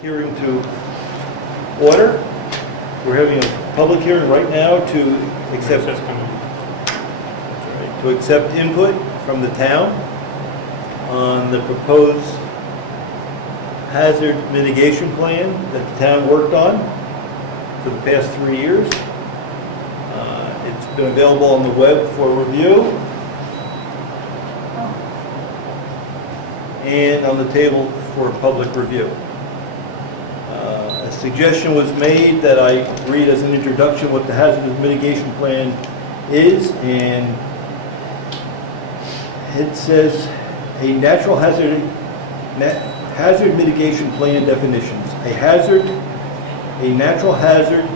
Hearing to order. We're having a public hearing right now to accept input from the town on the proposed hazard mitigation plan that the town worked on for the past 3 years. It's been available on the web for review and on the table for public review. A suggestion was made that I read as an introduction what the hazard mitigation plan is, and it says a natural hazard mitigation plan definitions. A natural hazard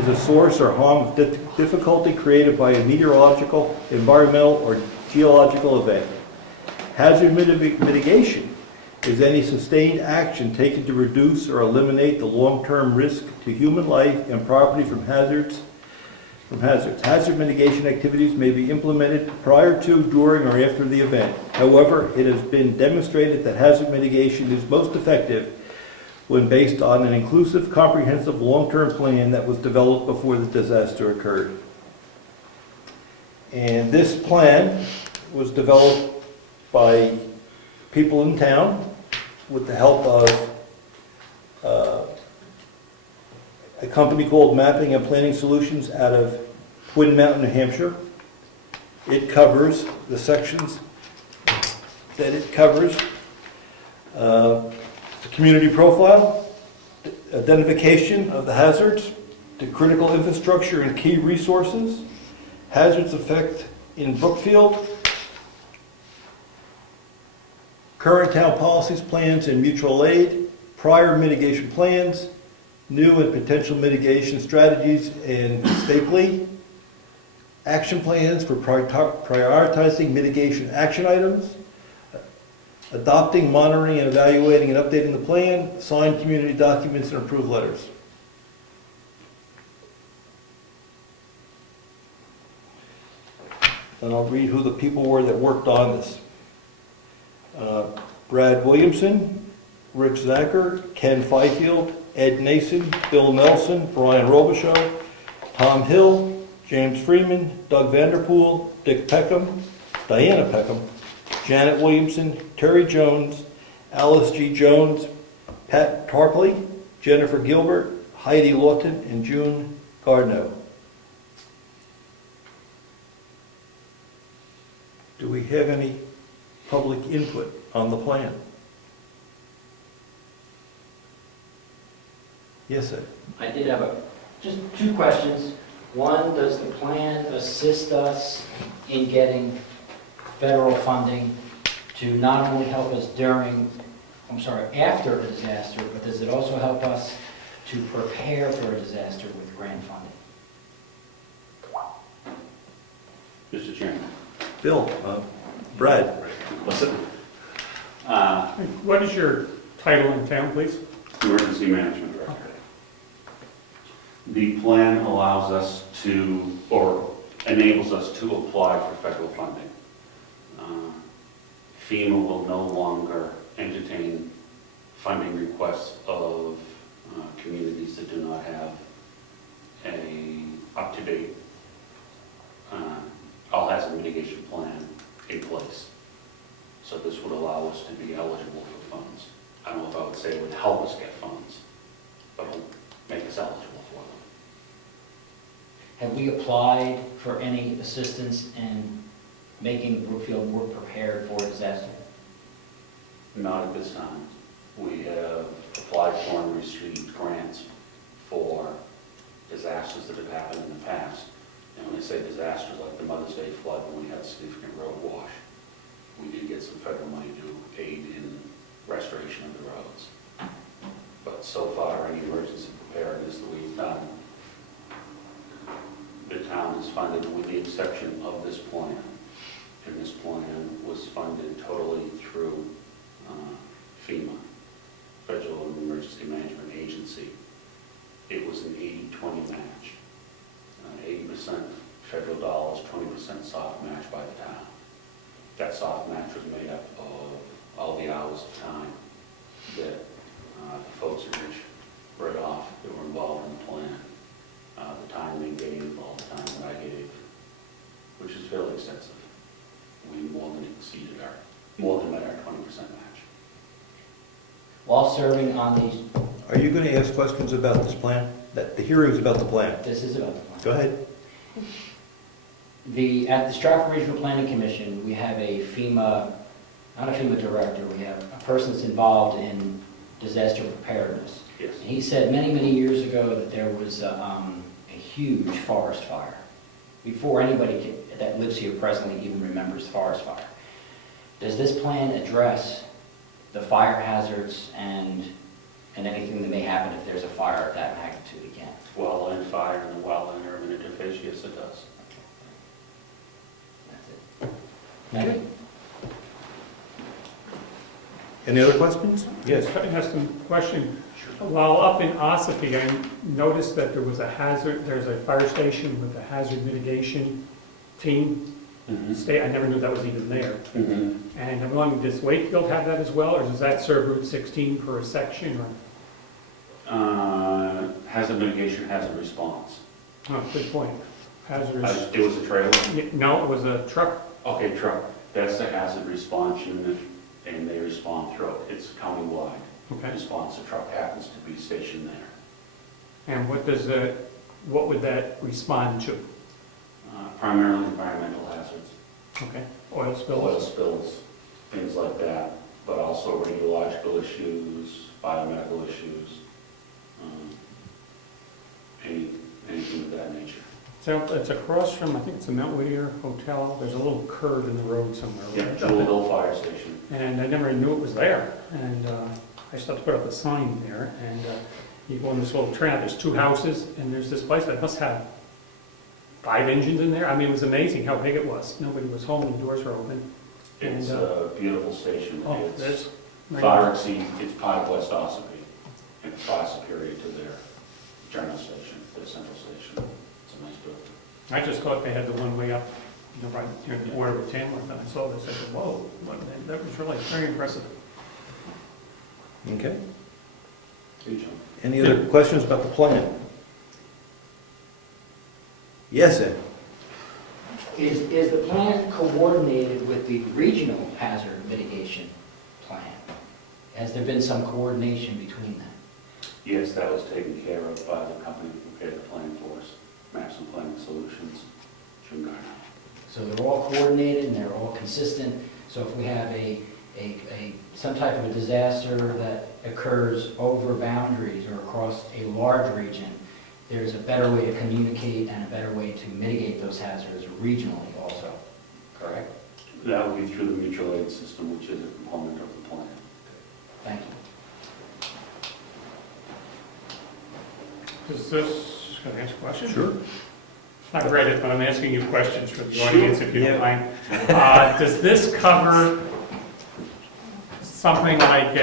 is a source or harm of difficulty created by a meteorological, environmental, or geological event. Hazard mitigation is any sustained action taken to reduce or eliminate the long-term risk to human life and property from hazards. Hazard mitigation activities may be implemented prior to, during, or after the event. However, it has been demonstrated that hazard mitigation is most effective when based on an inclusive, comprehensive, long-term plan that was developed before the disaster occurred. And this plan was developed by people in town with the help of a company called Mapping and Planning Solutions out of Twin Mountain, New Hampshire. It covers the sections that it covers: the community profile, the identification of the hazards, the critical infrastructure and key resources, hazards effect in Brookfield, current town policies, plans, and mutual aid, prior mitigation plans, new and potential mitigation strategies and safely, action plans for prioritizing mitigation action items, adopting, monitoring, and evaluating and updating the plan, signed community documents, and approved letters. And I'll read who the people were that worked on this. Brad Williamson, Rick Zacher, Ken Fifield, Ed Nason, Bill Nelson, Brian Robichaud, Tom Hill, James Freeman, Doug Vanderpool, Dick Peckham, Diana Peckham, Janet Williamson, Terry Jones, Alice G. Jones, Pat Tarpley, Jennifer Gilbert, Heidi Lawton, and June Gardneau. Do we have any public input on the plan? Yes, sir. I did have just two questions. One, does the plan assist us in getting federal funding to not only help us after a disaster, but does it also help us to prepare for a disaster with grant funding? Mr. Chairman. Bill, Brad. Listen. What is your title in town, please? Emergency Management Director. The plan allows us to, or enables us to apply for federal funding. FEMA will no longer entertain funding requests of communities that do not have a up-to-date all hazard mitigation plan in place. So this would allow us to be eligible for funds. I don't know if I would say it would help us get funds, but it'll make us eligible for them. Have we applied for any assistance in making Brookfield more prepared for a disaster? Not at this time. We have applied for and received grants for disasters that have happened in the past. And when I say disasters like the Mother's Day flood, when we had a significant road wash, we did get some federal money to aid in restoration of the roads. But so far, any emergency preparedness that we've done, the town has funded with the exception of this plan. And this plan was funded totally through FEMA, Federal Emergency Management Agency. It was an 80-20 match. 80% federal dollars, 20% soft match by the town. That soft match was made up of all the hours of time that the folks at while serving on these, Are you going to ask questions about this plan? That the hearing is about the plan. this is about the plan. Go ahead. At the Stratford Regional Planning Commission, we have a FEMA, not a FEMA director, we have a person that's involved in disaster preparedness. Yes. And he said many, many years ago that there was a huge forest fire, before anybody that lives here presently even remembers forest fire. Does this plan address the fire hazards and anything that may happen if there's a fire of that magnitude again? Wildland fire and the wildland urban interface, yes, it does. That's it. Thank you. Any other questions? Yes. I have some question. While up in Ossipee, I noticed that there was a hazard, there's a fire station with a hazard mitigation team. I never knew that was even there. And I'm wondering, does Wakefield have that as well, or does that serve Route 16 for a section, or? Hazard mitigation, hazard response. Oh, good point. Hazardous. It was a trailer? No, it was a truck. Okay, truck. That's the hazard response unit, and they respond through it. It's countywide. Okay. Response, the truck happens to be stationed there. And what would that respond to? Primarily environmental hazards, Okay. Oil spills? oil spills, things like that, but also radiological issues, biomedical issues, anything of that nature. So it's across from, I think it's the Mount Whittier Hotel. There's a little curve in the road somewhere. Yeah, right? Jewel Hill Fire Station. And I never knew it was there. And I just had to put up a sign there. And you go on this little trail, there's two houses, and there's this place that must have 5 engines in there. I mean, it was amazing how big it was. Nobody was home, the doors were open. It's And, a beautiful station. Oh, It's there's... far exceed, it's part of West Ossipee, and far superior to their general station, their central station. It's a nice building. I just thought they had the one way up, right near the border with Tamworth, and I saw this, I said, whoa, that was really very impressive. Okay. Hey, John. Any other questions about the plan? Yes, Ed? Is the plan coordinated with the regional hazard mitigation plan? Has there been some coordination between them? Yes, that was taken care of by the company who prepared the plan for us, Maps and Planning Solutions, Jim Garner. So they're all coordinated and they're all consistent. So if we have some type of a disaster that occurs over boundaries or across a large region, there's a better way to communicate and a better way to mitigate those hazards regionally also, correct? That would be through the mutual aid system, which is a component of the plan. Thank you. Is this, can I ask a question? Sure. I've read it, but I'm asking you questions for the Sure. audience, if you don't mind. Does this cover something like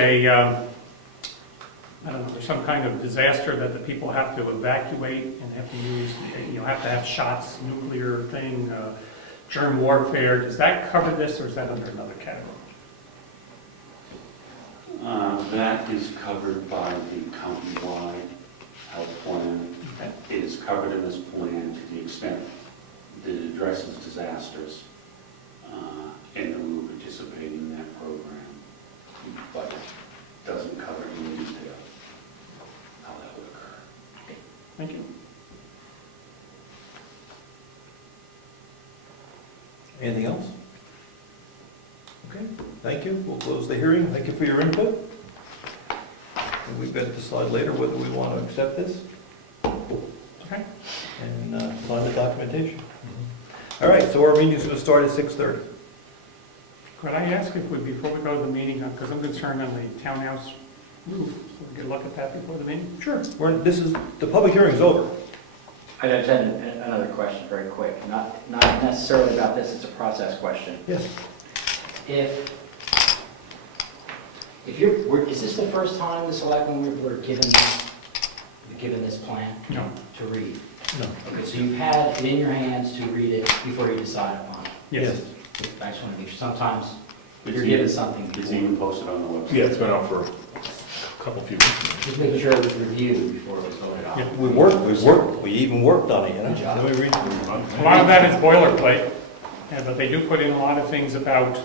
I don't know, there's some kind of disaster that the people have to evacuate and have to use, have to have shots, nuclear thing, germ warfare? Does that cover this, or is that under another category? That is covered by the county-wide health plan. Okay. It is covered in this plan to the extent that it addresses disasters, and we will participate in that program, but it doesn't cover in detail how that would occur. Thank you. Anything else? Okay, thank you. We'll close the hearing. Thank you for your input. And we've got to decide later whether we want to accept this Okay. and sign the documentation. All right, so our meeting's going to start at 6:30. Could I ask if we, before we go to the meeting, because I'm concerned on the townhouse roof, so we could look at that before the meeting? Sure. The public hearing's over. I just had another question very quick, not necessarily about this, it's a process question. Yes. Is this the first time the selectmen were given this plan No. to read? No. Okay, so you've had it in your hands to read it before you decide upon it. Yes. I just want to make sure, sometimes It's you're even- given something It's before. even posted on the website. Yeah, it's been out for a couple few weeks. Just making sure it was reviewed before it was voted on. Yeah. We even worked on it, you know? Good job. Let me read it. A lot of that is boilerplate, but they do put in a lot of things about,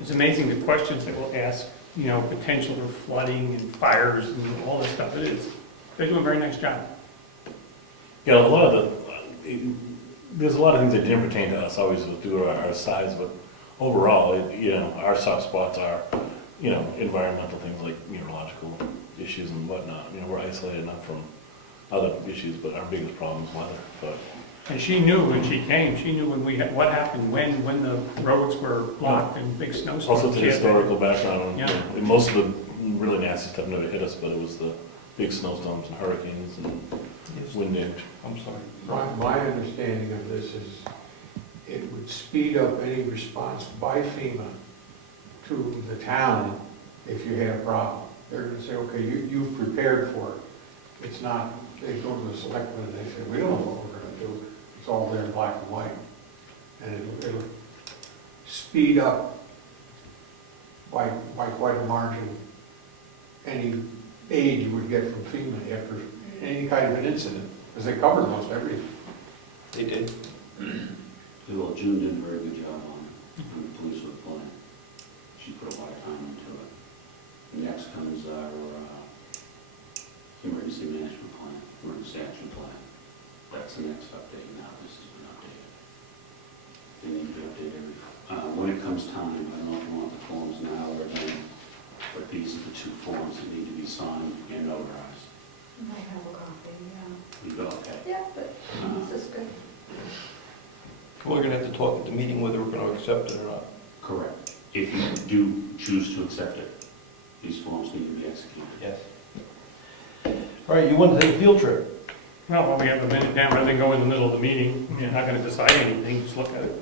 it's amazing the questions that we'll ask potential for flooding and fires and all this stuff. They're doing a very nice job. Yeah, a lot of there's a lot of things that didn't pertain to us, always due to our size, but overall, our soft spots are, environmental things like meteorological issues and whatnot. We're isolated enough from other issues, but our biggest problem is weather, but. And she knew when she came, she knew what happened when the roads were blocked and big snowstorms. Also the historical background, Yeah. and most of the really nasty stuff never hit us, but it was the big snowstorms and hurricanes and wind damage. I'm sorry. My understanding of this is it would speed up any response by FEMA to the town if you had a problem. They're gonna say, okay, you've prepared for it. It's not, they go to the selectmen and they say, we don't know what we're gonna do. It's all there in black and white. And it'll speed up by quite a margin any aid you would get from FEMA after any kind of an incident, because they covered most everything. They did. Well, June did a very good job on the police work plan. She put a lot of time into it. Next comes our emergency management plan, emergency action plan. That's the next update now. This has been updated. They need to be updated. When it comes time, I don't know if you want the forms now or then, but these are the two forms that need to be signed and notarized. I might have a copy, yeah. You go, okay. Yeah, but this is good. We're gonna have to talk at the meeting whether we're gonna accept it or not. Correct. If you do choose to accept it, these forms need to be executed. Yes. All right, you want to take a field trip? Well, while we have a minute down, rather than go in the middle of the meeting, you're not gonna decide anything, just look at it.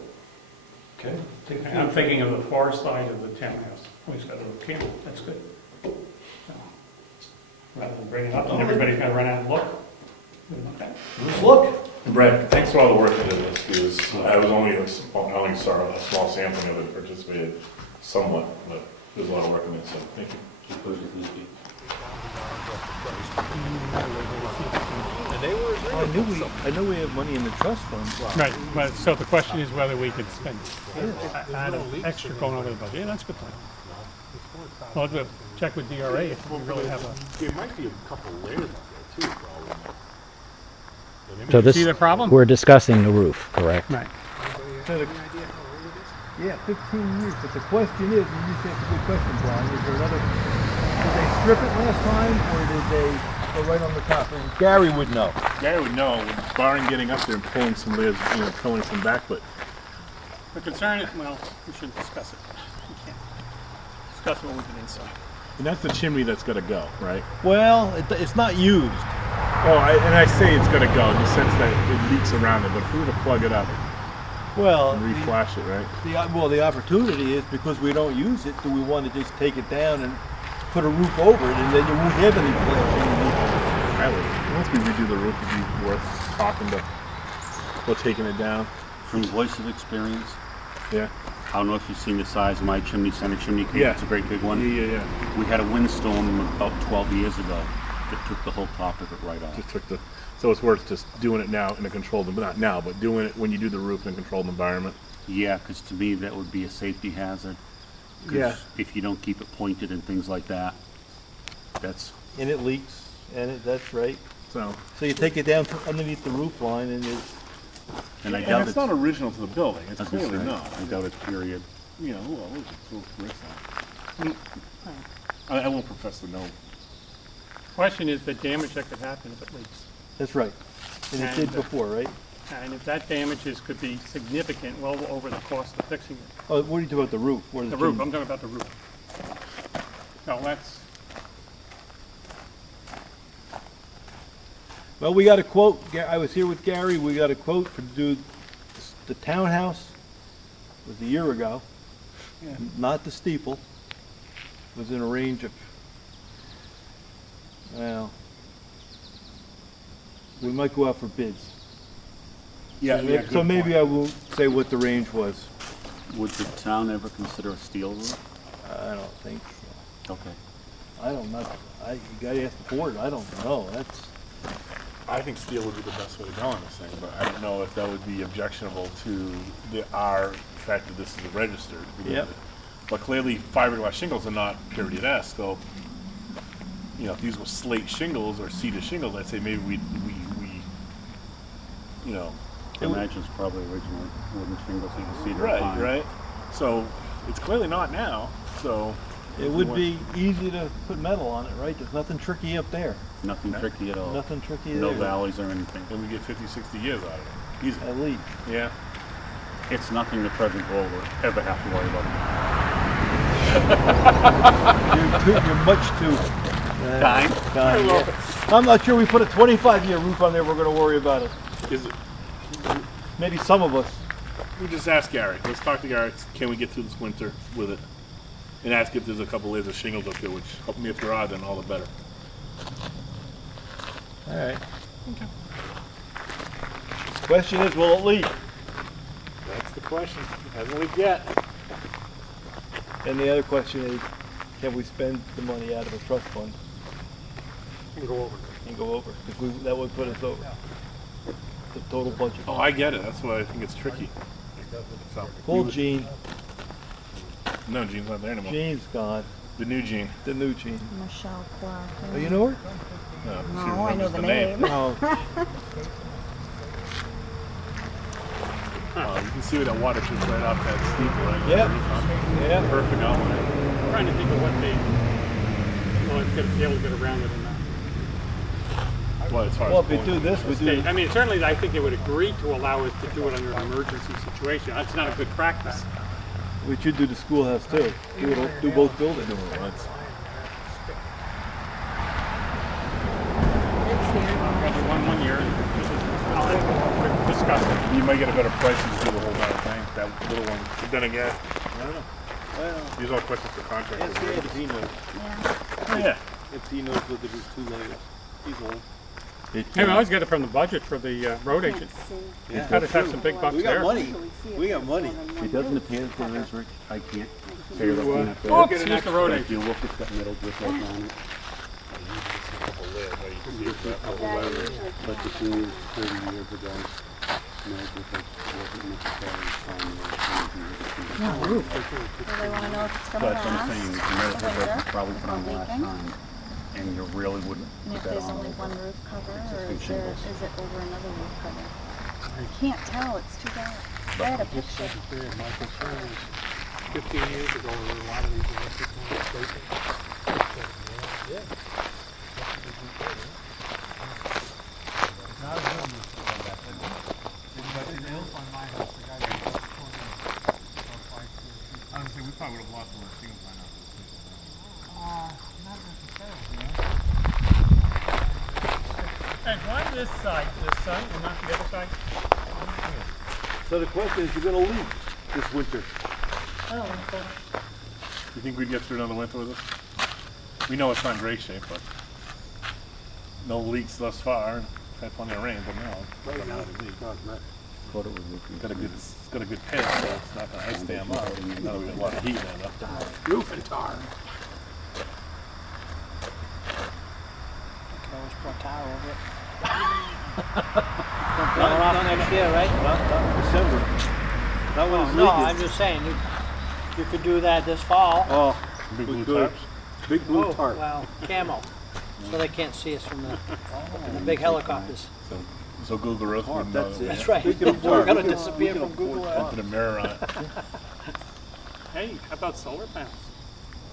Okay. Take a And I'm field trip. thinking of the far side of the townhouse. Oh, he's got a little camera, that's good. So, rather than bring it up, and everybody's gonna run out and look. Okay. Let's look. Brett, thanks for all the work you did in this, because I only saw a small sampling of it, participated somewhat, but there's a lot of work in it, so thank you. Just put it in the speed. I know we have money in the trust fund. Right, but so the question is whether we could spend add an extra going over the budget. Yeah, that's a good plan. Well, we'll check with DRA if we really have a. There might be a couple layers up there too, probably. So this, See the problem? we're discussing the roof, correct? Right. Yeah, 15 years, but the question is, and you say it's a good question, Brian, is there another, did they strip it last time, or did they go right on the top? And Gary would know. Gary would know, barring getting up there and pulling some layers, pulling some back, but The concern is, well, we shouldn't discuss it. We can't discuss it when we've been inside. and that's the chimney that's gotta go, right? Well, it's not used. Oh, I say it's gonna go in the sense that it leaks around it, but if we were to plug it up Well, and reflash it, right? the opportunity is because we don't use it, do we want to just take it down and put a roof over it, and then you won't have any flashing? I would, once we redo the roof, it'd be worth talking to, or taking it down. From voice of experience, Yeah. I don't know if you've seen the size of my chimney, center chimney. Yeah. It's a great big one. Yeah. We had a windstorm about 12 years ago that took the whole top of it right off. Just took the, so it's worth just doing it now in a controlled, not now, but doing it when you do the roof in a controlled environment. Yeah, because to me that would be a safety hazard. 'Cause Yeah. if you don't keep it pointed and things like that, that's, And it leaks, and that's right. So, So you take it down to underneath the roof line, and it's, and I and doubt it's it's, not original to the building, it's I was gonna clearly say, not. I doubt it's period. Well, we'll throw bricks on. I won't profess to know. Question is the damage that could happen if it leaks. that's right. And it did And, before, right? And if that damages could be significant, well over the cost of fixing it. Oh, what are you talking about, the roof? Where The roof, I'm talking about the roof. No, that's, Well, we got a quote, I was here with Gary, we got a quote to do the townhouse, it was a year ago, not the steeple, was in a range of, well, we might go out for bids. So maybe I won't say what the range was. Would the town ever consider a steel roof? I don't think so. Okay. I don't know, you gotta ask the board, I don't know, that's, I think steel would be the best way to go on this thing, but I don't know if that would be objectionable to our fact that this is registered. because Yep. But clearly fiberglass shingles are not period-esque, so, you know, if these were slate shingles or cedar shingles, I'd say maybe we you know. I imagine it's probably originally wooden shingles, you can see the Right, pine. right. So it's clearly not now, so. It would be easy to put metal on it, right? There's nothing tricky up there. Nothing tricky at all. Nothing tricky No there. valleys or anything. Then we get 50, 60 years out of it. Easy. At least. Yeah. It's nothing the present board will ever have to worry about. You're much too Kind. kind. Yeah. I'm not sure we put a 25-year roof on there, we're gonna worry about it. Is it, Maybe some of us. we just ask Gary. Let's talk to Gary. Can we get through this winter with it? And ask if there's a couple layers of shingles up there, which help me if there are, then all the better. All right. Okay. Question is, will it leak? That's the question. Hasn't leaked yet. And the other question is, can we spend the money out of a trust fund And go over. and go over? Because that would put us over the total budget. Oh, I get it. That's why I think it's tricky. So, Call Gene. No, Gene's not there anymore. Gene's gone. The new Gene. The new Gene. Michelle Clark. Oh, you know her? No, she No, I know remembers the name. Oh, Oh, you can see where that water shoots right off that steeple, right? Yep. Yeah. yeah. Perfect outline. I'm trying to think of what they, well, it's gonna be able to get around it or not. Well, as far Well, as if we do this, we do. I mean, certainly I think they would agree to allow us to do it under an emergency situation. That's not a good practice. We should do the schoolhouse too. Do both buildings. One year, we'll discuss it. You might get a better price if you do the whole darn thing. That little one. But then again, I don't know. Well, These are all questions for contractors. if he knows. Yeah. Oh, yeah. If he knows what to do 2 layers. He's old. Hey, we always get it from the budget for the road agent. Yeah. Got to have some big bucks there. We got money. It doesn't appear that there is, Rich. I can't say that looking at Oops, that. here's the road But agent. if you look, it's got metal brickwork on it. But the thing is, 30 years ago, metal brickwork wasn't necessarily on the roof. Do they want to know if it's going to But I'm last? saying, the metal the brickwork winter was probably put on before last leaking? time, and you really wouldn't And put if that there's on only over one roof cover, or existing is shingles. it over another roof cover? I can't tell, it's too dark. I had a picture. 15 years ago, there were a lot of these electric ones. Honestly, we probably would have lost one of the shingles by now. Hey, why this side, this side, and not the other side? So the question is, you're gonna leak this winter. You think we'd get through another winter with this? We know it's not in great shape, but no leaks thus far. Had plenty of rain, but no. It's not a leak. Thought it was looking. It's got a good pit, so it's not gonna ice dam up. Now we got a lot of heat in it. Roof and tar. Not next year, right? Not December. Not when it's No, leaking. I'm just saying, you could do that this fall. Oh, Big we blue could. tarps. Big blue tarp. Well, camo, so they can't see us from the big helicopters. So Google Earth wouldn't know That's that we it. That's right. We can We're afford- gonna we can- disappear we can from Google afford Earth. put a mirror on it. Hey, how about solar panels?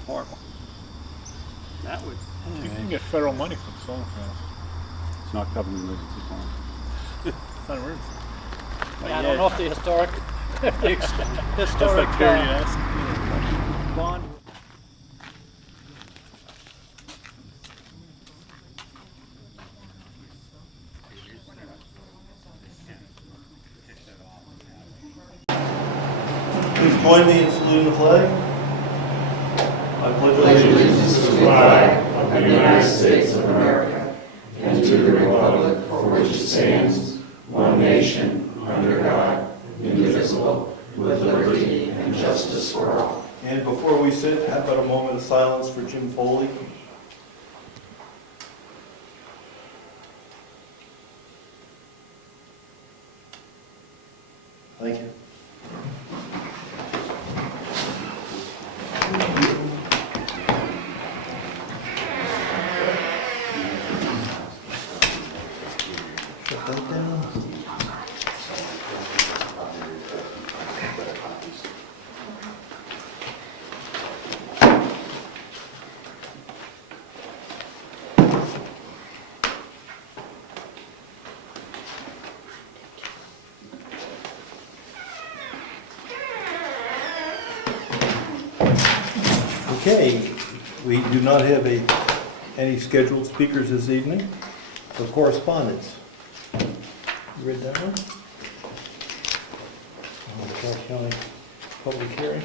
Horrible. That would. You can get federal money from solar panels. It's not covered in emergency fund. It's not emergency. Yeah, I don't know if the historic, if the That's historic like period-esque. bond. Please join me in saluting the flag. I pledge allegiance to the flag of the United States of America and to the republic for which it stands, one nation, under God, indivisible, with liberty and justice for all. And before we sit, how about a moment of silence for Jim Foley? Thank you. Okay, we do not have any scheduled speakers this evening. For correspondence. You read that one? Charles County Public Hearing.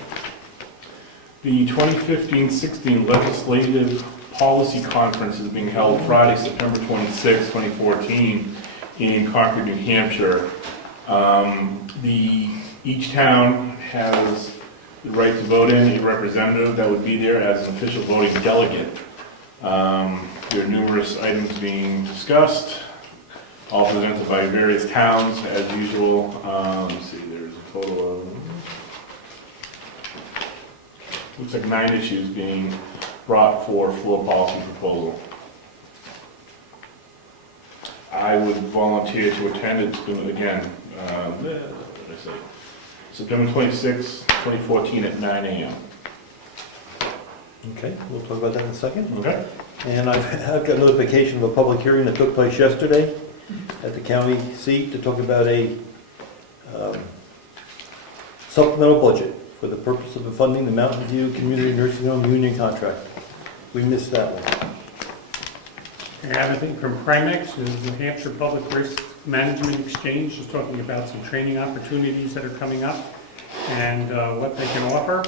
The 2015-16 Legislative Policy Conference is being held Friday, September 26, 2014, in Concord, New Hampshire. Each town has the right to vote in a representative that would be there as an official voting delegate. There are numerous items being discussed, all presented by various towns as usual. Let's see, there's a total of, looks like 9 issues being brought for floor policy proposal. I would volunteer to attend it again, what did I say? September 26, 2014 at 9 a.m. Okay, we'll talk about that in a second. Okay? And I've got notification of a public hearing that took place yesterday at the county seat to talk about a supplemental budget for the purpose of funding the Mountain View Community Nursing Home Union contract. We missed that one. I have anything from Primex, the New Hampshire Public Risk Management Exchange, just talking about some training opportunities that are coming up and what they can offer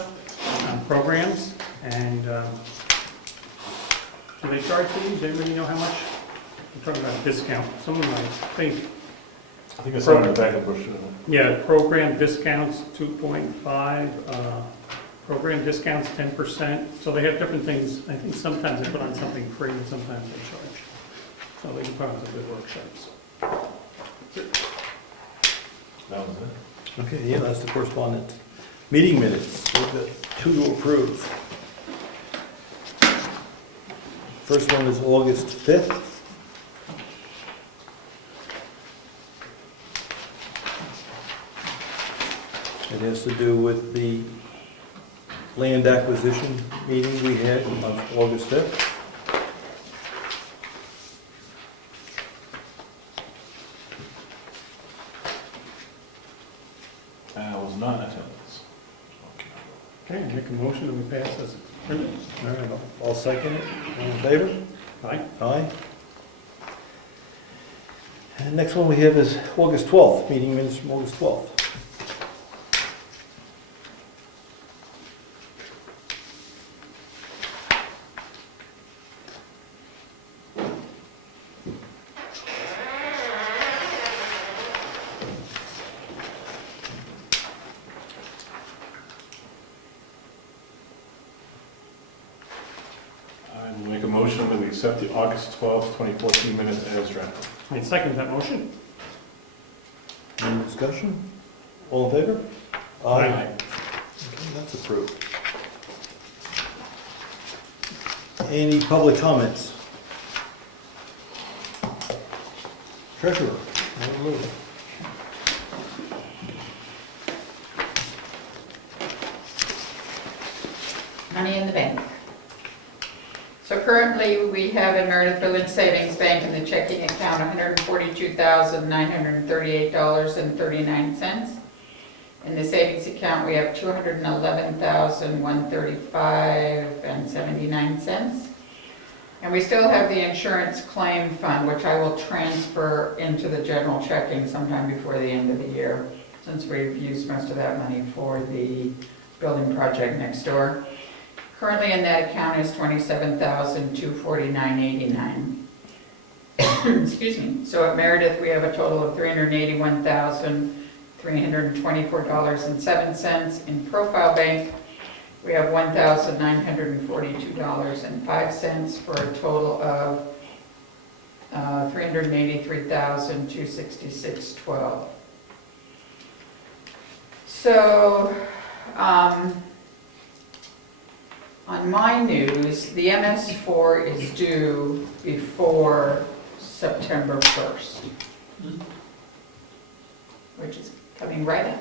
on programs. And do they charge for these? Anybody know how much? I'm talking about a discount. Someone might think. I think I saw it in the back of the brochure. Yeah, program discounts 2.5, program discounts 10%. So they have different things. I think sometimes they put on something free and sometimes they charge. So they can put on some good workshops. That was it. Okay, yeah, that's the correspondence. Meeting minutes, we've got 2 to approve. First one is August 5th. It has to do with the land acquisition meeting we had on August 5th. I was not in attendance. Okay, I make a motion that we pass as printed. All right, I'll second it. All in favor? Aye. Aye. And next one we have is August 12th, meeting minutes from August 12th. I will make a motion that we accept the August 12th, 2014 minutes as drafted. I second that motion. Any discussion? All in favor? Aye. Okay, that's approved. Any public comments? Treasurer, no move. Money in the bank. So currently, we have in Meredith Village Savings Bank in the checking account $142,938.39. In the savings account, we have $211,135.79. And we still have the insurance claim fund, which I will transfer into the general checking sometime before the end of the year, since we've used most of that money for the building project next door. Currently in that account is $27,249.89. Excuse me. So at Meredith, we have a total of $381,324.07. In Profile Bank, we have $1,942.05 for a total of $383,266.12. So, on my news, the MS4 is due before September 1st, which is coming right up.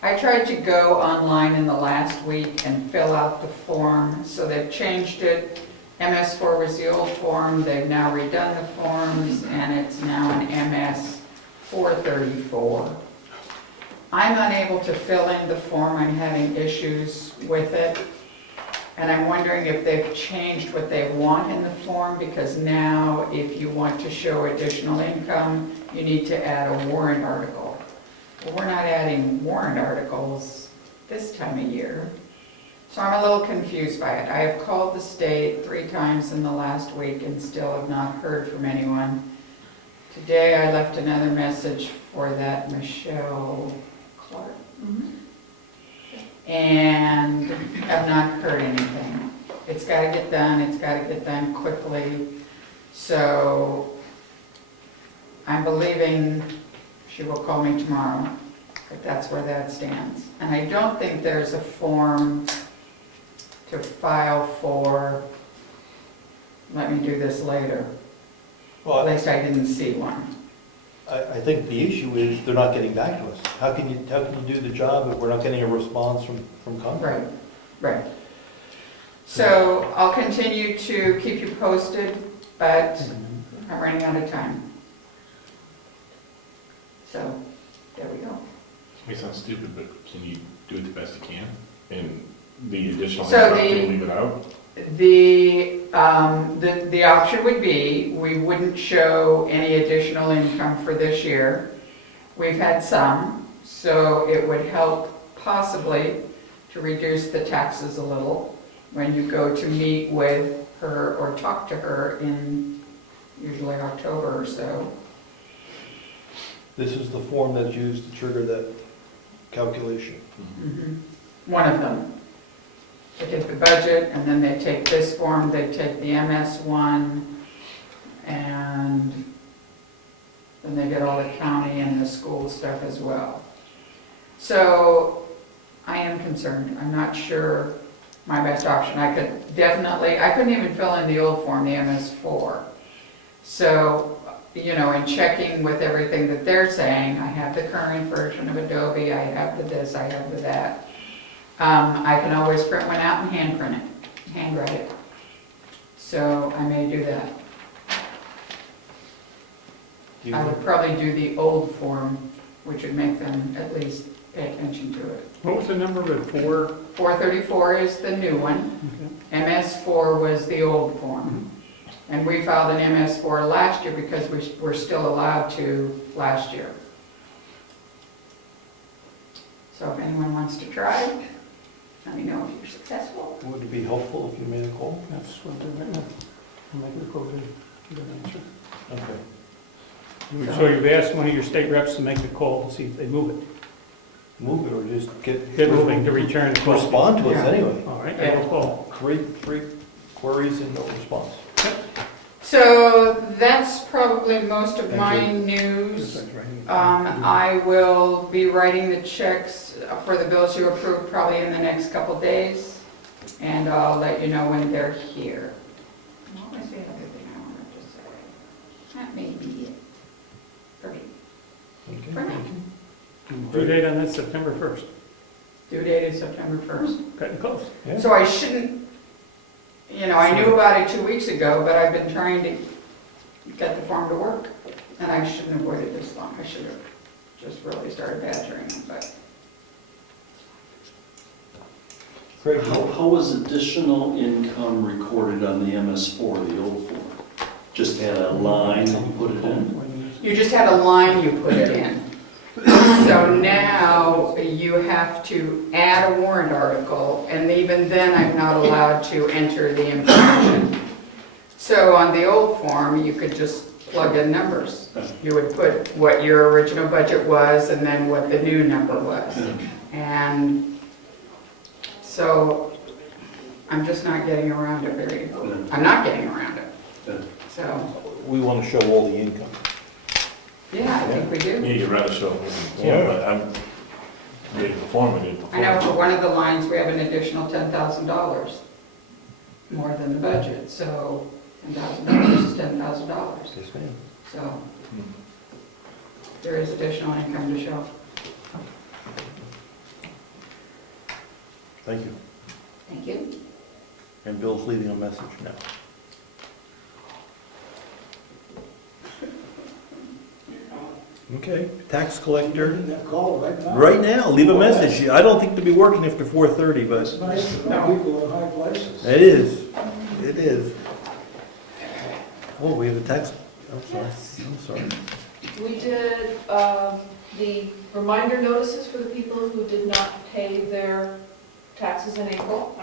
I tried to go online in the last week and fill out the form, so they've changed it. MS4 was the old form, they've now redone the forms, and it's now an MS434. I'm unable to fill in the form, I'm having issues with it. And I'm wondering if they've changed what they want in the form, because now if you want to show additional income, you need to add a warrant article. Well, we're not adding warrant articles this time of year. So I'm a little confused by it. I have called the state 3 times in the last week and still have not heard from anyone. Today I left another message for that Michelle Clark. And have not heard anything. It's got to get done, it's got to get done quickly. So I'm believing she will call me tomorrow, but that's where that stands. And I don't think there's a form to file for, let me do this later. At least I didn't see one. I think the issue is they're not getting back to us. How can you do the job if we're not getting a response from Congress? Right. So I'll continue to keep you posted, but I'm running out of time. So, there we go. May sound stupid, but can you do it the best you can? And the additional So income, can you leave it out? The option would be, we wouldn't show any additional income for this year. We've had some, so it would help possibly to reduce the taxes a little when you go to meet with her or talk to her in usually October or so. This is the form that's used to trigger that calculation. One of them. They take the budget, and then they take this form, they take the MS one, and then they get all the county and the school stuff as well. So I am concerned. I'm not sure my best option. I couldn't even fill in the old form, the MS4. So, you know, in checking with everything that they're saying, I have the current version of Adobe, I have the this, I have the that. I can always print one out and handwrite it. So I may do that. I would probably do the old form, which would make them at least pay attention to it. What was the number of it, 434 is the new one. MS4 was the old form. And we filed an MS4 last year because we were still allowed to last year. So if anyone wants to try, let me know if you're successful. Would it be helpful if you made a call? That's what I'm doing right now. I'm making a call to get an answer. Okay. So you've asked one of your state reps to make the call to see if they move it. Move it or just get moving to return the call. respond to us Yeah. anyway. All right, I will call. Three queries and no response. So that's probably most of my news. I will be writing the checks for the bills you approved probably in the next couple days, and I'll let you know when they're here. What was the other thing I wanted to say? That may be it. For now. Due date on that September 1st. Due date is September 1st. Getting close. Yeah. So I shouldn't, you know, I knew about it 2 weeks ago, but I've been trying to get the farm to work, and I shouldn't have waited this long. I should have just really started badgering them, but. Craig, How was additional income recorded on the MS4, the old form? Just had a line and you put it in? You just had a line you put it in. So now you have to add a warrant article, and even then I'm not allowed to enter the information. So on the old form, you could just plug in numbers. You would put what your original budget was and then what the new number was. And so I'm just not getting around it I'm not getting around it. So, we want to show all the income. yeah, I think we do. Yeah, you'd rather show it with the Yeah. form, but I'm ready to perform it. I know for one of the lines, we have an additional $10,000, more than the budget, so $10,000 is $10,000. Yes, ma'am. So there is additional income to show. Thank you. Thank you. And Bill's leaving a message now. Okay, tax collector. That call right now. Right now, leave a message. I don't think they'll be working after 4:30, but It's nice to know people in high places. it is. It is. Oh, we have a tax, I'm sorry. Yes. I'm sorry. We did the reminder notices for the people who did not pay their taxes in April.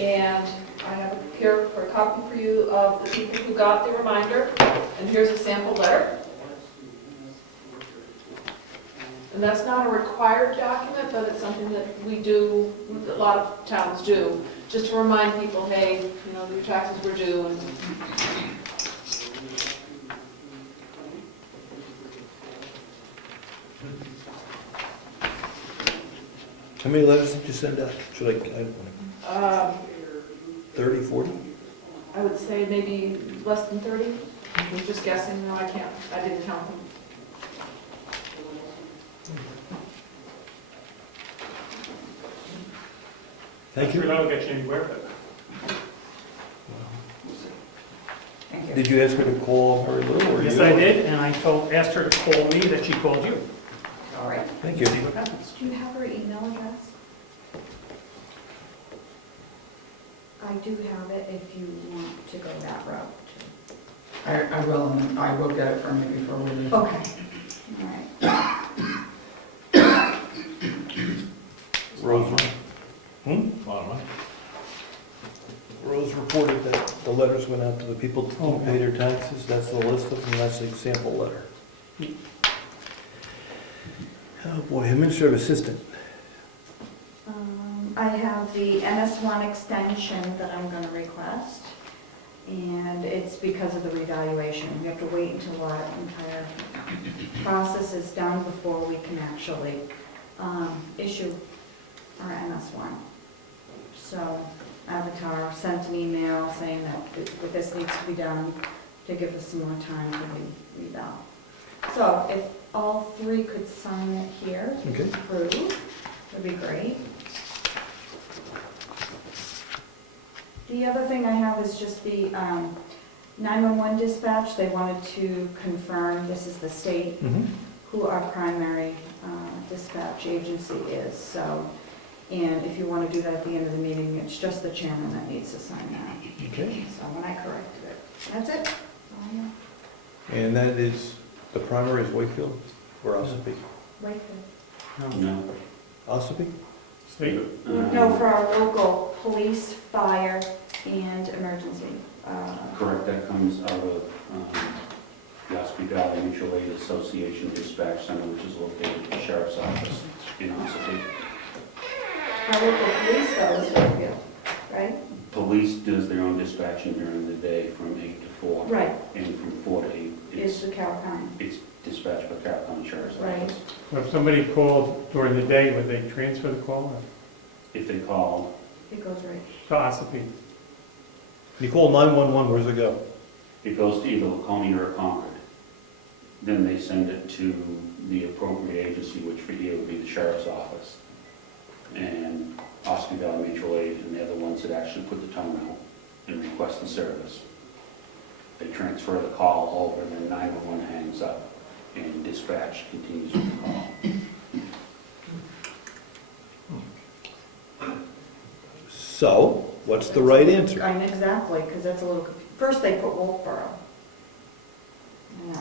And I have here for a copy for you of the people who got the reminder. And here's a sample letter. And that's not a required document, but it's something that we do, a lot of towns do, just to remind people, hey, you know, your taxes were due. And How many letters did you send out? Should I 30, 40? I would say maybe less than 30. I'm just guessing, no, I didn't count them. Thank you. That'll get you anywhere, but Thank you. Did you ask her to call Mary Lou or you? yes, I did, and I asked her to call me that she called you. All right. Thank you. See what happens. Do you have her email address? I do have it if you want to go that route. I will get it from you before we leave. Okay. All right. Rose, Bottom line. Rose reported that the letters went out to the people to pay their taxes. That's the list of them, that's the example letter. Oh boy, administrative assistant. I have the MS1 extension that I'm going to request, and it's because of the revaluation. We have to wait until our entire process is done before we can actually issue our MS1. So Avatar sent an email saying that this needs to be done to give us some more time to reval. So if all three could sign it here to Okay. approve, would be great. The other thing I have is just the 911 dispatch. They wanted to confirm, this is the state, who our primary dispatch agency is. So, and if you want to do that at the end of the meeting, it's just the chairman that needs to sign that. Okay. So when I corrected it, that's it. Oh, yeah. And that is, the primary is Wakefield or Ossipee? Wakefield. No. Ossipee? State? No, for our local police, fire, and emergency. Correct, that comes out of the Ossipee Valley Mutual Aid Association Dispatch Center, which is located at the Sheriff's Office in Ossipee. Our local police though is Wakefield, right? Police does their own dispatching during the day from 8 to 4. Right, And from 4 to 8, is the Carroll County. it's dispatched by Carroll County Sheriff's Right. Office. So if somebody called during the day, would they transfer the call If they call, It goes right. to Ossipee? You call 911, where's it go? it goes to either Laconia or Concord. Then they send it to the appropriate agency, which for here would be the Sheriff's Office. And Ossipee Valley Mutual Aid, and they're the ones that actually put the tone out and request the service. They transfer the call over, then 911 hangs up, and dispatch continues with the call. So, what's the right answer? Exactly, because that's a little, first they put Wolfboro.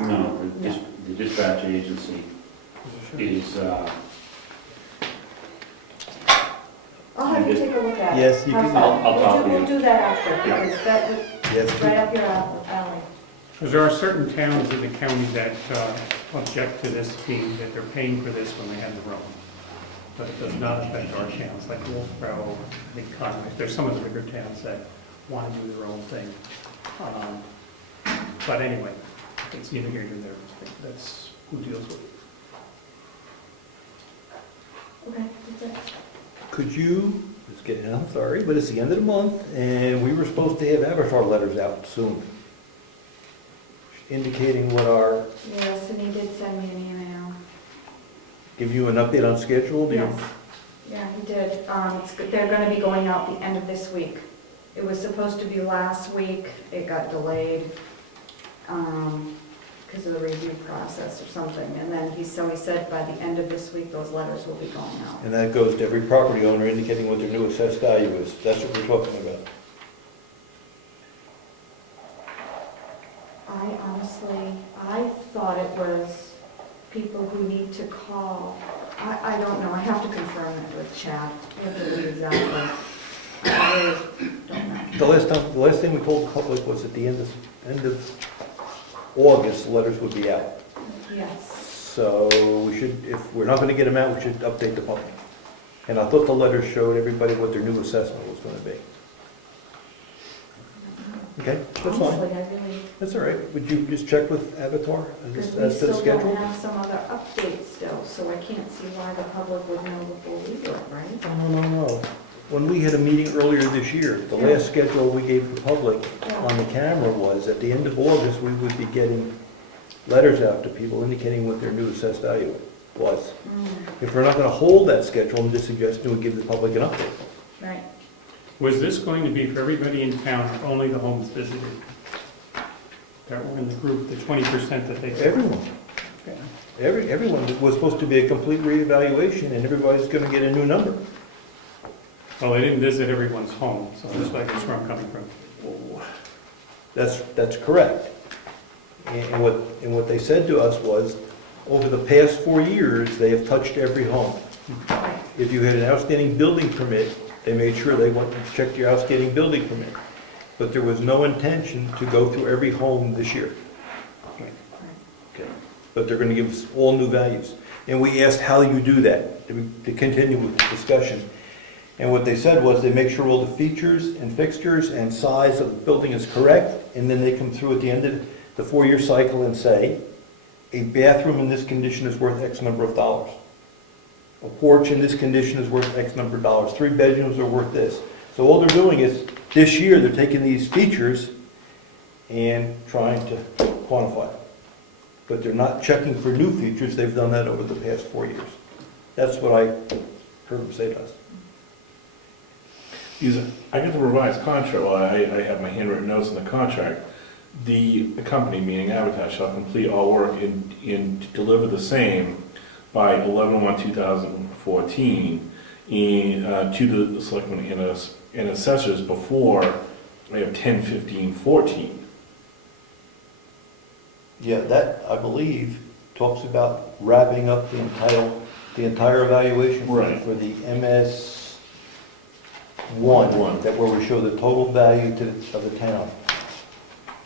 No, the dispatch agency is, I'll have you take a look at it. Yes, you How's can. that? I'll talk to you. We'll do that after, because that would, Yes, right up your alley. Because there are certain towns in the county that object to this fee, that they're paying for this when they have their own. But it does not affect our towns, like Wolfboro, I think Conway. There's some of the bigger towns that want to do their own thing. But anyway, it's neither here nor there. That's who deals with it. Okay, that's it. Could you, I'm sorry, but it's the end of the month, and we were supposed to have Avatar letters out soon, indicating what our, Yes, and he did send me an email. give you an update on schedule? Do you- Yes, yeah, he did. They're going to be going out the end of this week. It was supposed to be last week, it got delayed, because of the review process or something. And then he said by the end of this week, those letters will be going out. And that goes to every property owner indicating what their new assessed value is. That's what we're talking about. I thought it was people who need to call. I don't know, I have to confirm it with Chad. I have to read exactly. I really don't know. The last thing we told the public was at the end of August, letters would be out. Yes. So we should, if we're not gonna get them out, we should update the public. And I thought the letters showed everybody what their new assessment was gonna be. Okay, that's fine. Honestly, I really, That's all right. Would you just check with Avatar because as we to the still schedule? don't have some other updates still, so I can't see why the public would know before we do it, right? No. When we had a meeting earlier this year, the last schedule we gave the public on the camera was at the end of August, we would be getting letters out to people indicating what their new assessed value was. If we're not gonna hold that schedule, I'm just suggesting we give the public an update. Right. Was this going to be for everybody in town, or only the homes visited? That were in the group, the 20% that they... Everyone. Okay. Everyone, it was supposed to be a complete reevaluation, and everybody's gonna get a new number. Well, they didn't visit everyone's home, so that's where I'm coming from. That's correct. And what they said to us was, over the past 4 years, they have touched every home. If you had an outstanding building permit, they made sure they went and checked your outstanding building permit. But there was no intention to go through every home this year. Okay. But they're gonna give us all new values. And we asked how you do that, to continue with the discussion. And what they said was they make sure all the features and fixtures and size of the building is correct, and then they come through at the end of the 4-year cycle and say, a bathroom in this condition is worth X number of dollars. A porch in this condition is worth X number of dollars. 3 bedrooms are worth this. So all they're doing is, this year, they're taking these features and trying to quantify them. But they're not checking for new features. They've done that over the past 4 years. That's what I heard them say to us. I get the revised contract, well, I have my handwritten notes in the contract. The company, meaning Avatar, shall complete all work in to deliver the same by 11/1/2014 to the selectmen and assessors before we have 10/15/14. Yeah, that, I believe, talks about wrapping up the entire evaluation Right. for the MS1, that where we show the total value of the town.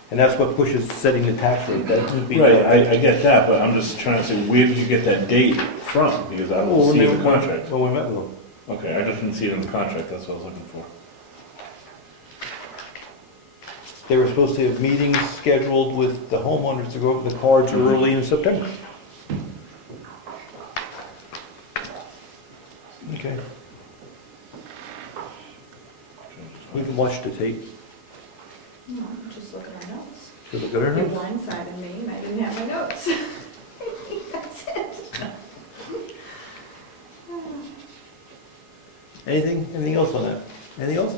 And that's what pushes setting the tax rate. That would be Right, I get that, but I'm just trying to say, where did you get that date from? Because I don't see the contract. When we met with them. Okay, I just didn't see it in the contract, that's what I was looking for. They were supposed to have meetings scheduled with the homeowners to go over the cards early in September. Okay. We can watch the tape. No, just look at our notes. To look at our You notes. blindsided me and I didn't have my notes. That's it. Anything else on that? Anything else?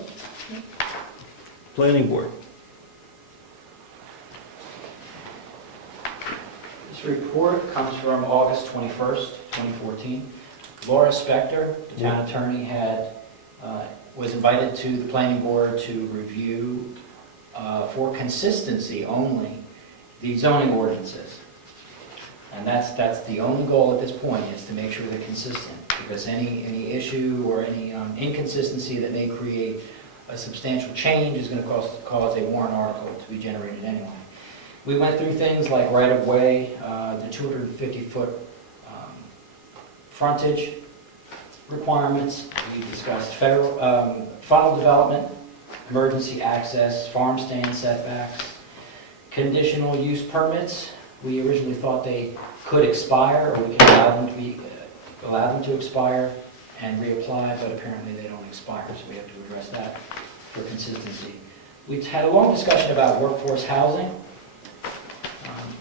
Planning board. This report comes from August 21st, 2014. Laura Spector, the town attorney, was invited to the planning board to review, for consistency only, the zoning ordinances. And that's the only goal at this point, is to make sure they're consistent, because any issue or any inconsistency that may create a substantial change is going to cause a warrant article to be generated anyway. We went through things like right-of-way, the 250-foot frontage requirements. We discussed federal final development, emergency access, farm stand setbacks, conditional use permits. We originally thought they could expire, or we could allow them to expire and reapply, but apparently they don't expire, so we have to address that for consistency. We had a long discussion about workforce housing.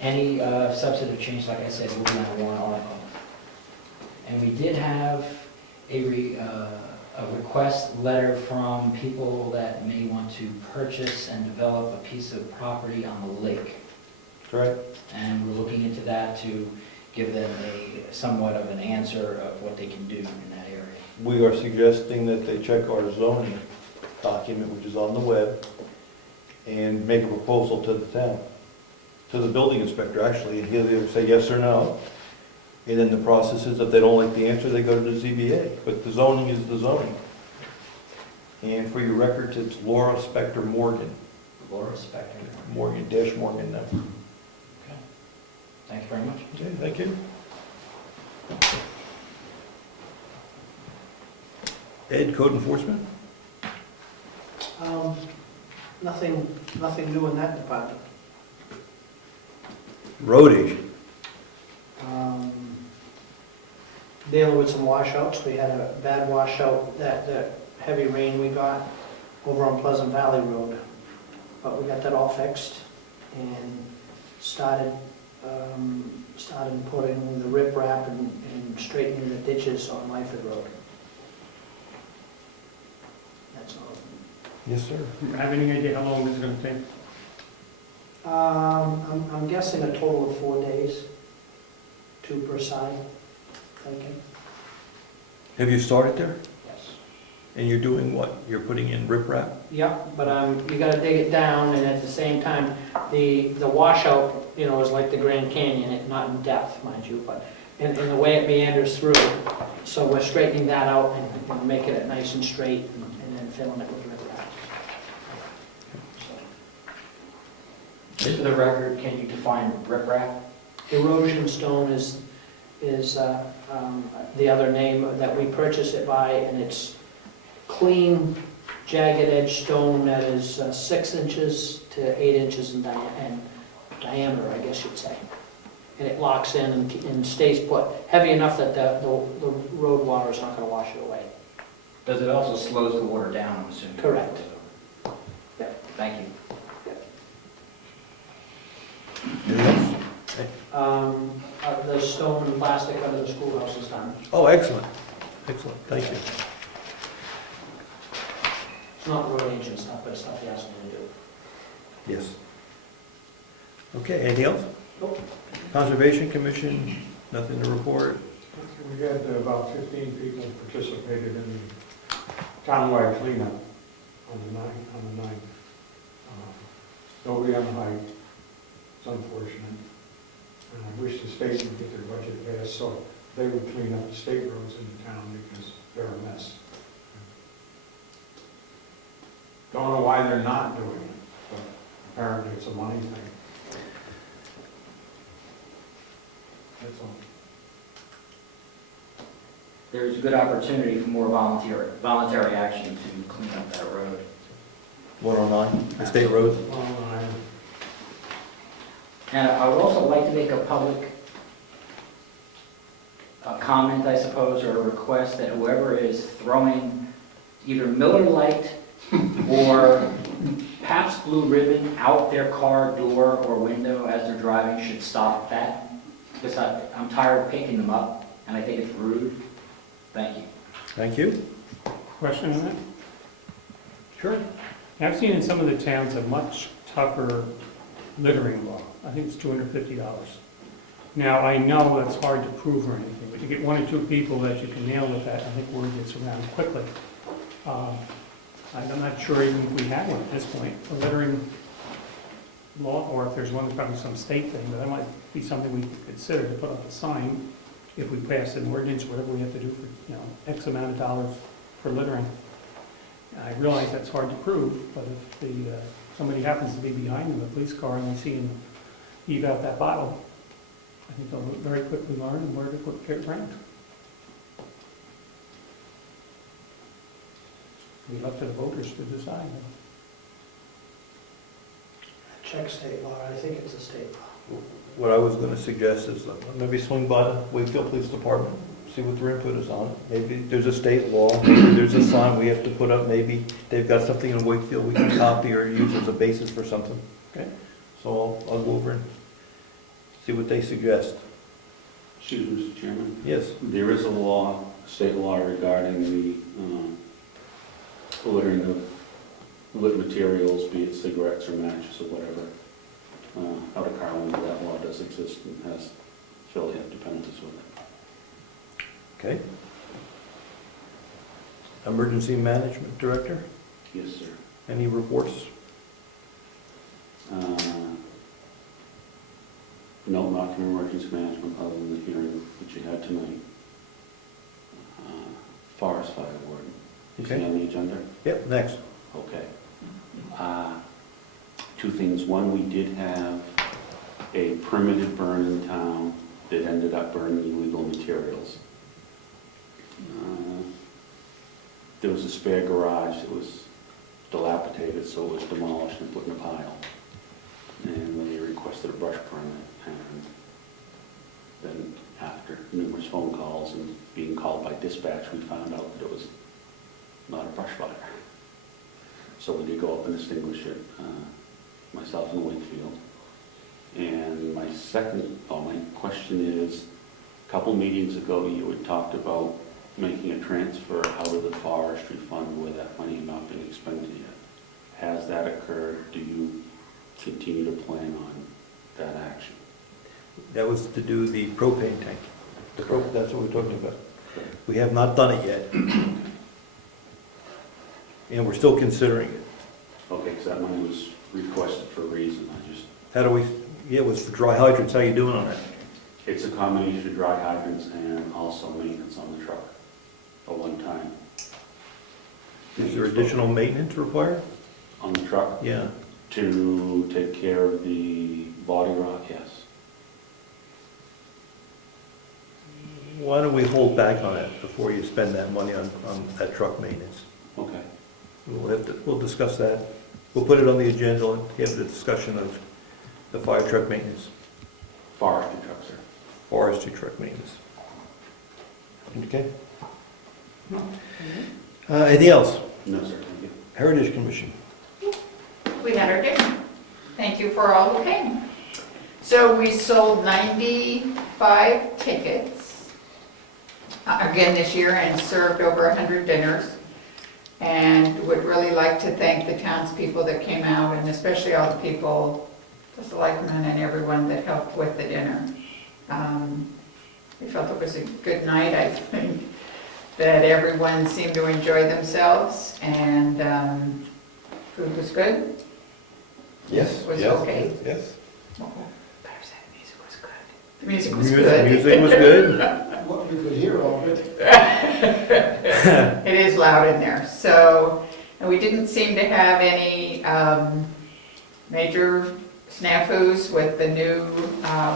Any substantive change, like I said, will be on a warrant article. And we did have a request letter from people that may want to purchase and develop a piece of property on the lake. Correct. And we're looking into that to give them a somewhat of an answer of what they can do in that area. We are suggesting that they check our zoning document, which is on the web, and make a proposal to the town, to the building inspector, actually, and he'll either say yes or no. And then the process is, if they don't like the answer, they go to the ZBA. But the zoning is the zoning. And for your records, it's Laura Spector Morgan. Laura Spector. Morgan now. Okay. Thank you very much. Okay, thank you. Ed, code enforcement? Nothing new in that department. Road agent. Dealing with some washouts. We had a bad washout, that heavy rain we got over on Pleasant Valley Road. But we got that all fixed and started putting the riprap and straightening the ditches on Lyford Road. That's all. Yes, sir. Have any idea how long this is gonna take? I'm guessing a total of 4 days, 2 per side, thinking. Have you started there? Yes. And you're doing what? You're putting in riprap? Yeah, but you gotta dig it down, and at the same time, the washout, is like the Grand Canyon, it's not in depth, mind you, but in the way it meanders through. So we're straightening that out and making it nice and straight, and then filling it with riprap. Just for the record, can you define riprap? Erosion stone is the other name that we purchase it by, and it's clean, jagged edge stone that is 6 inches to 8 inches in diameter, I guess you'd say. And it locks in and stays put, heavy enough that the road water is not going to wash it away. Does it also slows the water down, I'm assuming? Correct. Yep. Thank you. Anything else? The stone and plastic under the schoolhouse is done. Oh, excellent. Excellent, thank you. It's not road agent stuff, but it's stuff he asked me to do. Yes. Okay, anything else? Nope. Conservation Commission, nothing to report? We had about 15 people participated in the townwide cleanup on the 9th. Nobody on the hike. It's unfortunate. And I wish the state would get their budget passed so they would clean up the state roads in the town because they're a mess. Don't know why they're not doing it, but apparently it's a money thing. That's all. There's a good opportunity for more voluntary action to clean up that road. 109, the state road? And I would also like to make a public comment, I suppose, or a request that whoever is throwing either Miller Lite or Pabst Blue Ribbon out their car door or window as they're driving should stop that. Because I'm tired of picking them up, and I think it's rude. Thank you. Thank you. Question on that? Sure. I've seen in some of the towns a much tougher littering law. I think it's $250. Now, I know that's hard to prove or anything, but you get 1 or 2 people that you can nail with that, I think word gets around quickly. I'm not sure even if we have one at this point, a littering law, or if there's one, probably some state thing, but that might be something we could consider to put up a sign if we pass an ordinance, whatever we have to do for, X amount of dollars for littering. I realize that's hard to prove, but if somebody happens to be behind them, a police car, and they see him heave out that bottle, I think they'll very quickly learn where to put their brand. Be up to the voters to decide. Check state law, I think it's a state law. What I was going to suggest is maybe swing by the Wakefield Police Department, see what their input is on it. Maybe there's a state law, maybe there's a sign we have to put up, maybe they've got something in Wakefield we can copy or use as a basis for something. Okay? So I'll go over and see what they suggest. Excuse me, Mr. Chairman. Yes. There is a law, state law regarding the littering of lit materials, be it cigarettes or matches or whatever, out of Carlin does exist and has fairly have dependencies with it. Okay. Emergency Management Director, Yes, sir. any reports? No, not from emergency management, other than the hearing that you had tonight. Forest fire warden. Is he Okay. on the agenda? Yep, next. Okay. Two things. One, we did have a permitted burn in town that ended up burning illegal materials. There was a spare garage that was dilapidated, so it was demolished and put in a pile. And they requested a brush permit, and then after numerous phone calls and being called by dispatch, we found out that it was not a brush fire. So we did go up and extinguish it, myself and Wakefield. And my question is, a couple meetings ago, you had talked about making a transfer out of the forestry fund where that money had not been expended yet. Has that occurred? Do you continue to plan on that action? That was to do the propane tank. That's what we're talking about. We have not done it yet. And we're still considering it. Okay, because that money was requested for a reason. How do we, yeah, it was for dry hydrants, how you doing on that? It's a combination of dry hydrants and also maintenance on the truck at one time. Is there additional maintenance required? On the truck? Yeah. To take care of the body rock, yes. Why don't we hold back on it before you spend that money on that truck maintenance? Okay. We'll discuss that. We'll put it on the agenda and have the discussion of the fire truck maintenance, Forestry truck, sir. forestry truck maintenance. Okay? Anything else? No, sir, thank you. Heritage Commission. We had our dinner. Thank you for all who came. So we sold 95 tickets again this year and served over 100 dinners. And would really like to thank the townspeople that came out, and especially all the people, the selectmen and everyone that helped with the dinner. We felt it was a good night. I think that everyone seemed to enjoy themselves, and food was good. Yes. Was yes, okay. Yes. Better say the music was good. The music was good. Music was good. What we could hear of it. It is loud in there. So, and we didn't seem to have any major snafus with the new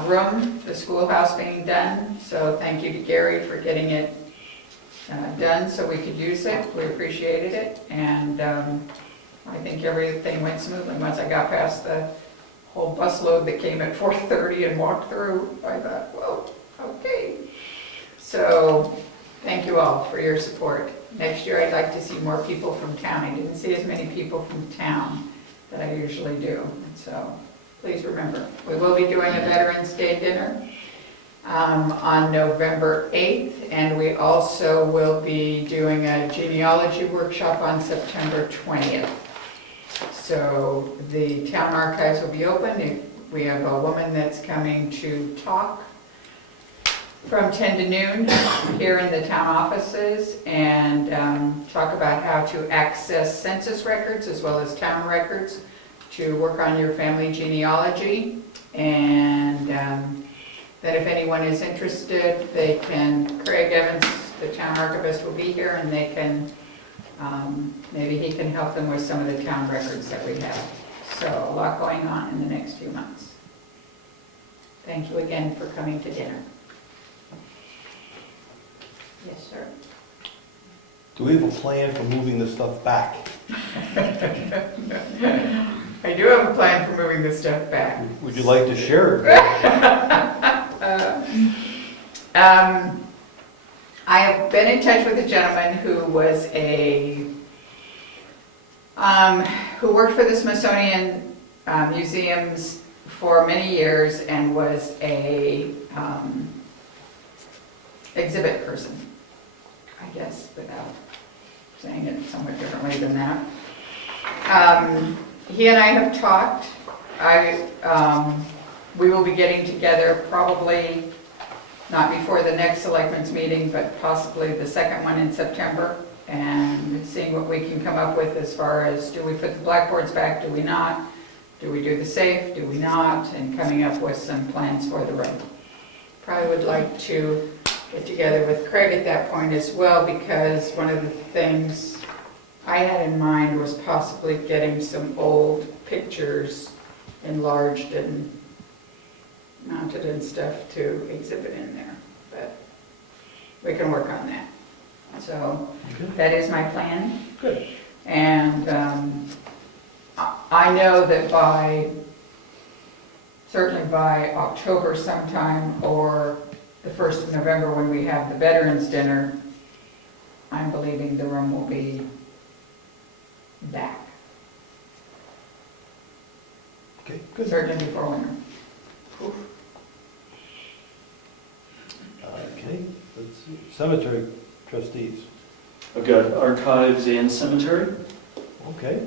room, the schoolhouse being done. So thank you to Gary for getting it done so we could use it. We appreciated it. And I think everything went smoothly. Once I got past the whole busload that came at 4:30 and walked through, I thought, well, okay. So thank you all for your support. Next year I'd like to see more people from town. I didn't see as many people from town that I usually do. So please remember, we will be doing a Veterans Day dinner on November 8th, and we also will be doing a genealogy workshop on September 20th. So the town archives will be open. We have a woman that's coming to talk from 10 to noon here in the town offices and talk about how to access census records as well as town records to work on your family genealogy. And that if anyone is interested, they can, Craig Evans, the town archivist, will be here and they can, maybe he can help them with some of the town records that we have. So a lot going on in the next few months. Thank you again for coming to dinner. Yes, sir. Do we have a plan for moving this stuff back? I do have a plan for moving this stuff back. Would you like to share it? I have been in touch with a gentleman who was who worked for the Smithsonian Museums for many years and was a exhibit person, I guess, without saying it somewhat differently than that. He and I have talked. we will be getting together probably not before the next selectmen's meeting, but possibly the second one in September, and seeing what we can come up with as far as, do we put the blackboards back, do we not? Do we do the safe, do we not? And coming up with some plans for the room. Probably would like to get together with Craig at that point as well, because one of the things I had in mind was possibly getting some old pictures enlarged and mounted and stuff to exhibit in there, but we can work on that. So that is my plan. Good. And I know that certainly by October sometime, or the 1st of November when we have the Veterans Dinner, I'm believing the room will be back. Okay, good. Certainly before winter. Okay, let's see. Cemetery trustees. I've got archives and cemetery. Okay.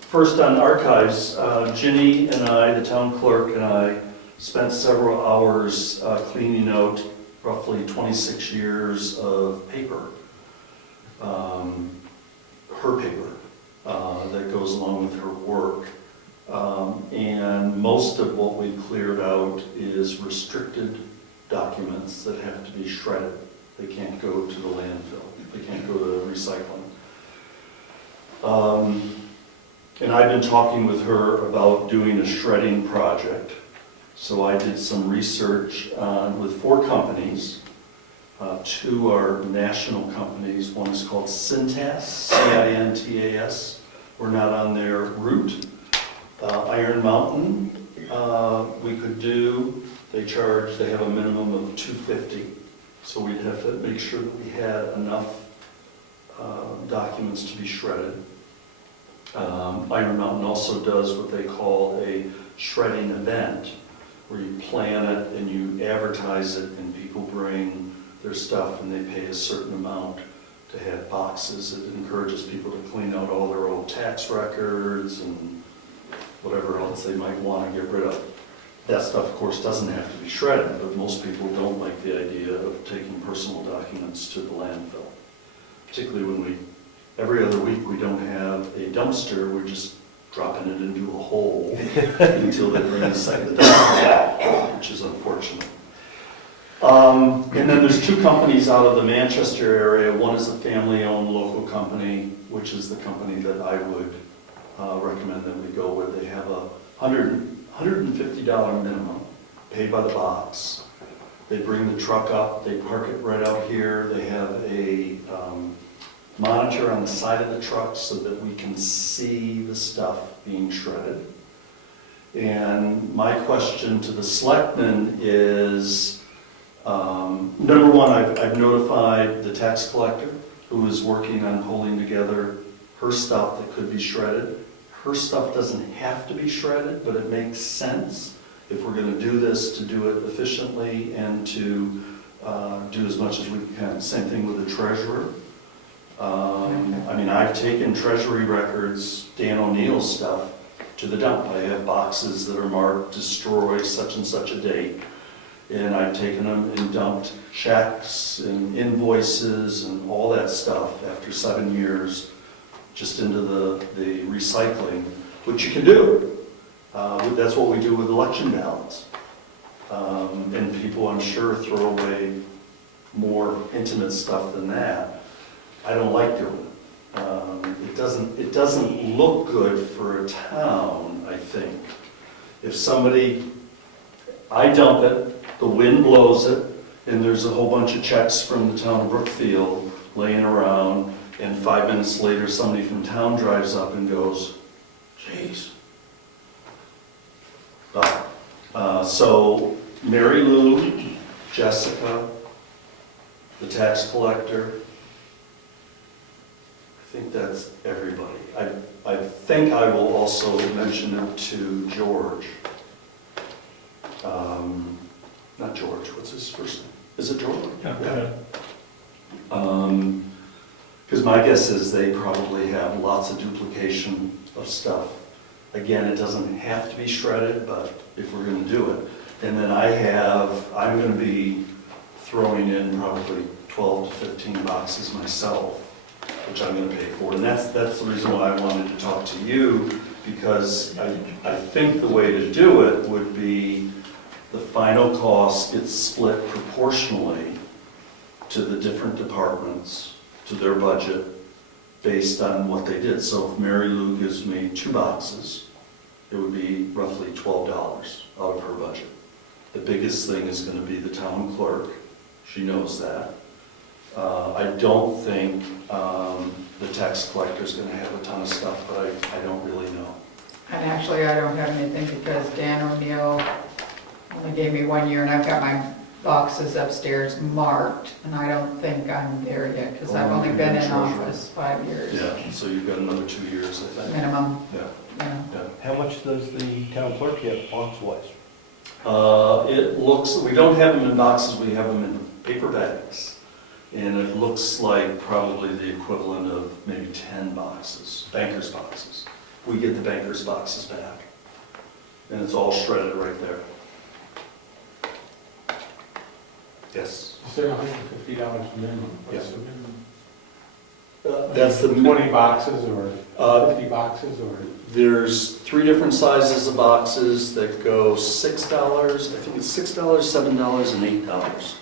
First on archives, Ginny and I, the town clerk and I, spent several hours cleaning out roughly 26 years of paper, her paper, that goes along with her work. And most of what we cleared out is restricted documents that have to be shredded. They can't go to the landfill. They can't go to recycling. And I've been talking with her about doing a shredding project. So I did some research with 4 companies. 2 are national companies. One is called Cintas, C-I-N-T-A-S. We're not on their route. Iron Mountain, we could do, they have a minimum of $250. So we'd have to make sure that we had enough documents to be shredded. Iron Mountain also does what they call a shredding event, where you plan it and you advertise it and people bring their stuff and they pay a certain amount to have boxes. It encourages people to clean out all their old tax records and whatever else they might want to get rid of. That stuff, of course, doesn't have to be shredded, but most people don't like the idea of taking personal documents to the landfill. Particularly when every other week we don't have a dumpster, we're just dropping it into a hole until they bring us the dumpster, which is unfortunate. And then there's 2 companies out of the Manchester area. One is a family-owned local company, which is the company that I would recommend that we go with. They have a $150 minimum, paid by the box. They bring the truck up, they park it right out here. They have a monitor on the side of the truck so that we can see the stuff being shredded. And my question to the selectmen is, number one, I've notified the tax collector who is working on pulling together her stuff that could be shredded. Her stuff doesn't have to be shredded, but it makes sense if we're going to do this, to do it efficiently and to do as much as we can. Same thing with the treasurer. I mean, I've taken treasury records, Dan O'Neill's stuff, to the dump. I have boxes that are marked destroy such and such a date. And I've taken them and dumped checks and invoices and all that stuff after 7 years just into the recycling, which you can do. That's what we do with election ballots. And people, I'm sure, throw away more intimate stuff than that. I don't like doing it. It doesn't look good for a town, I think. If I dump it, the wind blows it, and there's a whole bunch of checks from the town of Brookfield laying around, and 5 minutes later somebody from town drives up and goes, geez. So Mary Lou, Jessica, the tax collector, I think that's everybody. I think I will also mention it to George. Not George, what's his first name? Is it George? Yeah. Because my guess is they probably have lots of duplication of stuff Again, it doesn't have to be shredded, but if we're gonna do it. And then I'm gonna be throwing in probably 12 to 15 boxes myself, which I'm gonna pay for. And that's the reason why I wanted to talk to you, because I think the way to do it would be the final cost gets split proportionally to the different departments, to their budget, based on what they did. So if Mary Lou gives me 2 boxes, it would be roughly $12 out of her budget. The biggest thing is gonna be the town clerk. She knows that. I don't think the tax collector's gonna have a ton of stuff, but I don't really know. And actually, I don't have anything because Dan O'Neill only gave me 1 year, and I've got my boxes upstairs marked, and I don't think I'm there yet, because I've only been in office 5 years. Yeah, so you've got another 2 years, I think. Minimum, Yeah. yeah. How much does the town clerk get box-wise? It looks, we don't have them in boxes, we have them in paper bags. And it looks like probably the equivalent of maybe 10 boxes, banker's boxes. We get the banker's boxes back. And it's all shredded right there. Yes? You said $150 minimum. What's the minimum? That's the 20 boxes or 50 boxes or? There's 3 different sizes of boxes that go $6, I think it's $6, $7, and $8.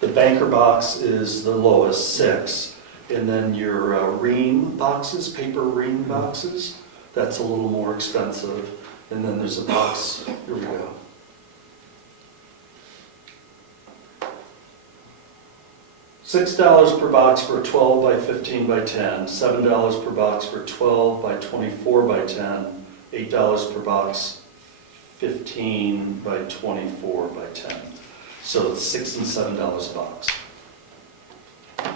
The banker box is the lowest, 6. And then your ream boxes, paper ream boxes, that's a little more expensive. And then there's a box, here we go. $6 per box for a 12 by 15 by 10, $7 per box for 12 by 24 by 10, $8 per box, 15 by 24 by 10. So it's $6 and $7 a box.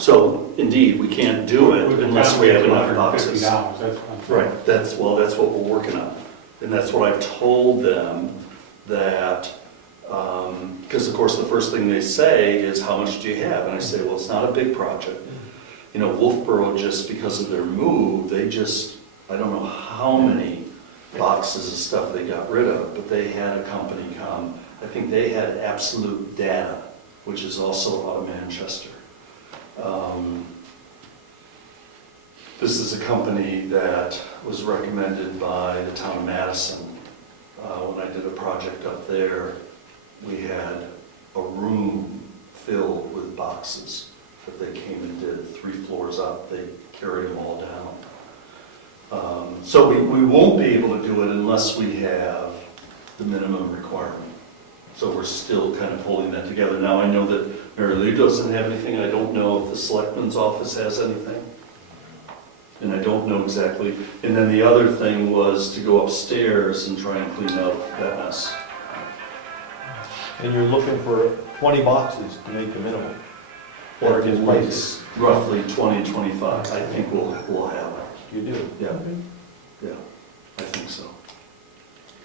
So indeed, we can't do it unless we have enough boxes. $150, that's what I'm saying. Right, that's what we're working on. And that's what I've told them, that, because of course the first thing they say is, how much do you have? And I say, well, it's not a big project. You know, Wolfboro, just because of their move, they just, I don't know how many boxes of stuff they got rid of, but they had a company come. I think they had Absolute Data, which is also out of Manchester. This is a company that was recommended by the town of Madison. When I did a project up there, we had a room filled with boxes that they came and did 3 floors up. They carried them all down. So we won't be able to do it unless we have the minimum requirement. So we're still kind of pulling that together. Now I know that Mary Lou doesn't have anything. I don't know if the Selectmen's office has anything. And I don't know exactly. And then the other thing was to go upstairs and try and clean out that mess. And you're looking for 20 boxes to make the minimum? Or At just least roughly 20, 25. I think we'll have it. You do? Yeah, yeah, I think so.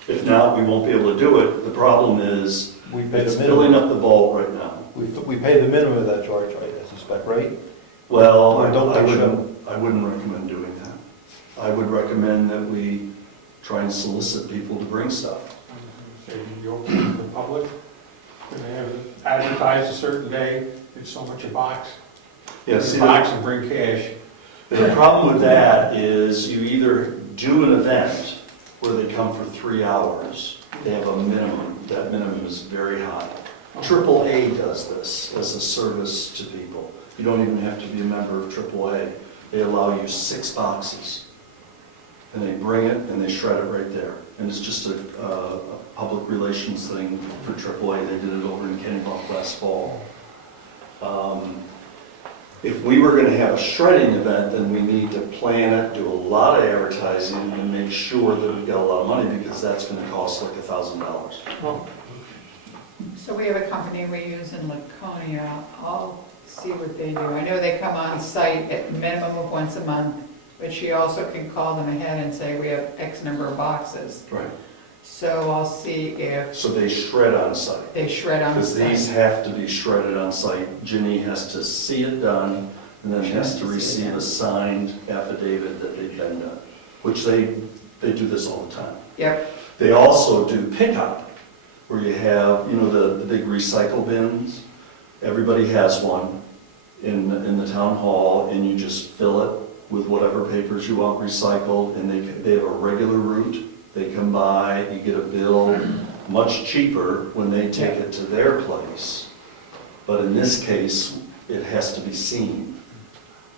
If not, we won't be able to do it. The problem is, We pay it's the filling minimum. up the vault right now. We pay the minimum of that charge, I suspect, right? Well, Or don't they I wouldn't recommend doing that. I would recommend that we try and solicit people to bring stuff. Say you open to the public, and they have it advertised a certain day, it's so much a box. Yeah, Get a box and bring cash. the problem with that is you either do an event where they come for 3 hours, they have a minimum, that minimum is very high. AAA does this as a service to people. You don't even have to be a member of AAA. They allow you 6 boxes. And they bring it and they shred it right there. And it's just a public relations thing for AAA. They did it over in Kennebunk last fall. If we were gonna have a shredding event, then we need to plan it, do a lot of advertising, and make sure that we've got a lot of money, because that's gonna cost like $1,000. So we have a company we use in Laconia. I'll see what they do. I know they come on site at minimum of once a month, but she also can call them ahead and say, we have X number of boxes. Right. So I'll see if So they shred on site. they shred on Because these site. have to be shredded on site. Ginny has to see it done, and then She has has to to see it receive done. a signed affidavit that they've been done, which they They do this all the time. Yep, They also do pickup, where you have, you know, the big recycle bins. Everybody has one in the town hall, and you just fill it with whatever papers you want recycled, and they have a regular route. They come by, you get a bill, much cheaper when they take it to their place. But in this case, it has to be seen.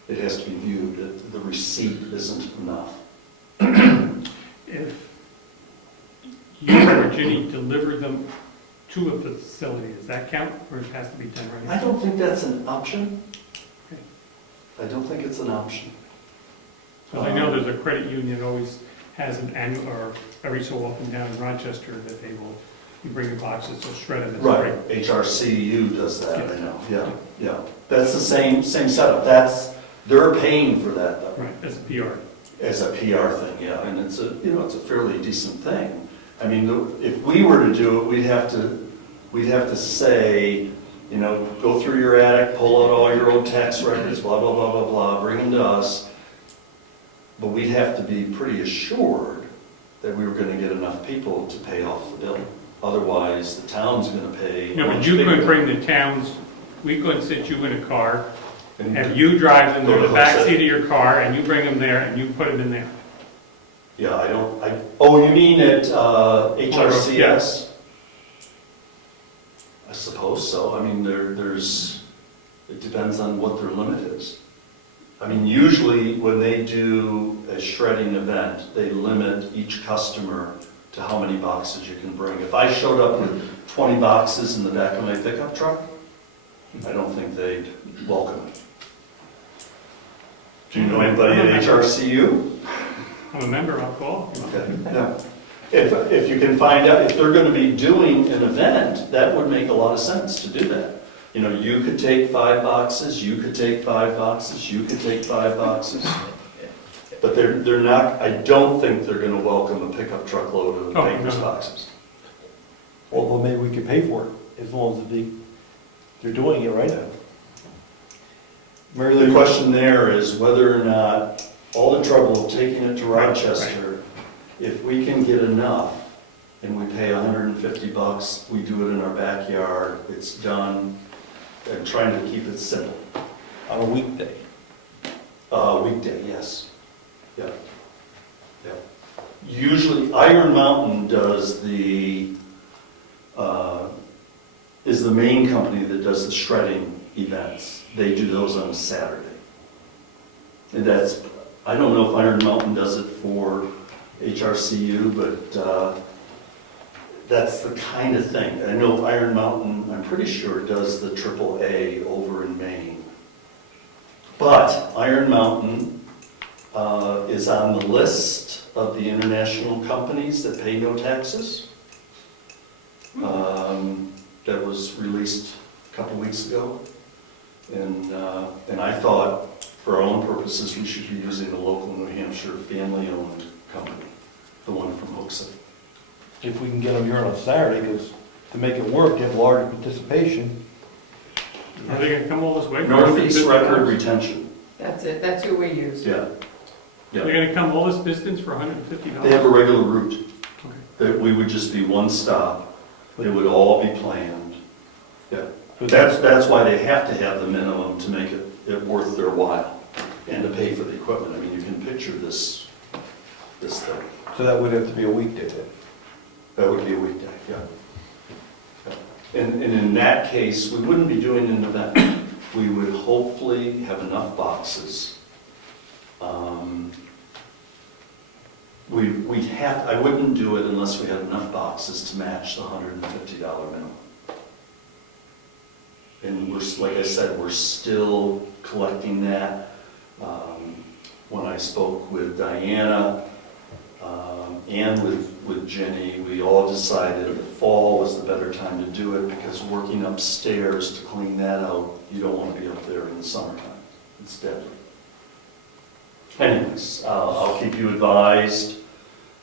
It has to be viewed. The receipt isn't enough. If you or Ginny deliver them to a facility, does that count, or it has to be done right? I don't think that's an option. Okay. I don't think it's an option. Because I know there's a credit union that always has an annual, or every so often down in Rochester, that they will, you bring your boxes, they'll shred them. It's Right, great. HRCU does that, I know, yeah. That's the same setup. They're paying for that though. Right, as a PR. As a PR thing, yeah, and it's a fairly decent thing. I mean, if we were to do it, we'd have to say, you know, go through your attic, pull out all your old tax records, blah, blah, blah, blah, blah, bring them to us. But we'd have to be pretty assured that we were gonna get enough people to pay off the bill. Otherwise, the town's gonna pay. No, but much you bigger. could bring the towns, we could sit you in a car, and you drive them Go to to the back Hooksett. seat of your car, and you bring them there, and you put them in there. Yeah, oh, you mean at HRCS? I suppose so. I mean, it depends on what their limit is. I mean, usually when they do a shredding event, they limit each customer to how many boxes you can bring. If I showed up with 20 boxes in the back of my pickup truck, I don't think they'd welcome it. Do you know anybody at HRCU? I'm a member, I'll call. Okay, yeah. If you can find out, if they're gonna be doing an event, that would make a lot of sense to do that. You know, you could take 5 boxes, you could take 5 boxes, you could take 5 boxes. But they're not, I don't think they're gonna welcome a pickup truckload of Oh, papers no. boxes. Well, maybe we could pay for it, as long as they're doing it right now. Mary The Lou, question there is whether or not, all the trouble of taking it to Rochester, if we can get enough, and we pay $150, we do it in our backyard, it's done, and trying to keep it simple. on a weekday. Weekday, yes. Yeah. Yeah. Usually Iron Mountain does is the main company that does the shredding events. They do those on a Saturday. And I don't know if Iron Mountain does it for HRCU, but that's the kind of thing. I know Iron Mountain, I'm pretty sure, does the AAA over in Maine. But Iron Mountain is on the list of the international companies that pay no taxes. That was released a couple weeks ago. And I thought, for our own purposes, we should be using a local New Hampshire family-owned company, the one from Hooksett. If we can get them here on a Saturday, because to make it work, you have larger participation. Are they gonna come all this way? Northeast Record Retention, that's it, that's who we use. yeah. They're gonna come all this distance for $150? They have a regular route. Okay. That we would just be one stop. It would all be planned. Yeah. That's why they have to have the minimum to make it worth their while and to pay for the equipment. I mean, you can picture this thing. So that would have to be a weekday then. That would be a weekday, yeah. Yeah. And in that case, we wouldn't be doing an event. We would hopefully have enough boxes. I wouldn't do it unless we had enough boxes to match the $150 minimum. And like I said, we're still collecting that. When I spoke with Diana and with Jenny, we all decided the fall was the better time to do it because working upstairs to clean that out, you don't want to be up there in the summertime. It's deadly. Anyways, I'll keep you advised.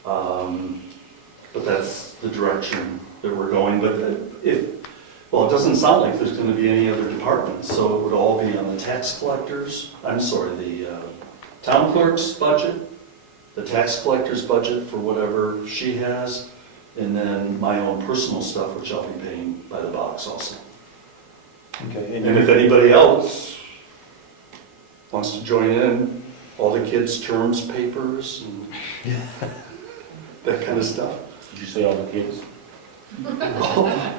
But that's the direction that we're going. But it doesn't sound like there's going to be any other departments, so it would all be on the tax collectors, the town clerk's budget, the tax collector's budget for whatever she has, and then my own personal stuff, which I'll be paying by the box also. Okay, And if anybody else wants to join in, all the kids' terms papers and that kind of stuff. Did you say all the kids?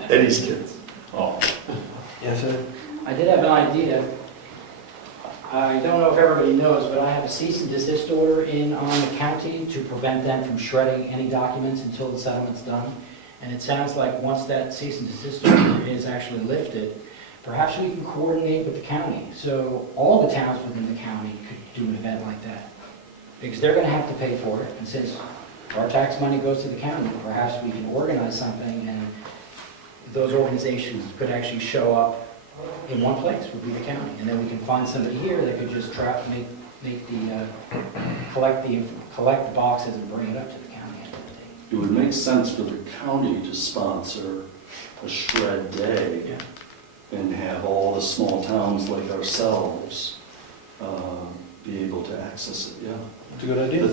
Eddie's kids. Oh. Yes, sir. I did have an idea. I don't know if everybody knows, but I have a cease and desist order in on the county to prevent them from shredding any documents until the settlement's done. And it sounds like once that cease and desist order is actually lifted, perhaps we can coordinate with the county. So all the towns within the county could do an event like that. Because they're gonna have to pay for it, and since our tax money goes to the county, perhaps we can organize something and those organizations could actually show up in one place, would be the county. And then we can find somebody here that could just collect the boxes and bring it up to the county at the end of the day. It would make sense for the county to sponsor a shred day and have all the small towns like ourselves be able to access it, yeah. That's a good idea.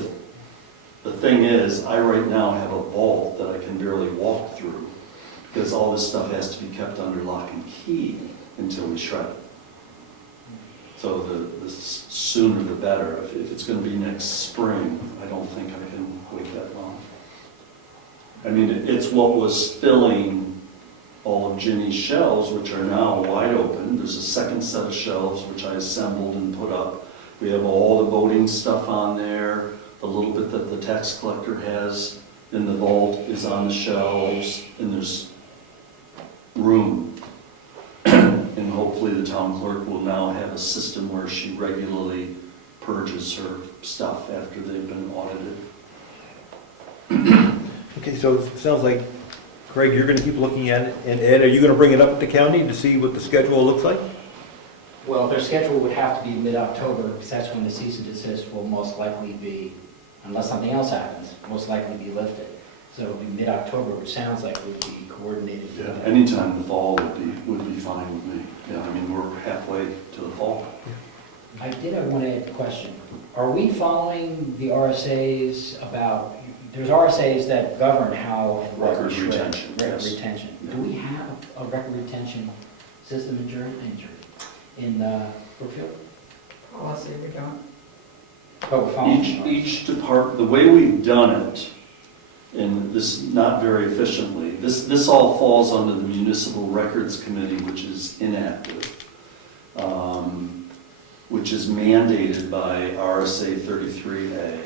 The thing is, I right now have a vault that I can barely walk through because all this stuff has to be kept under lock and key until we shred it. So the sooner the better. If it's going to be next spring, I don't think I can wait that long. I mean, it's what was filling all of Ginny's shelves, which are now wide open. There's a second set of shelves, which I assembled and put up. We have all the voting stuff on there. The little bit that the tax collector has in the vault is on the shelves, and there's room. And hopefully the town clerk will now have a system where she regularly purges her stuff after they've been audited. Okay, so it sounds like, Craig, you're gonna keep looking at it, and Ed, are you gonna bring it up at the county to see what the schedule looks like? Well, their schedule would have to be mid-October, because that's when the cease and desist will most likely be, unless something else happens, most likely be lifted. So it would be mid-October, which sounds like would be coordinated. Yeah, anytime in the fall would be fine with me. Yeah, I mean, we're halfway to the fall. I did have one question. Are we following the RSAs about, there's RSAs that govern how Record shred- retention, Record yes. retention. Do we have a record retention system in Brookfield? Policy, we don't. Oh, we're following. Each department, the way we've done it, and this not very efficiently, this all falls under the Municipal Records Committee, which is inactive, which is mandated by RSA 33A.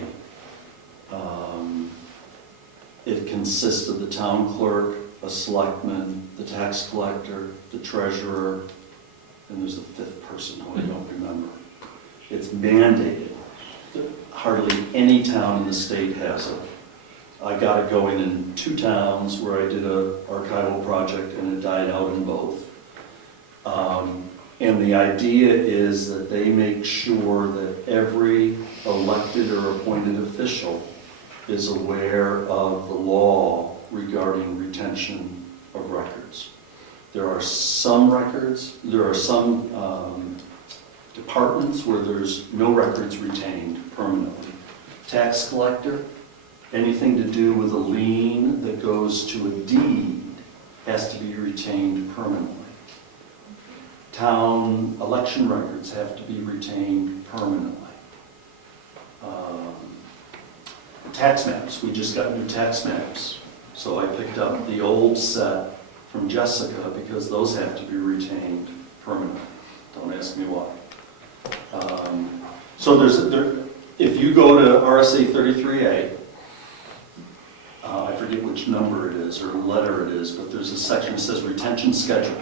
It consists of the town clerk, a selectman, the tax collector, the treasurer, and there's a fifth person who I don't remember. It's mandated. Hardly any town in the state has it. I got it going in 2 towns where I did an archival project and it died out in both. And the idea is that they make sure that every elected or appointed official is aware of the law regarding retention of records. There are some departments where there's no records retained permanently. Tax collector, anything to do with a lien that goes to a deed has to be retained permanently. Town election records have to be retained permanently. Tax maps, we just got new tax maps. So I picked up the old set from Jessica because those have to be retained permanently. Don't ask me why. So if you go to RSA 33A, I forget which number it is or letter it is, but there's a section that says retention schedule.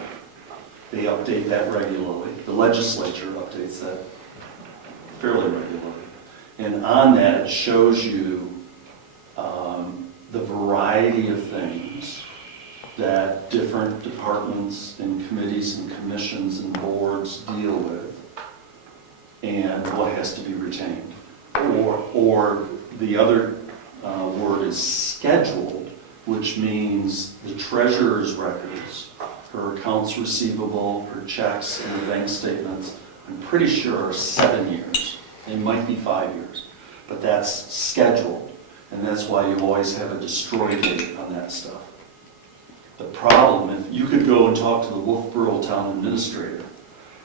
They update that regularly. The legislature updates that fairly regularly. And on that, it shows you the variety of things that different departments and committees and commissions and boards deal with and what has to be retained. Or the other word is scheduled, which means the treasurer's records, her accounts receivable, her checks, and her bank statements, I'm pretty sure are 7 years. They might be 5 years. but that's scheduled, and that's why you always have a destroy date on that stuff. The problem, if you could go and talk to the Wolfboro Town Administrator,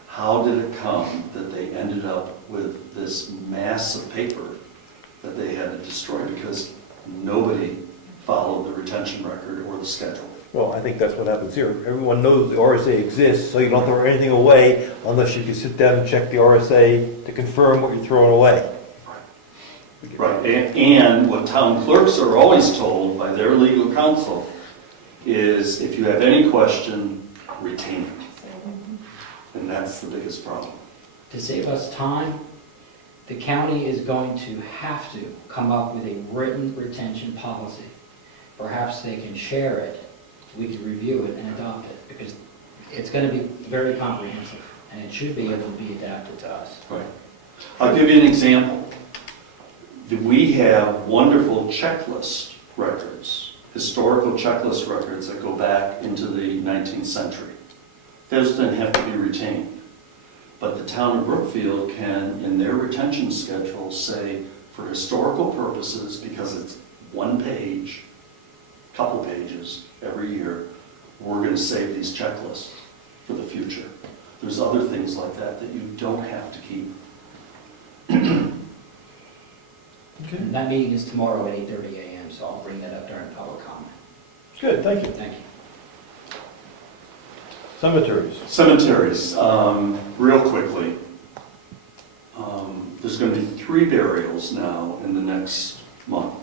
how did it come that they ended up with this mass of paper that they had to destroy because nobody followed the retention record or the schedule? Well, I think that's what happens here. Everyone knows the RSA exists, so you don't throw anything away unless you can sit down and check the RSA to confirm what you're throwing away. Right, and what town clerks are always told by their legal counsel is if you have any question, retain it. And that's the biggest problem. To save us time, the county is going to have to come up with a written retention policy. Perhaps they can share it, we could review it and adopt it, because it's going to be very comprehensive, and it should be able to be adapted to us. Right. I'll give you an example. We have wonderful checklist records, historical checklist records that go back into the 19th century. Those didn't have to be retained. But the town of Brookfield can, in their retention schedule, say, for historical purposes, because it's one page, couple pages every year, we're going to save these checklists for the future. There's other things like that that you don't have to keep. And that meeting is tomorrow at 8:30 a.m., so I'll bring that up during public comment. Good, thank you. Thank you. Cemeteries. Cemeteries, real quickly. There's going to be 3 burials now in the next month.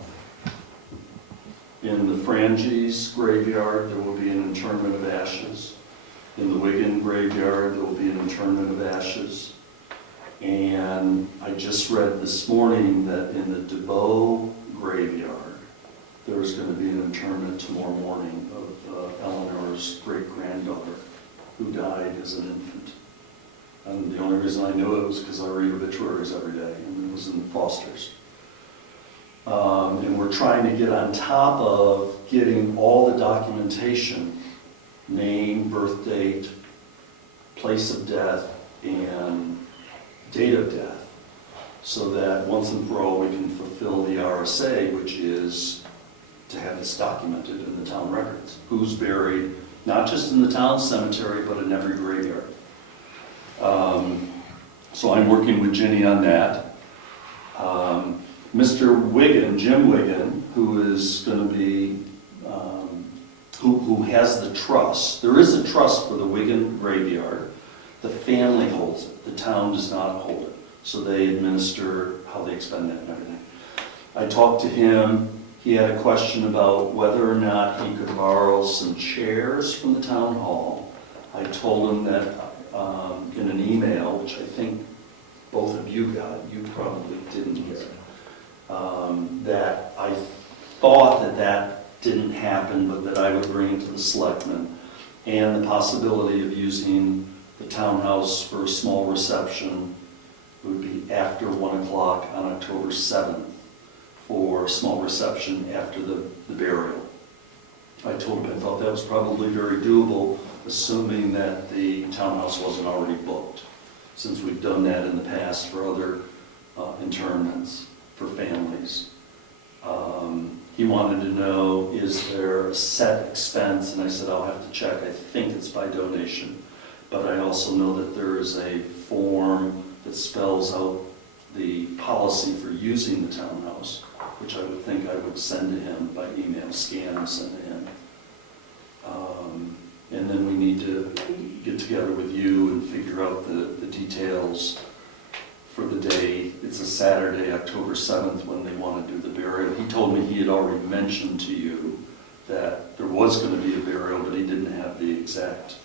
In the Frangies graveyard, there will be an interment of ashes. In the Wigan graveyard, there will be an interment of ashes. And I just read this morning that in the DeBow graveyard, there's going to be an interment tomorrow morning of Eleanor's great-granddaughter, who died as an infant. And the only reason I knew it was because I read obituaries every day, and it was in Foster's. And we're trying to get on top of getting all the documentation, name, birth date, place of death, and date of death, so that once and for all we can fulfill the RSA, which is to have this documented in the town records. Who's buried, not just in the town cemetery, but in every graveyard. So I'm working with Ginny on that. Mr. Wigan, Jim Wigan, who is going to be, who has the trust. There is a trust for the Wigan graveyard. The family holds it. The town does not hold it. So they administer how they expend that and everything. I talked to him. He had a question about whether or not he could borrow some chairs from the town hall. I told him that in an email, which I think both of you got, you probably didn't get, that I thought that that didn't happen, but that I would bring it to the selectmen, and the possibility of using the townhouse for a small reception would be after 1 o'clock on October 7th for a small reception after the burial. I told him I thought that was probably very doable, assuming that the townhouse wasn't already booked, since we've done that in the past for other interments for families. He wanted to know, is there a set expense? And I said, I'll have to check. I think it's by donation. But I also know that there is a form that spells out the policy for using the townhouse, which I would think I would send to him by email, scan and send to him. And then we need to get together with you and figure out the details for the day. It's a Saturday, October 7th, when they want to do the burial. He told me he had already mentioned to you that there was going to be a burial, but he didn't have the exact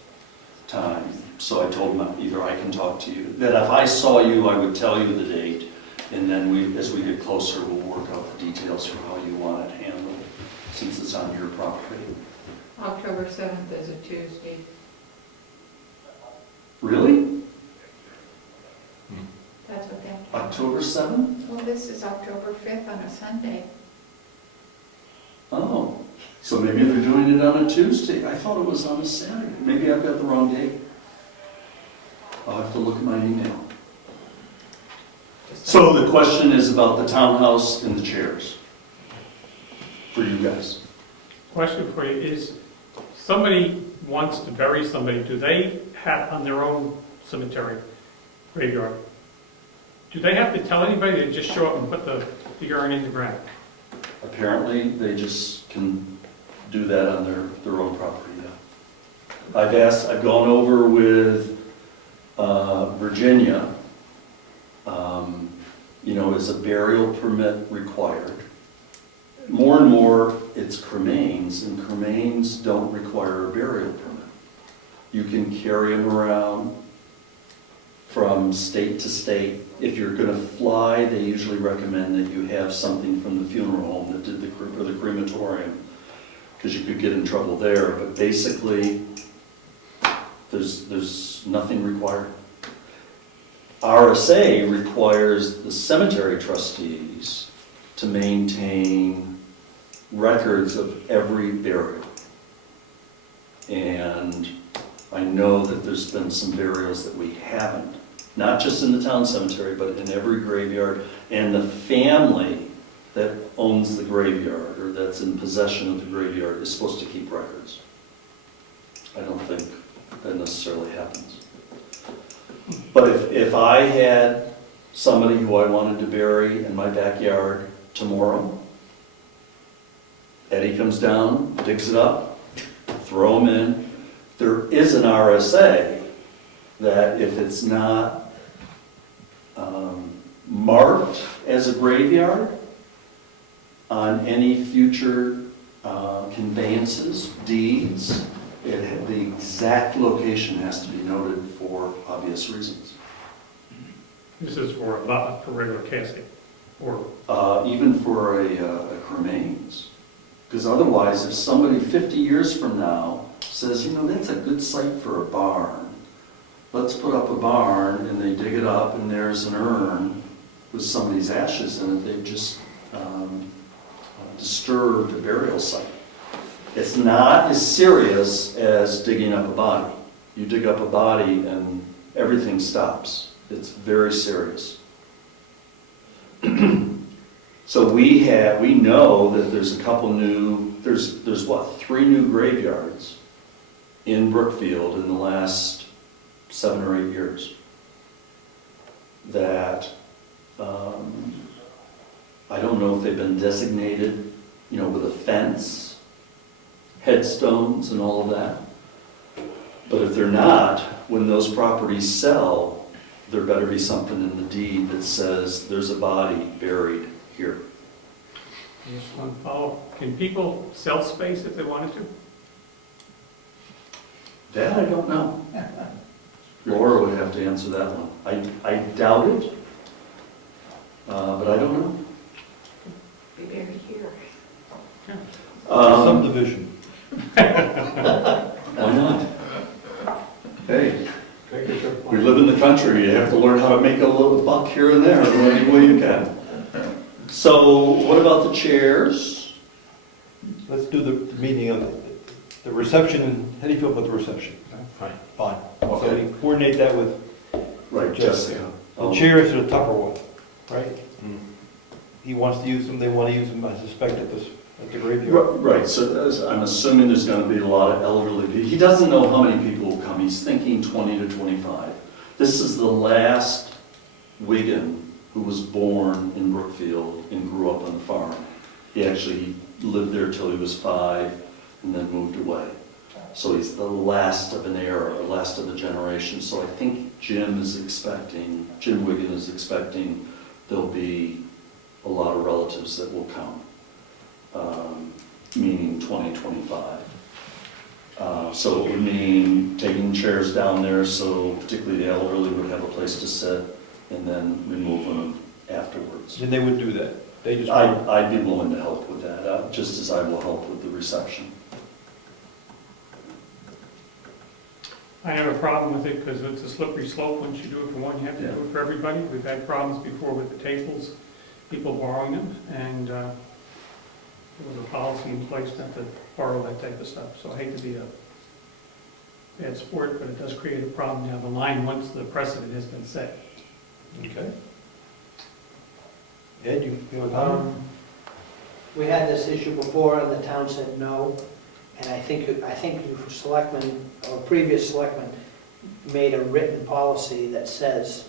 time. So I told him either I can talk to you, that if I saw you, I would tell you the date, and then as we get closer, we'll work out the details for how you want it handled, since it's on your property. October 7th is a Tuesday. Really? That's what that. October 7th? Well, this is October 5th on a Sunday. Oh, so maybe they're doing it on a Tuesday. I thought it was on a Saturday. Maybe I've got the wrong date. I'll have to look at my email. So the question is about the townhouse and the chairs for you guys. Question for you is, somebody wants to bury somebody, do they have on their own cemetery graveyard? Do they have to tell anybody, they just show up and put the urn in the ground? Apparently, they just can do that on their own property, yeah. I've gone over with Virginia, is a burial permit required? More and more, it's cremains, and cremains don't require a burial permit. You can carry them around from state to state. If you're gonna fly, they usually recommend that you have something from the funeral home that did or the crematorium, because you could get in trouble there, but basically, there's nothing required. RSA requires the cemetery trustees to maintain records of every burial. And I know that there's been some burials that we haven't, not just in the town cemetery, but in every graveyard. And the family that owns the graveyard or that's in possession of the graveyard is supposed to keep records. I don't think that necessarily happens. But if I had somebody who I wanted to bury in my backyard tomorrow, Eddie comes down, digs it up, throw them in. There is an RSA that if it's not marked as a graveyard on any future conveyances, deeds, the exact location has to be noted for obvious reasons. This is for a regular casket, or? Even for a cremains. Because otherwise, if somebody 50 years from now says, that's a good site for a barn, let's put up a barn, and they dig it up, and there's an urn with somebody's ashes in it, they've just disturbed the burial site. It's not as serious as digging up a body. You dig up a body and everything stops. It's very serious. So we know that there's a couple there's what, 3 new graveyards in Brookfield in the last 7 or 8 years that I don't know if they've been designated, with a fence, headstones and all of that. But if they're not, when those properties sell, there better be something in the deed that says there's a body buried here. Just one follow. Can people sell space if they wanted to? That I don't know. Laura would have to answer that one. I doubt it, but I don't know. Be buried here. Subdivision. Why not? Hey, Take it to- we live in the country, you have to learn how to make a little buck here and there any way you can. So what about the chairs? Let's do the meeting of the reception, how do you feel about the reception? Fine. Fine. So Okay. we coordinate that with Right, Jessica. the chairs are the tougher one, right? Mm. He wants to use them, they want to use them, I suspect, at the graveyard. Right, so I'm assuming there's gonna be a lot of elderly people. He doesn't know how many people will come, he's thinking 20 to 25. This is the last Wigan who was born in Brookfield and grew up on the farm. He actually lived there till he was 5 and then moved away. So he's the last of an era, or last of a generation. So I think Jim Wigan is expecting there'll be a lot of relatives that will come, meaning 20, 25. So it would mean taking chairs down there so particularly the elderly would have a place to sit and then removing them afterwards. And they would do that. They just. I'd be willing to help with that, just as I will help with the reception. I have a problem with it because it's a slippery slope. Once you do it for one, you have to do it for everybody. We've had problems before with the tables, people borrowing them, and there was a policy in place not to borrow that type of stuff. So I hate to be a bad sport, but it does create a problem down the line once the precedent has been set. Okay. Ed, you have a comment? We had this issue before, and the town said no, and I think you selectmen, or previous selectmen, made a written policy that says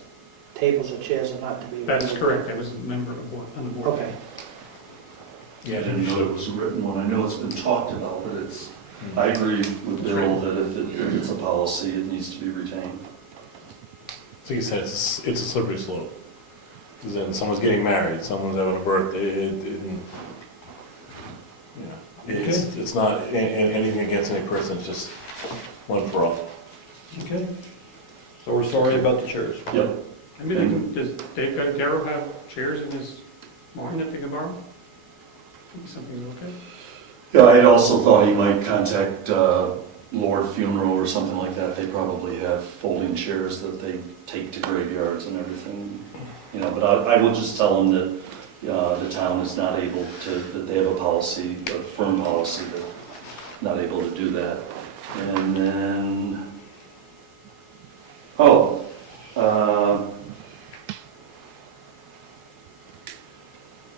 tables or chairs are not to be. That is correct, I was a member of the board, on the board. Okay. Yeah, I didn't know there was a written one. I know it's been talked about, but I agree with Bill that if it's a policy, it needs to be retained. So you said it's a slippery slope. Because then someone's getting married, someone's having a birthday, it's not anything against any person, it's just one for all. Okay. So we're sorry about the chairs. Yep. I mean, does Darrow have chairs in his barn that they can borrow? Think something's okay? Yeah, I had also thought he might contact Lord Funeral or something like that. They probably have folding chairs that they take to graveyards and everything. But I will just tell them that the town is not able to, that they have a policy, a firm policy, that not able to do that. And then,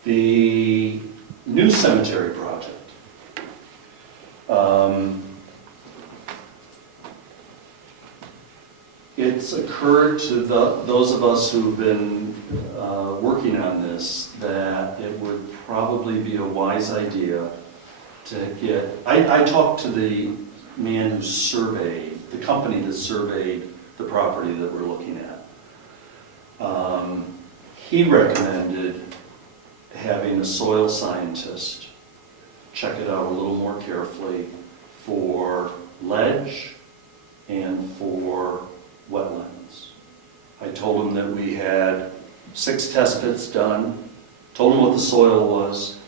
the new cemetery project. It's occurred to those of us who've been working on this that it would probably be a wise idea to get, I talked to the man who surveyed, the company that surveyed the property that we're looking at. He recommended having a soil scientist check it out a little more carefully for ledge and for wetlands. I told him that we had 6 test pits done, told him what the soil was,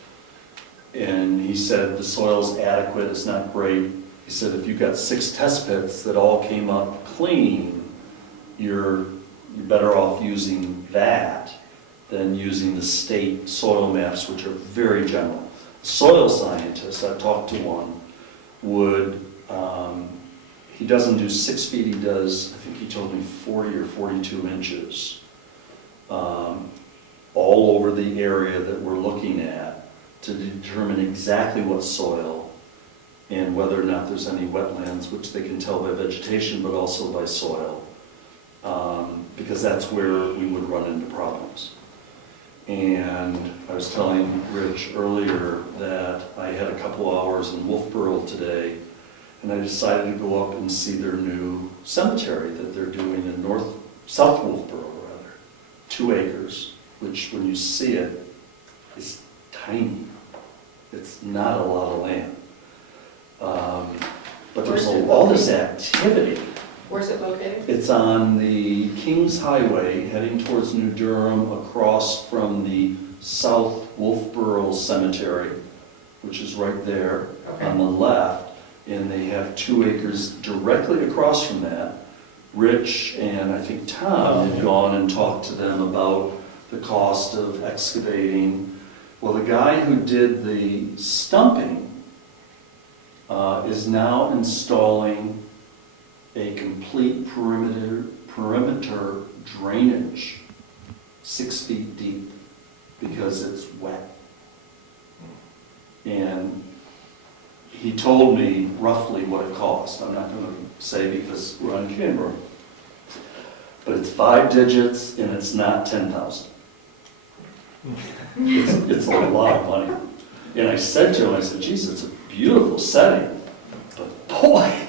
and he said the soil's adequate, it's not great. He said if you've got 6 test pits that all came up clean, you're better off using that than using the state soil maps, which are very general. Soil scientist, I talked to one, would, he doesn't do 6 feet, he does, I think he told me 40 or 42 inches, all over the area that we're looking at to determine exactly what soil and whether or not there's any wetlands, which they can tell by vegetation, but also by soil, because that's where we would run into problems. And I was telling Rich earlier that I had a couple hours in Wolfboro today, and I decided to go up and see their new cemetery that they're doing in South Wolfboro, 2 acres, which when you see it, is tiny. It's not a lot of land. But there's all this activity. Where's it located? It's on the Kings Highway heading towards New Durham across from the South Wolfboro Cemetery, which is right there on the left. And they have 2 acres directly across from that. Rich and I think Tom had gone and talked to them about the cost of excavating. Well, the guy who did the stumping is now installing a complete perimeter drainage 6 feet deep because it's wet. And he told me roughly what it cost. I'm not going to say because we're on camera. But it's 5 digits and it's not 10,000. It's a lot of money. And I said to him, I said, geez, it's a beautiful setting. But boy,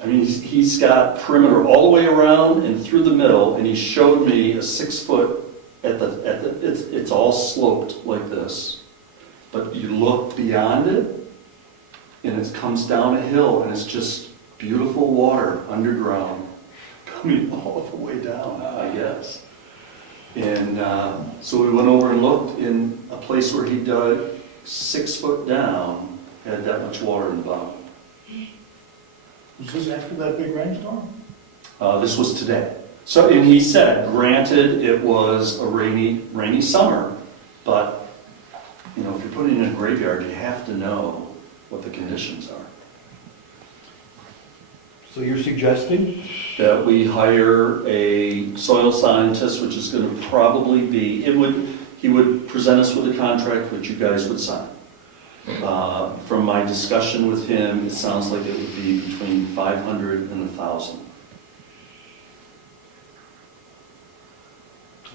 I mean, he's got perimeter all the way around and through the middle, and he showed me a 6 foot it's all sloped like this. But you look beyond it, and it comes down a hill, and it's just beautiful water underground coming all the way down, I guess. And so we went over and looked in a place where he dug 6 foot down, had that much water in the bottom. Was this after that big rainstorm? This was today. So, and he said, granted, it was a rainy summer, but, you know, if you're putting in a graveyard, you have to know what the conditions are. So you're suggesting? That we hire a soil scientist, which is going to probably be, he would present us with a contract which you guys would sign. From my discussion with him, it sounds like it would be between 500 and 1,000.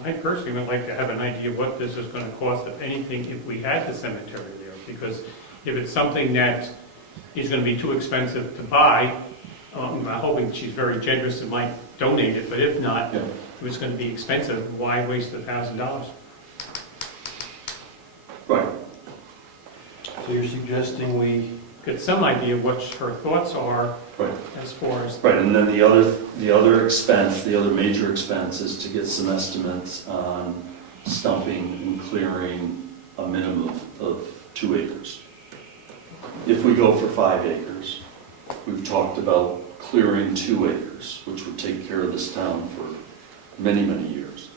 I personally would like to have an idea what this is gonna cost, if anything, if we had the cemetery there, because if it's something that is gonna be too expensive to buy, I'm hoping she's very generous and might donate it, but if not, Yeah. if it's gonna be expensive, why waste $1,000? Right. So you're suggesting we, Get some idea of what her thoughts are Right. as far as, Right, and then the other expense, the other major expense is to get some estimates on stumping and clearing a minimum of 2 acres. If we go for 5 acres, we've talked about clearing 2 acres, which would take care of this town for many, many years.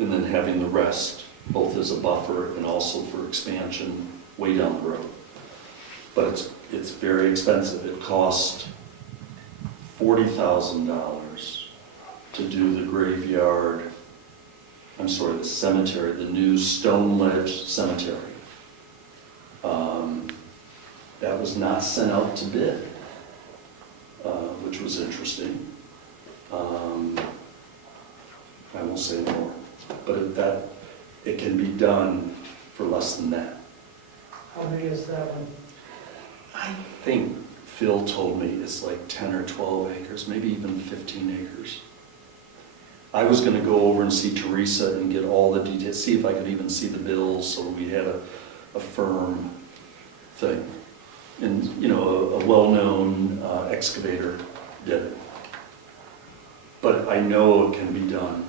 And then having the rest, both as a buffer and also for expansion way down the road. But it's very expensive. It costs $40,000 to do the graveyard, the cemetery, the new stone ledge cemetery. That was not sent out to bid, which was interesting. I won't say more, but it can be done for less than that. How big is that one? I think Phil told me it's like 10 or 12 acres, maybe even 15 acres. I was gonna go over and see Teresa and get all the details, see if I could even see the bills, so we had a firm thing. And, a well-known excavator did it. But I know it can be done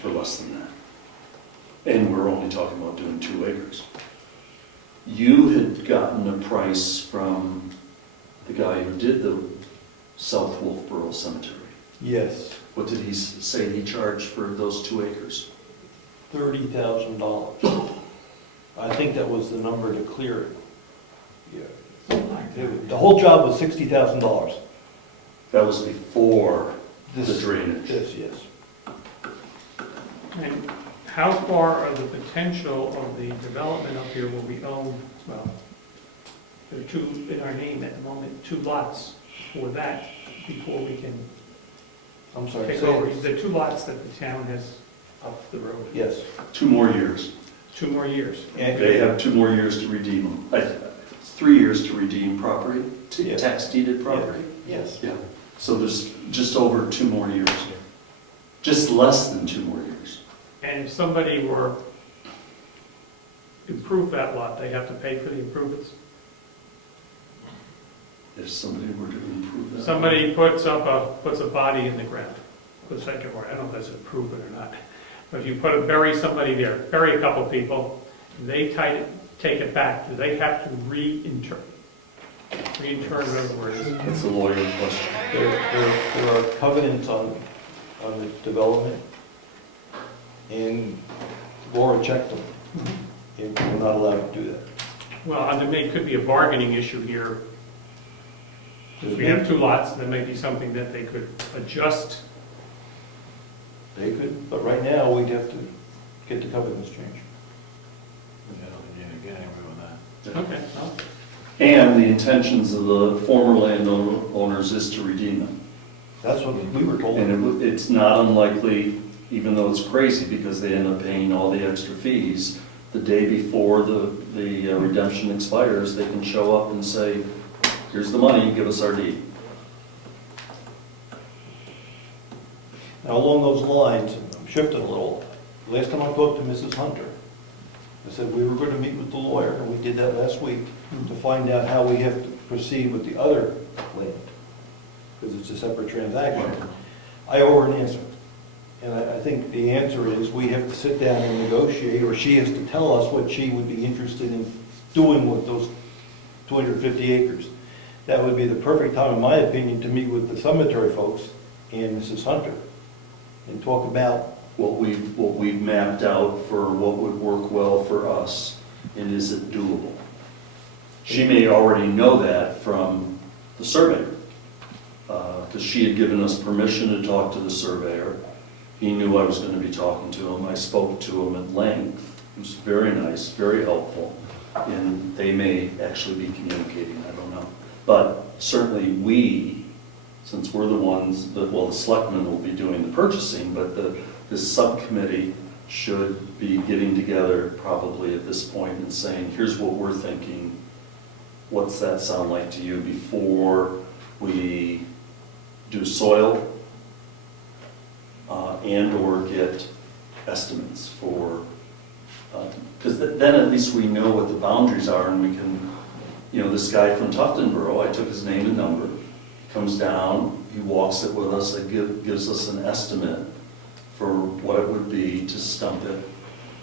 for less than that. And we're only talking about doing 2 acres. You had gotten a price from the guy who did the South Wolfboro Cemetery. yes, What did he say he charged for those 2 acres? $30,000. I think that was the number to clear it. Yeah. The whole job was $60,000. That was before the drainage. This, yes. and how far of the potential of the development up here will be owned, well, there are 2 in our name at the moment, 2 lots for that before we can I'm sorry. take say over. it. The 2 lots that the town has up the road, Yes. 2 more years. 2 more years. And- They have 2 more years to redeem them. 3 years to redeem property, Yeah. tax deeded property. Yes. Yeah, so there's just over 2 more years. Just less than 2 more years. And if somebody were improve that lot, they have to pay for the improvements? If somebody were to improve that. Somebody puts a body in the ground, puts like, I don't know if that's an improvement or not, but if you bury somebody there, bury a couple people, they take it back, do they have to reinter, in other words? That's a lawyer question. There are covenants on the development, and Laura checked them, and we're not allowed to do that. Well, and there could be a bargaining issue here. If we have 2 lots, there may be something that they could adjust. They could, but right now, we'd have to get the covenants changed. Yeah, I agree with that. Okay, well, And the intentions of the former landowners is to redeem them. That's what we were told. And it's not unlikely, even though it's crazy because they end up paying all the extra fees, the day before the redemption expires, they can show up and say, here's the money, give us our deed. Now, along those lines, I'm shifting a little. Last time I talked to Mrs. Hunter, I said we were going to meet with the lawyer, and we did that last week, to find out how we have to proceed with the other land, because it's a separate transaction. I owe her an answer. And I think the answer is we have to sit down and negotiate, or she has to tell us what she would be interested in doing with those 250 acres. That would be the perfect time, in my opinion, to meet with the cemetery folks and Mrs. Hunter and talk about What we've mapped out for what would work well for us, and is it doable? She may already know that from the surveyor, because she had given us permission to talk to the surveyor, He knew I was going to be talking to him. I spoke to him at length. It was very nice, very helpful, and they may actually be communicating, I don't know. But certainly we, since we're the ones that, well, the selectmen will be doing the purchasing, but this subcommittee should be getting together probably at this point and saying, here's what we're thinking. What's that sound like to you before we do soil and or get estimates for, because then at least we know what the boundaries are and we can, you know, this guy from Tuftonboro, I took his name and number, comes down, he walks it with us, and gives us an estimate for what it would be to stump it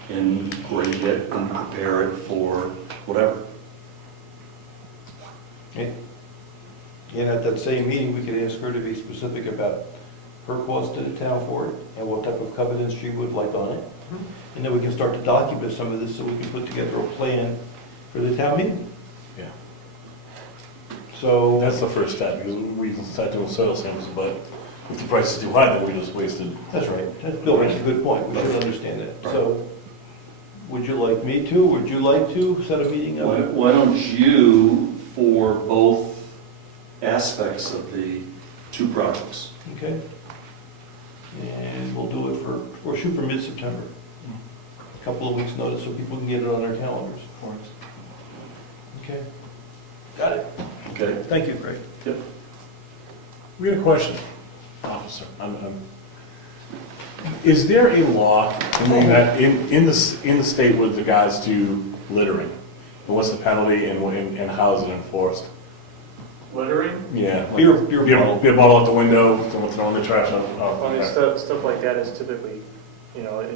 and grade it and prepare it for whatever. And at that same meeting, we could ask her to be specific about her cost to the town for it and what type of covenants she would like on it. And then we can start to document some of this so we can put together a plan for the town meeting. Yeah. So. That's the first step, because we can start doing soil samples, but if the price is too high, then we just wasted. That's right. Bill makes a good point. We should understand that. So, would you like me to? Would you like to set a meeting up? Why don't you, for both aspects of the two projects? Okay. And we'll do it we'll shoot for mid-September. A couple of weeks' notice so people can get it on their calendars. Okay. Got it. Okay. Thank you, Craig. Yep. We had a question, officer. Is there a law in the state with regards to littering? And what's the penalty and how is it enforced? Littering? Yeah. Beer bottle out the window, someone throwing the trash out. I mean, stuff like that is typically, you know,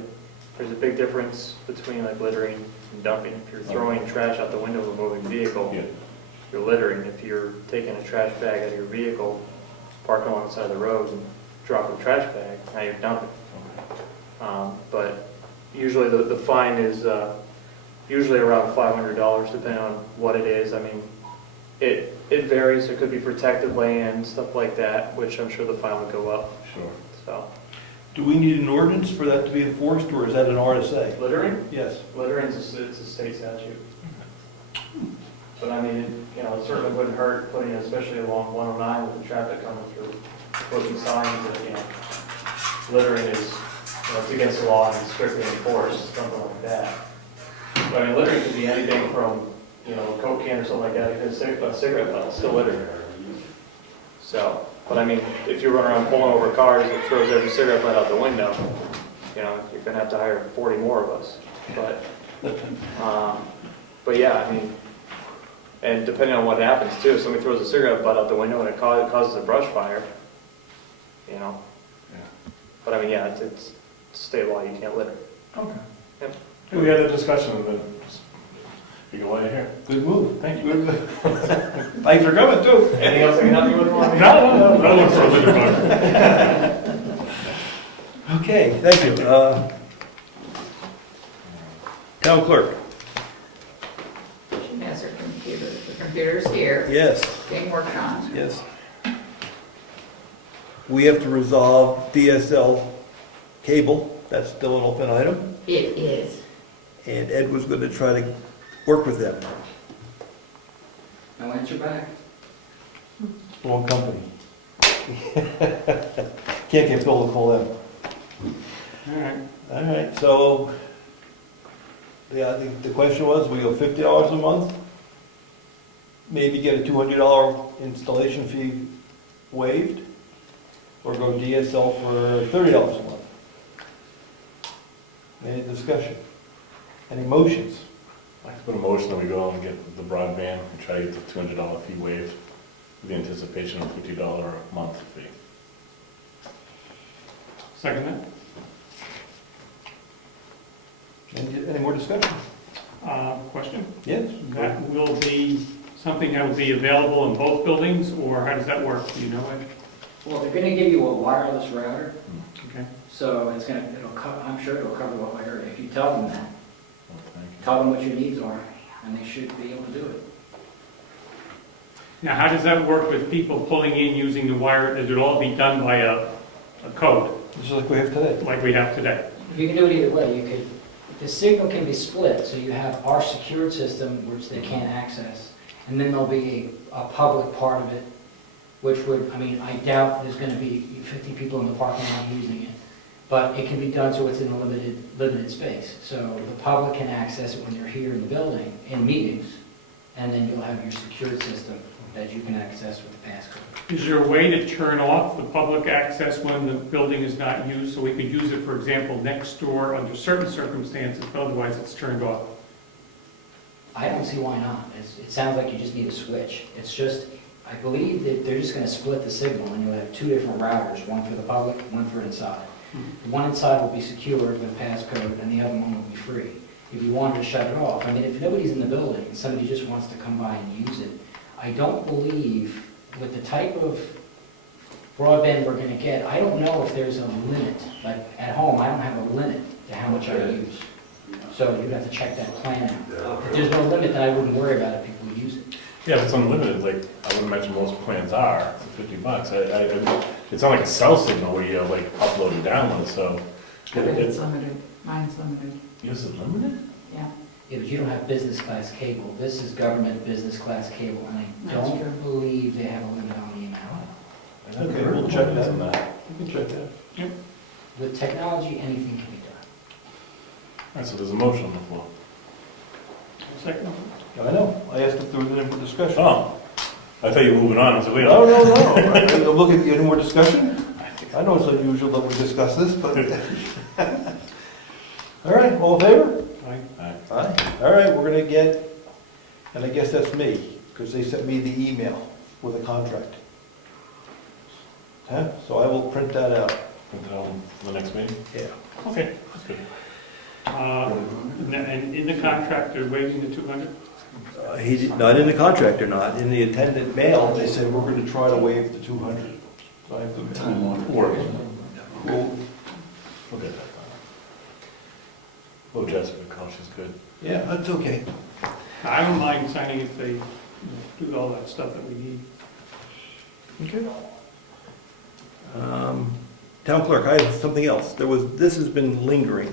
there's a big difference between like littering and dumping. If you're throwing trash out the window of a moving vehicle, you're littering. If you're taking a trash bag out of your vehicle, parking alongside the road and dropping a trash bag, now you're dumping. But usually the fine is usually around $500 depending on what it is. I mean, it varies. It could be protected land, stuff like that, which I'm sure the fine would go up. Sure. So. Do we need an ordinance for that to be enforced, or is that an RSA? Littering? Yes. Littering it's a state statute. But I mean, you know, it certainly wouldn't hurt putting, especially along 109 with the traffic coming through, putting signs that, you know, littering is, you know, it's against the law and strictly enforced, something like that. But I mean, littering could be anything from, you know, a Coke can or something like that, because a cigarette butt is still littering. So, but I mean, if you run around pulling over cars and throws every cigarette butt out the window, you know, you're gonna have to hire 40 more of us. But yeah, I mean, and depending on what happens too, if somebody throws a cigarette butt out the window and it causes a brush fire, you know. Yeah. But I mean, yeah, it's state law, you can't litter. Okay. Yep. We had a discussion and then you go right here. Good move. Thank you. Thanks for coming too. Anything else I can help you with? No. Look for a litter box. Okay, thank you. Town clerk. She has her computer. The computer's here. Yes. Being worked on. Yes. We have to resolve DSL cable. That's still an open item. It is. And Ed was going to try to work with them. No answer back. Wrong company. Can't get Phil to call them. All right, so the question was, we go $50 a month, maybe get a $200 installation fee waived, or go DSL for $30 a month. Any discussion? Any motions? I'd like to put a motion that we go and get the broadband and try to get the $200 fee waived with the anticipation of $50 a month fee. Second that. Any more discussion? Question? Yes. That will be something that will be available in both buildings, or how does that work? Do you know it? Well, they're gonna give you a wireless router, Okay. so I'm sure it'll cover what I heard. If you tell them that, Well, thank you. tell them what your needs are, and they should be able to do it. Now, how does that work with people pulling in using the wire? Does it all be done by a code? Just like we have today. like we have today. You can do it either way. You could, the signal can be split, so you have our secured system, which they can't access, and then there'll be a public part of it, which would, I mean, I doubt there's gonna be 50 people in the parking lot using it, but it can be done so it's in a limited space. So the public can access it when they're here in the building, in meetings, and then you'll have your secured system that you can access with the passcode. Is there a way to turn off the public access when the building is not used, so we could use it, for example, next door under certain circumstances, but otherwise it's turned off? I don't see why not. It sounds like you just need a switch. It's just, I believe that they're just gonna split the signal, and you'll have two different routers, one for the public, one for inside. The one inside will be secured with a passcode, and the other one will be free. If you wanted to shut it off, I mean, if nobody's in the building, and somebody just wants to come by and use it, I don't believe, with the type of broadband we're gonna get, I don't know if there's a limit. Like, at home, I don't have a limit to how much I use. So you'd have to check that plan out. If there's no limit, then I wouldn't worry about it, people would use it. Yeah, if it's unlimited, like, I would imagine most plans are, for $50. It's not like a cell signal where you have, like, upload and download, so. It's limited, mine's limited, Yours is limited? yeah. Yeah, but you don't have business class cable. This is government business class cable, and I That's true. don't believe they have a limit on the amount. Okay, we'll check that. You can check that. With technology, anything can be done. All right, so there's a motion on the floor. Second? I know, I asked if there was any more discussion. Oh, I thought you were moving on, I was like, wait. No, no. Look, at any more discussion? I know it's unusual that we discuss this, but. All right, all in favor? Aye. Aye. All right, we're gonna get, and I guess that's me, because they sent me the email with a contract. Huh? So I will print that out. Print it on for the next meeting? Yeah. Okay, that's good. And in the contract, they're waiving the 200? Not in the contract or not, in the attendant mail, they said we're gonna try to waive the 200. So I have to. Time on work. Well, We'll get that done. Oh, Jessica, call, she's good. yeah, that's okay. I don't mind signing if they do all that stuff that we need. Okay. Town clerk, I have something else. This has been lingering.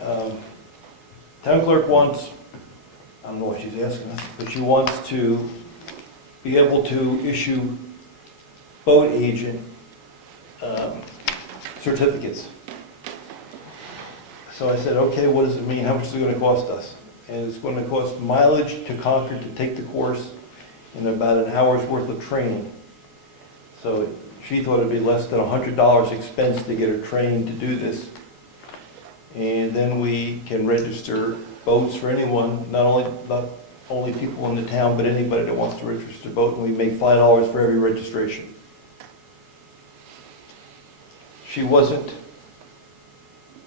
Town clerk wants, I don't know what she's asking us, but she wants to be able to issue boat agent certificates. So I said, okay, what does it mean? How much is it going to cost us? And it's going to cost mileage to Concord to take the course and about an hour's worth of training. So she thought it'd be less than $100 expense to get her trained to do this. And then we can register boats for anyone, not only people in the town, but anybody that wants to register a boat, and we make $5 for every registration.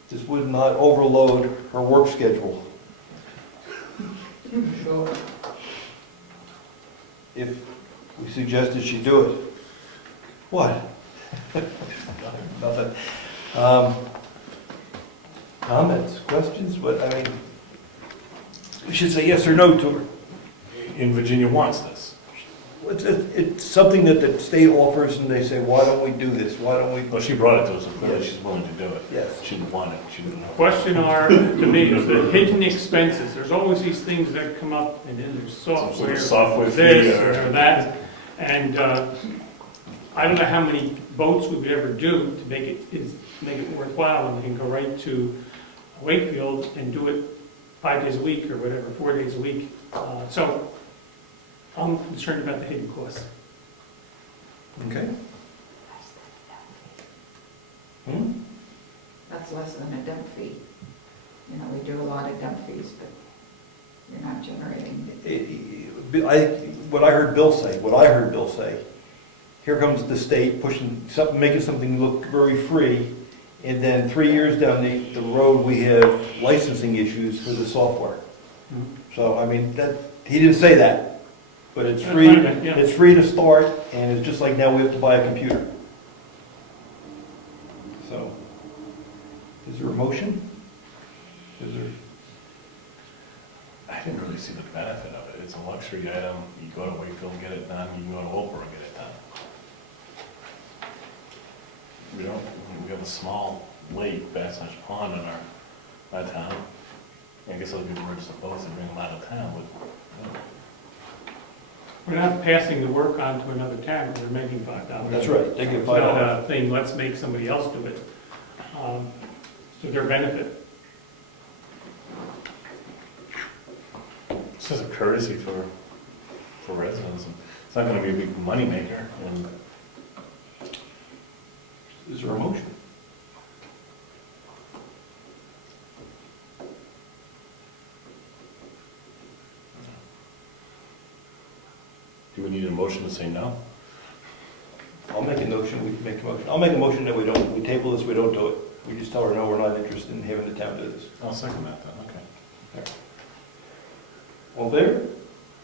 This would not overload her work schedule. Sure. If we suggested she do it. What? Nothing. Comments, questions? What, I mean, we should say yes or no to her. In Virginia wants this. It's something that the state offers, and they say, why don't we do this? Why don't we? Well, she brought it to us, and clearly Yes. she's willing to do it. Yes. She didn't want it, she didn't know. Question to me is the hidden expenses. There's always these things that come up, and then there's software, Software fee this or- or that. And I don't know how many boats we would ever do to make it worthwhile, and we can go right to Wakefield and do it 5 days a week or whatever, 4 days a week. So I'm concerned about the hidden costs. Okay. That's less than a dump fee. You know, we do a lot of dump fees, but you're not generating. What I heard Bill say, here comes the state pushing something, making something look very free, and then 3 years down the road, we have licensing issues for the software. So, I mean, he didn't say that, but it's That's free, what I meant, yeah. it's free to start, and it's just like now we have to buy a computer. So, is there a motion? Is there? I didn't really see the benefit of it. It's a luxury item. You go to Wakefield and get it done, you can go to Oprah and get it done. we have a small lake, Bass Pond in our town. I guess other people were just opposed to bring them out of town, but, you know. We're not passing the work on to another town, we're making $5. That's right, they get It's not $5. a thing, let's make somebody else do it, to their benefit. It's just a courtesy for residents. It's not gonna be a big moneymaker, and Is there a motion? do we need a motion to say no? I'll make a motion, we can make a motion. I'll make a motion that we table this, we don't do it. We just tell her, no, we're not interested in having the town do this. I'll second that then, okay. All there?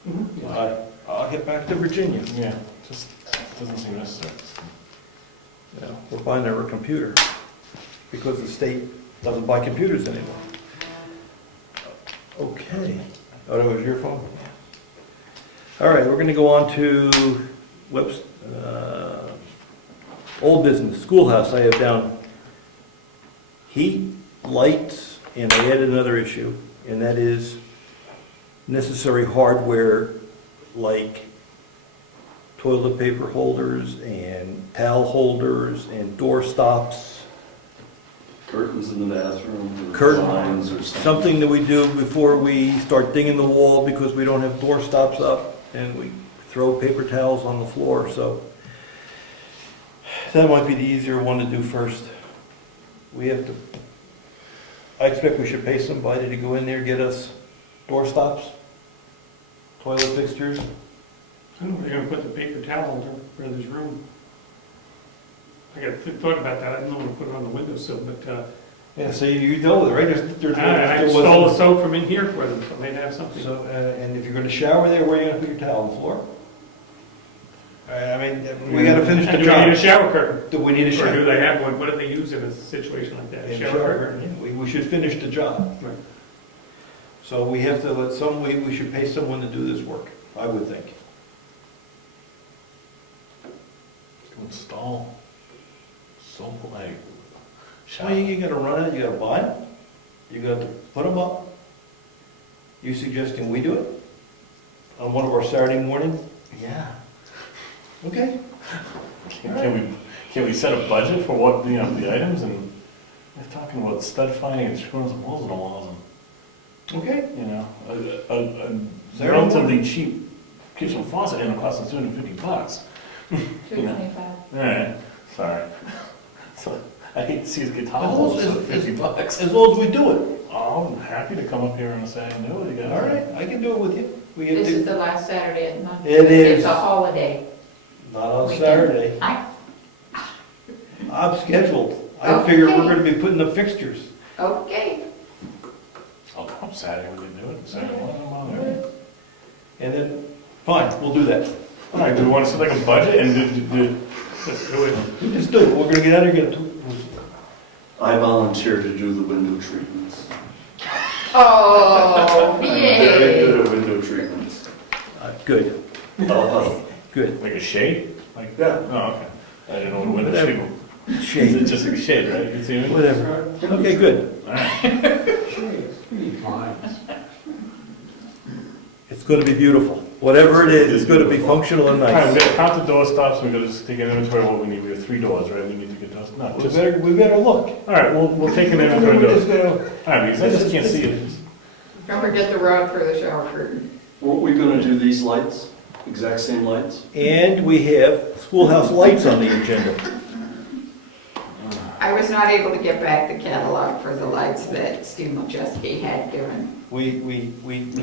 Mhm. Aye. I'll get back to Virginia. Yeah, just doesn't seem necessary. Yeah, we're buying her a computer because the state doesn't buy computers anymore. Okay. Oh, that was your phone? All right, we're gonna go on to old business, schoolhouse. I have down heat, lights, and I added another issue, and that is necessary hardware like toilet paper holders and towel holders and door stops. Curtains in the bathroom, or Curtain- blinds or something. Something that we do before we start dinging the wall because we don't have door stops up and we throw paper towels on the floor, so that might be the easier one to do first. I expect we should pay somebody to go in there, get us door stops, toilet fixtures. I don't know where they're gonna put the paper towel in their brother's room. I got thought about that, I didn't know where to put it on the windowsill, but, Yeah, so you dealt with it, right? I stole the soap from in here for them, so they'd have something. So, and if you're gonna shower there, where are you gonna put your towel, on the floor? I mean, we gotta finish the And do we need a job. shower curtain? Do we need a Or do shower? they have one, what do they use in a situation like that? A Yeah, shower curtain? curtain, yeah. We should finish the job. Right. So we have to we should pay someone to do this work, I would think. To install soap, like, Well, you gotta run it, you gotta buy it, you gotta put them up. You suggesting we do it? On one of our Saturday morning? Yeah. Okay. Can we set a budget for what, you know, the items, and we're talking about stud finding and screwing some holes in the walls, Okay. and, you know, a Saturday relatively cheap kitchen faucet ain't gonna cost us $250. $225. All right, sorry. So, I hate to see us get towel holes for $50. As long as we do it. Oh, I'm happy to come up here and say, I know what you guys. All right, I can do it with you. We can This do- is the last Saturday of the month. It is. It's a holiday. Not on Weekend. Saturday. I'm scheduled. I figure we're Okay. gonna be putting up fixtures. Okay. I'll come Saturday, we can do it, Saturday morning, I'm on there. And then, fine, we'll do that. All right, do we want to set like a budget and do We just do it. We're gonna get out of here. I volunteer to do the window treatments. Oh, I'm very yay. good at window treatments. Good, Oh, good. like a shade? Like, yeah. oh, okay. I didn't know what a window Whatever. shade was. Is Shade, it just like a shade, right? You can see me? whatever. Okay, good. All right. Fine. It's gonna be beautiful. Whatever it is, it's gonna be functional and All right, we nice. gotta count the door stops, we gotta just take an inventory of what we need. We have 3 doors, right? We need to get those, no, We just, better look. all right, we'll take an inventory of We're those. just gonna- All right, because I just can't see it. Don't forget the rod for the shower curtain. Weren't we gonna do these lights, exact same lights? And we have schoolhouse lights on the agenda. I was not able to get back the catalog for the lights that Steve Majeski had given. We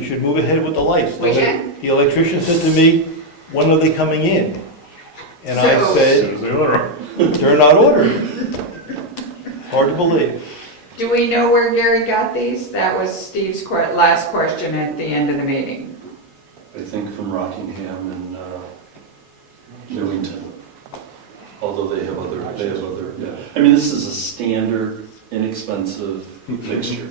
should move ahead with the lights. We should. The electrician said to me, when are they coming in? And I So- As said, soon as they order 'em. they're not ordered. Hard to believe. Do we know where Gary got these? That was Steve's last question at the end of the meeting. I think from Rockingham and Newington. Although they have other, yeah. I mean, this is a standard, inexpensive fixture.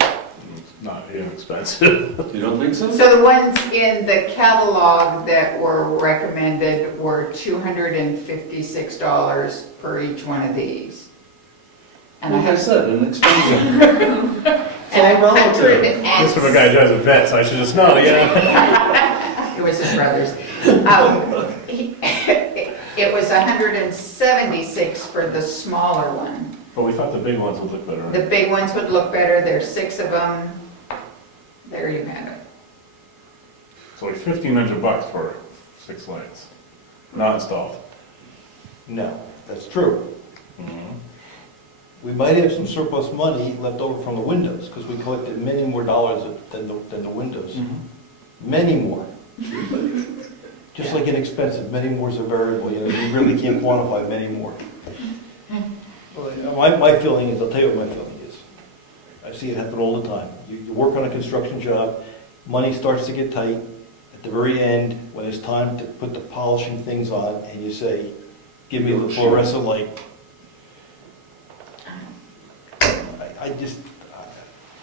It's not inexpensive. You don't think so? So the ones in the catalog that were recommended were $256 for each one of these. And Like I said, inexpensive. and This from a guy who drives a vet, so I should just know, yeah. It was his brother's. It was 176 for the smaller one. But we thought the big ones would look better. The big ones would look better, there's 6 of them. There you have it. So like $1,500 for 6 lights, not installed. No, that's true. Mhm. We might have some surplus money left over from the windows, because we collected many more dollars than the windows. Many more. Just like inexpensive, many more is a variable, you know, you really can't quantify many more. My feeling is, I'll tell you what my feeling is. I see it happen all the time. You work on a construction job, money starts to get tight. At the very end, when it's time to put the polishing things on, and you say, give me the fluorescent light.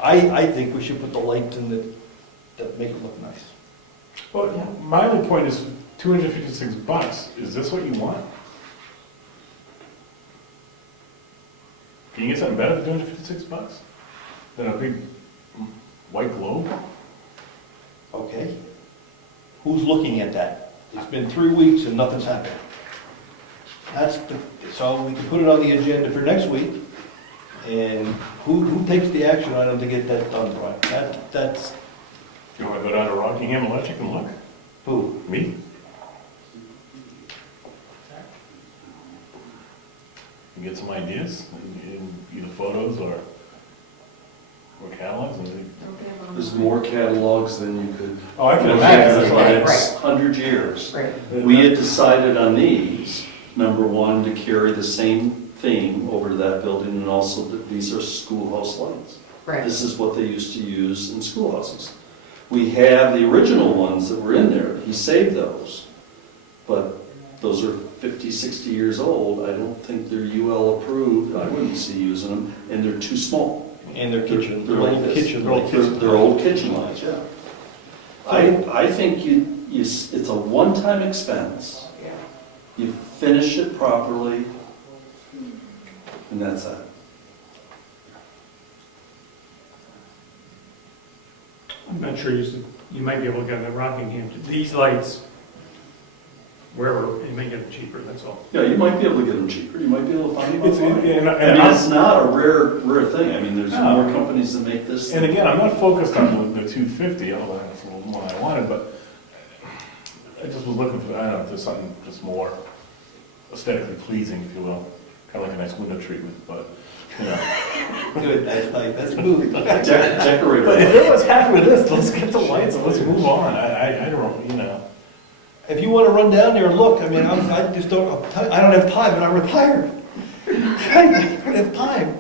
I think we should put the lights in that make it look nice. Well, my only point is $256. Is this what you want? Can you get something better for $256 than a big white globe? Okay. Who's looking at that? It's been 3 weeks and nothing's happened. So we can put it on the agenda for next week. And who takes the action item to get that done, Brian? That's. You want to go down to Rockingham Electric and look? Who? Me? And get some ideas, in either photos or catalogs. There's more catalogs than you could. Oh, I can imagine. In the next 100 years. Right. We had decided on these, number one, to carry the same theme over to that building, and also that these are schoolhouse lights. Right. This is what they used to use in schoolhouses. We have the original ones that were in there, he saved those, but those are 50, 60 years old. I don't think they're UL approved, I wouldn't see using them, and they're too small. And their kitchen, They're their like old this. kitchen. They're old kitchen lights, yeah. I think it's a one-time expense. You finish it properly, and that's it. I'm not sure you might be able to get them at Rockingham. These lights, wherever, you may get them cheaper, that's all. Yeah, you might be able to get them cheaper, you might be able to find them It's- online. and- I mean, it's not a rare thing, I mean, there's No. more companies that make this. And again, I'm not focused on the 250, although that's a little more than I wanted, but I just was looking for, I don't know, if there's something just more aesthetically pleasing, if you will. Kind of like a nice window treatment, but, you know. Good, that's nice, that's moving. Decorator. But if everyone's happy with this, let's get the lights and let's move on. I don't, you know. If you want to run down there and look, I mean, I just don't, I don't have time and I'm retired. I don't have time.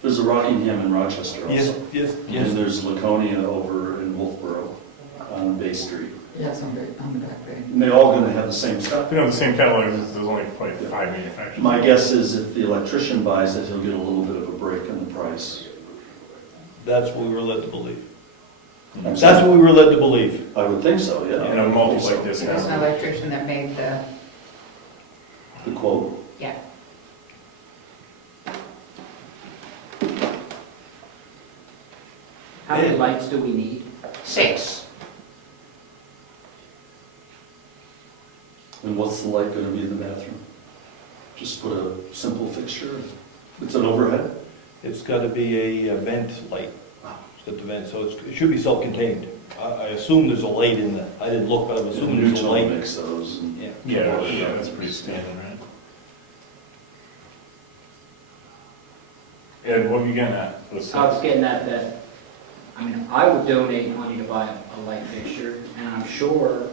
There's a Rockingham in Rochester also. Yes. And there's Laconia over in Wolfboro on Bay Street. Yes, on the back bay. And they're all gonna have the same stuff. You know, the same catalog, there's only like 5 manufacturers. My guess is if the electrician buys it, he'll get a little bit of a break in the price. That's what we were led to believe. I'm That's sorry. what we were led to believe. I would think so, yeah. And a multi like this There's has. an electrician that made The quote. yeah. How many lights do we need? 6. And what's the light gonna be in the bathroom? Just put a simple fixture? It's an overhead? It's got to be a vent light. It's got the vent, so it should be self-contained. I assume there's a light in that. I didn't look, but I'm assuming there's a Neutral light. makes those. And Yeah. Yeah, that's pretty standard, right? Ed, what are you getting at? What's I was that? getting at that, I mean, I would donate money to buy a light fixture, and I'm sure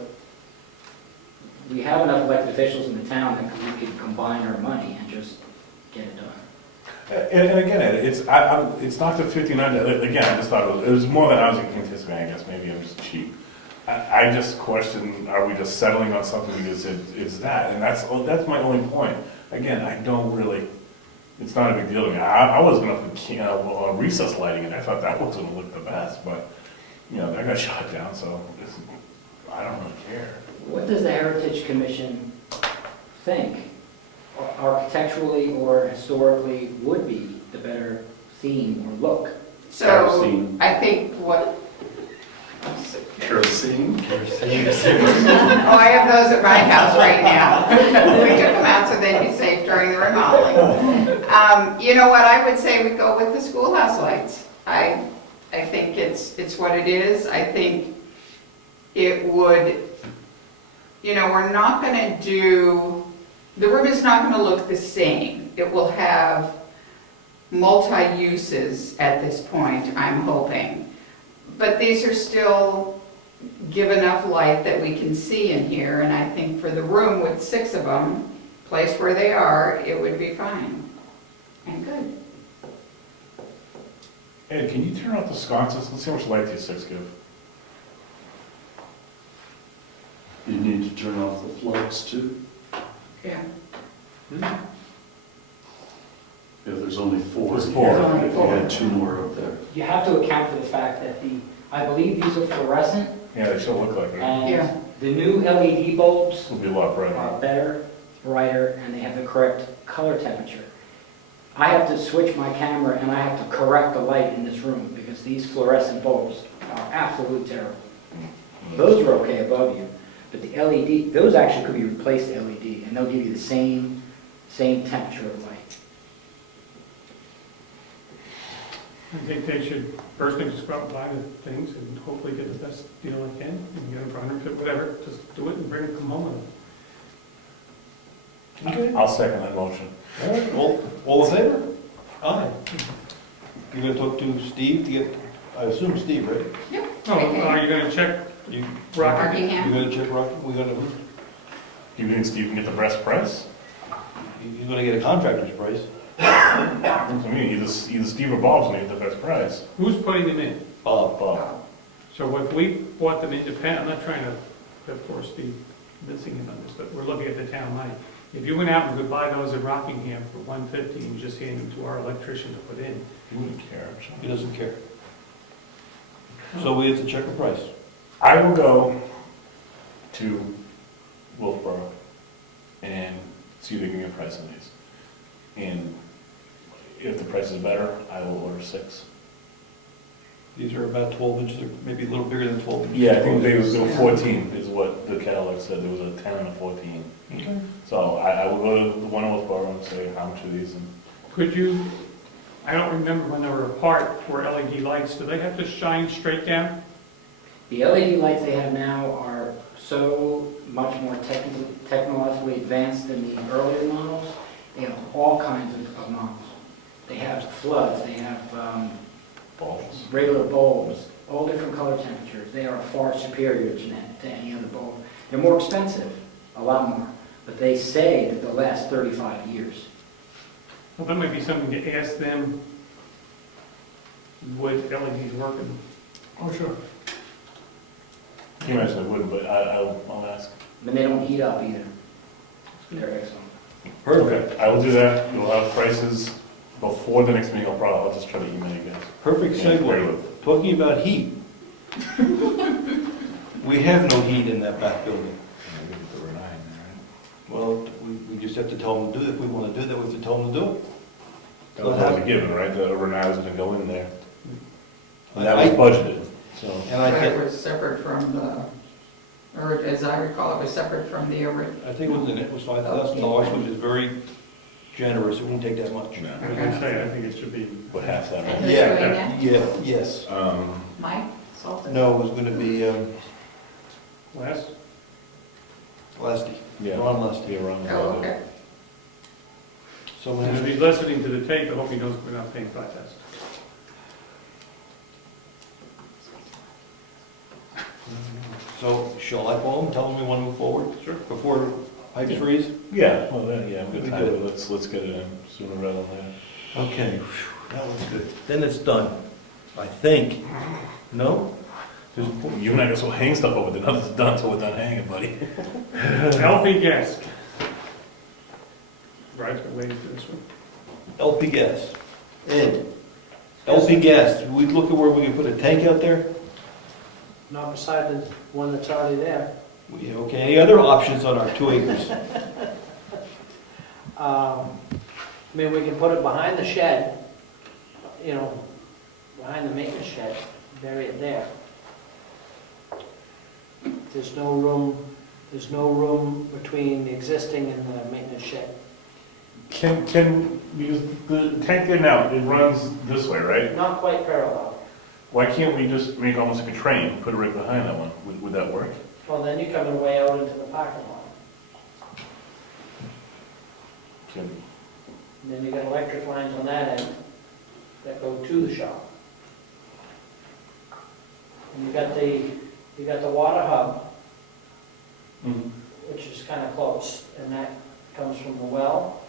we have enough elected officials in the town that we could combine our money and just get it done. And again, Ed, it's not the 59. Again, I just thought it was more than I was anticipating. I guess maybe I'm just cheap. I just question: are we just settling on something because it's that? And that's my only point. Again, I don't really. It's not a big deal to me. I was going to put recess lighting, and I thought that was going to look the best, but you know that got shot down. So I don't really care. What does the Heritage Commission think? architecturally or historically would be the better theme or look. So, Kerosene. I think what, Kerosene? oh, I have those at my house right now. We took them out so they'd be safe during the remodeling. You know what, I would say we go with the schoolhouse lights. I think it's what it is. I think it would, we're not gonna do, the room is not gonna look the same. It will have multi-uses at this point, I'm hoping. But these are still, give enough light that we can see in here, and I think for the room with 6 of them, placed where they are, it would be fine and good. Ed, can you turn off the sconces? Let's see how much light these 6 give. You need to turn off the floats too. Yeah. If there's only 4. There's 4. There's only If you 4. had 2 more up there. You have to account for the fact that I believe these are fluorescent, Yeah, they should look like it. Yeah. and the new LED bulbs It'll be a lot brighter. are better, brighter, and they have the correct color temperature. I have to switch my camera and I have to correct the light in this room because these fluorescent bulbs are absolutely terrible. Those are okay above you, but the LED, those actually could be replaced LED, and they'll give you the same temperature of light. I think they should, first thing, just go out and buy the things and hopefully get the best deal they can, and get them for 100, whatever, just do it and bring it, come home with it. Okay. I'll second that motion. All right, all in favor? Aye. You're gonna talk to Steve to get, I assume Steve, right? Yep. Oh, are you gonna check You, Rocky? you're Rockingham. gonna check Rocky, we're gonna, Do you think Steve can get the best price? you're gonna get a contractor's price. I mean, either Steve or Bob's gonna get the best price. Who's putting them in? Bob. So if we bought them independent, I'm not trying to force Steve missing him on this, but we're looking at the town money. If you went out and could buy those at Rockingham for $150 and you just hand them to our electrician to put in, He wouldn't care. He doesn't care. So we have to check the price. I will go to Wolfboro and see if they can give me a price on these. And if the price is better, I will order 6. These are about 12 inches, or maybe a little bigger than 12 inches. Yeah, I think they were 14 is what the catalog said. There was a 10 and a 14. Okay. So I will go to the one in Wolfboro and say how much are these, and could you, I don't remember when they were apart for LED lights, do they have to shine straight down? The LED lights they have now are so much more technologically advanced than the earlier models. They have all kinds of models. They have floods, they have bulbs. regular bulbs, all different color temperatures. They are far superior to any other bulb. They're more expensive, a lot more, but they say that they'll last 35 years. Well, that might be something to ask them, would LEDs work in? Oh, sure. He mentioned it wouldn't, but I'll ask. But they don't heat up either. They're excellent. Perfect. I will do that. You'll have prices before the next meeting. I'll just try to email you guys. Perfect segue. Talking about heat. We have no heat in that back building. Well, we just have to tell them to do it. If we want to do that, we have to tell them to do it. That was always a given, right? The overnight was gonna go in there. And I- that was budgeted, so. And I But get, it was separate from or as I recall, it was separate from the original. I think it was $5,000, which is very generous. It wouldn't take that much. I was gonna say, I think it should be, What, half that? And Yeah, who's doing that? yeah, yes. Mike Salton? No, it was gonna be, last, Lasty. Yeah. Ron Lasty. Yeah, Ron. Oh, okay. Someone if he's listening to the tape, I hope he knows we're not paying $5,000. So shall I call them, tell them we want to move forward? Sure. Before pipes freeze? Yeah, well, then, yeah, good We time, do but let's get it in sooner rather than later. Okay, whew, that was good. Then it's done, I think. No? You and I just will hang stuff over there, nothing's done till we're done hanging, buddy. LP gas. Right, we're waiting for this one. LP gas. Ed, LP gas, we look at where we can put a tank out there? Not beside the one that's already there. Okay, any other options on our 2 acres? I mean, we can put it behind the shed, you know, behind the maintenance shed, bury it there. There's no room between the existing and the maintenance shed. Because the tank there now, it runs this way, right? Not quite parallel. Why can't we just make almost like a train, put it right behind that one? Would that work? Well, then you're coming way out into the parking lot. Can, And then you got electric lines on that end that go to the shop. And you got the water hub, Mhm. which is kind of close, and that comes from the well,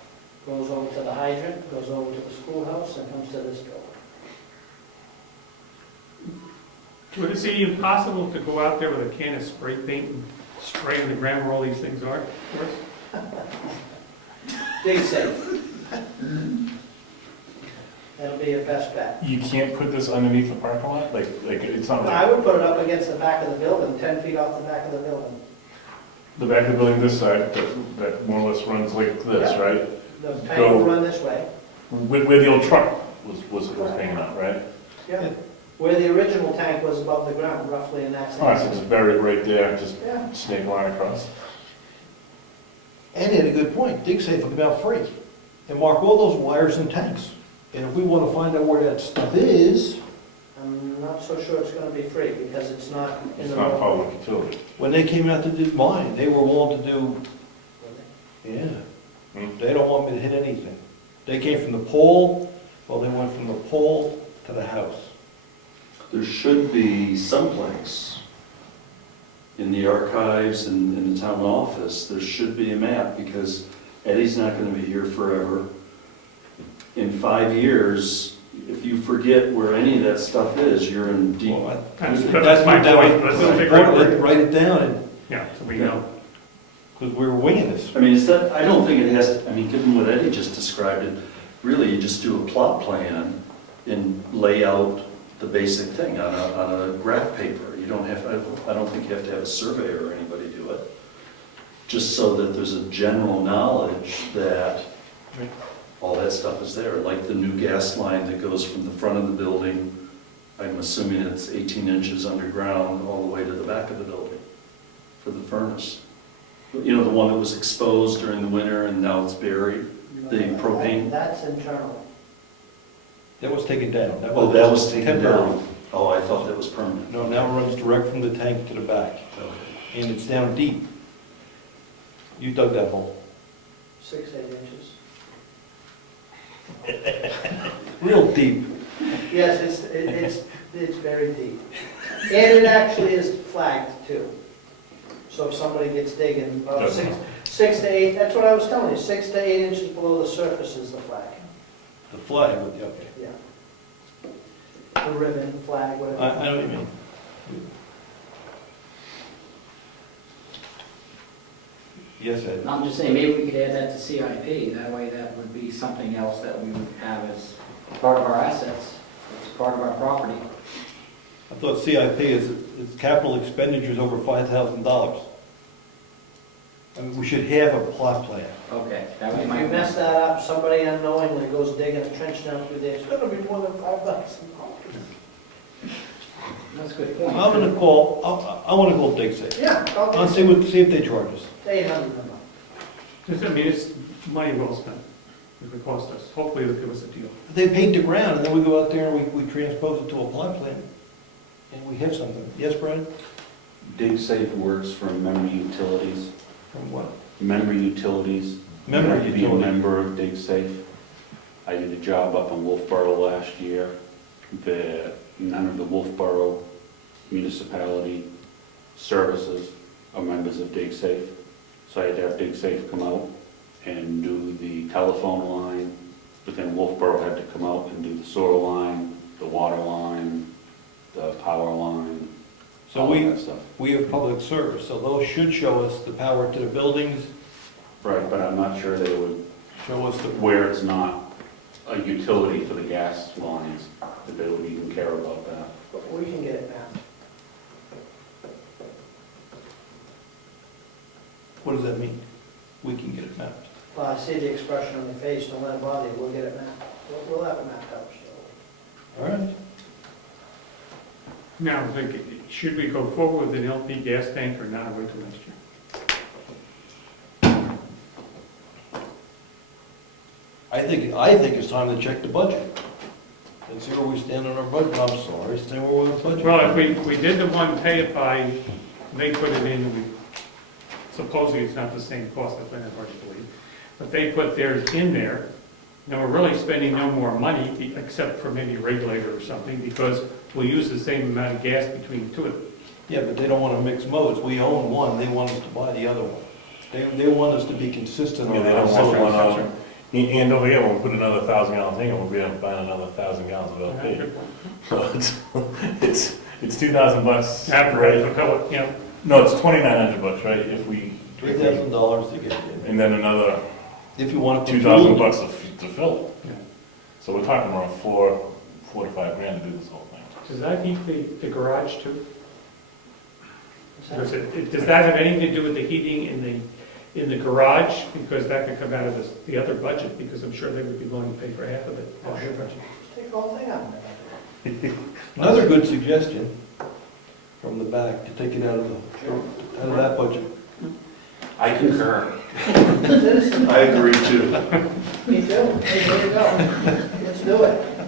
goes over to the hydrant, goes over to the schoolhouse, and comes to this building. Would it be impossible to go out there with a can of spray paint and spray on the ground where all these things are? Dig safe. That'll be your best bet. You can't put this underneath the parking lot? Like it's not like I would put it up against the back of the building, 10 feet off the back of the building. the back of the building this side, that more or less runs like this, Yeah. right? The tank will run this way. Where the old truck was hanging out, right? Yeah. Where the original tank was above the ground, roughly in that All right, so sense. just bury it right there, just Yeah. snake line across. And he had a good point, dig safe will come out free, and mark all those wires and tanks. And if we want to find out where that stuff is, I'm not so sure it's gonna be free, because it's not in It's the not road. public utility. when they came out to do mine, they were willing to do, yeah, they don't want me to hit anything. They came from the pole, well, they went from the pole to the house. There should be someplace in the archives and in the town office, there should be a map, because Eddie's not gonna be here forever. In 5 years, if you forget where any of that stuff is, you're in deep. Well, That's my point. Let's figure out where- Write it down, and, Yeah, so we know. because we're winging this. I mean, I don't think it has, I mean, given what Eddie just described, it really, you just do a plot plan and lay out the basic thing on a graph paper. You don't have, I don't think you have to have a surveyor or anybody do it. Just so that there's a general knowledge that all that stuff is there, like the new gas line that goes from the front of the building, I'm assuming it's 18 inches underground, all the way to the back of the building for the furnace. You know, the one that was exposed during the winter and now it's buried, the propane? That's internal. That was taken down. Oh, that was taken temporary. down. Oh, I thought that was permanent. No, now it runs direct from the tank to the back, and it's down deep. You dug that hole. 6-8 inches. Real deep. Yes, it's very deep. And it actually is flagged too. So if somebody gets digging, about 6 to 8, that's what I was telling you, 6 to 8 inches below the surface is the flag. The flag, okay. Yeah. The ribbon, flag, whatever. I know what you mean. Yes, Ed? I'm just saying, maybe we could add that to CIP, that way that would be something else that we would have as part of our assets, it's part of our property. I thought CIP is capital expenditures over $5,000. I mean, we should have a plot plan. Okay, that would be If my. you mess that up, somebody unknowingly goes digging a trench down through there, it's gonna be more than $5. That's a good point. I'm gonna call, I wanna call dig safe. Yeah, I'll okay. see if they charge us. 800 a month. Just, I mean, it's money well spent. It would cost us. Hopefully they'll give us a deal. They paint the ground, and then we go out there and we transpose it to a plot plan, and we have something. Yes, Brian? Dig Safe works from memory utilities. From what? Memory utilities. Memory You have to be a utility. member of Dig Safe. I did a job up in Wolfboro last year. None of the Wolfboro municipality services are members of Dig Safe. So I had to have Dig Safe come out and do the telephone line, but then Wolfboro had to come out and do the sewer line, the water line, the power line, So all of that stuff. we have public service, so those should show us the power to the buildings, Right, but I'm not sure they would, show us the, where it's not a utility for the gas lines, that they would even care about that. But we can get it mapped. what does that mean? We can get it mapped. Well, I see the expression on your face, don't let it bother you, we'll get it mapped, we'll have it mapped out, so. All right. Now, should we go forward with an LP gas tank or not, or wait till next year? I think it's time to check the budget. And see where we stand on our budget. I'm sorry, stand where we're on the budget. Well, if we did the one pay it by, they put it in, we, supposedly it's not the same cost as when I believe, but they put theirs in there. Now, we're really spending no more money, except for maybe a regulator or something, because we'll use the same amount of gas between the two of them. Yeah, but they don't want to mix modes. We own one, they want us to buy the other one. They want us to be consistent on Yeah, they our don't want one system. on, and over here, we'll put another 1,000 gallon thing, and we'll be buying another 1,000 gallons of LP. So it's $2,000. After the pellet, yeah. No, it's $2,900, right, if we. $3,000 to get it in. And then another If you want to. $2,000 to fill it. Yeah. So we're talking around $4 to $5 grand to do this whole thing. Does that heat the garage too? Does that have anything to do with the heating in the garage? Because that could come out of the other budget, because I'm sure they would be willing to pay for half of it. Oh, sure. Take the whole thing out. Another good suggestion from the back, to take it out of that budget. I concur. I agree too. Me too, hey, here we go, let's do it.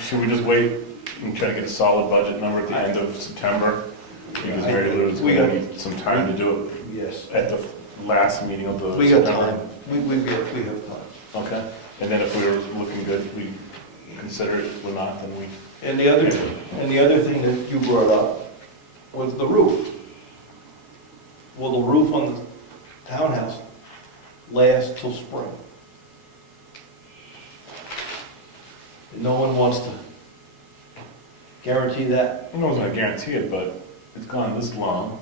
Should we just wait and try to get a solid budget number at the end of September? Because Mary Lou is going to need some time to do it Yes. at the last meeting of the We got September. time. We have time. Okay, and then if we were looking good, we consider it, if we're not, then we. And the other thing that you brought up was the roof. Will the roof on the townhouse last till spring? No one wants to guarantee that. No one's gonna guarantee it, but it's gone this long.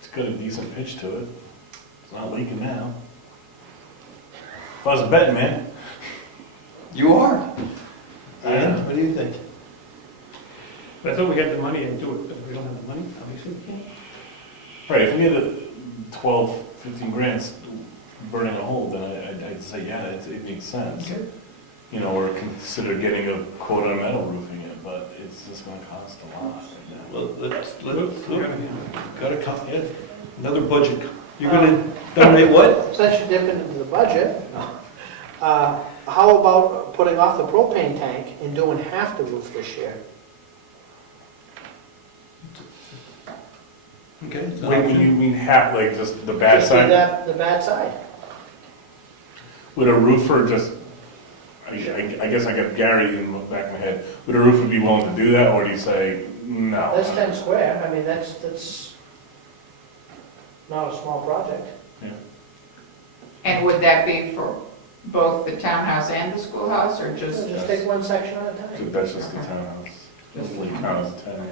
It's got a decent pitch to it. It's not leaking now. If I was a betting man. You are. And what do you think? I thought we had the money to do it, but if we don't have the money, obviously we can't. Right, if we had a 12, 15 grand burning a hole, then I'd say, yeah, it makes sense. Okay. You know, or consider getting a quote on metal roofing it, but it's just gonna cost a lot. Let's Look, yeah, another budget. You're gonna donate what? Since you're dipping into the budget, how about putting off the propane tank and doing half the roof this year? Okay. What do you mean half, like just the bad Just do side? that, the bad side. Would a roofer just, I guess I got Gary in the back of my head, would a roofer be willing to do that, or do you say, no? That's 10 square, I mean, that's not a small project. And would that be for both the townhouse and the schoolhouse, or just? Just take one section at a time. That's just the townhouse. Doesn't really count as a town.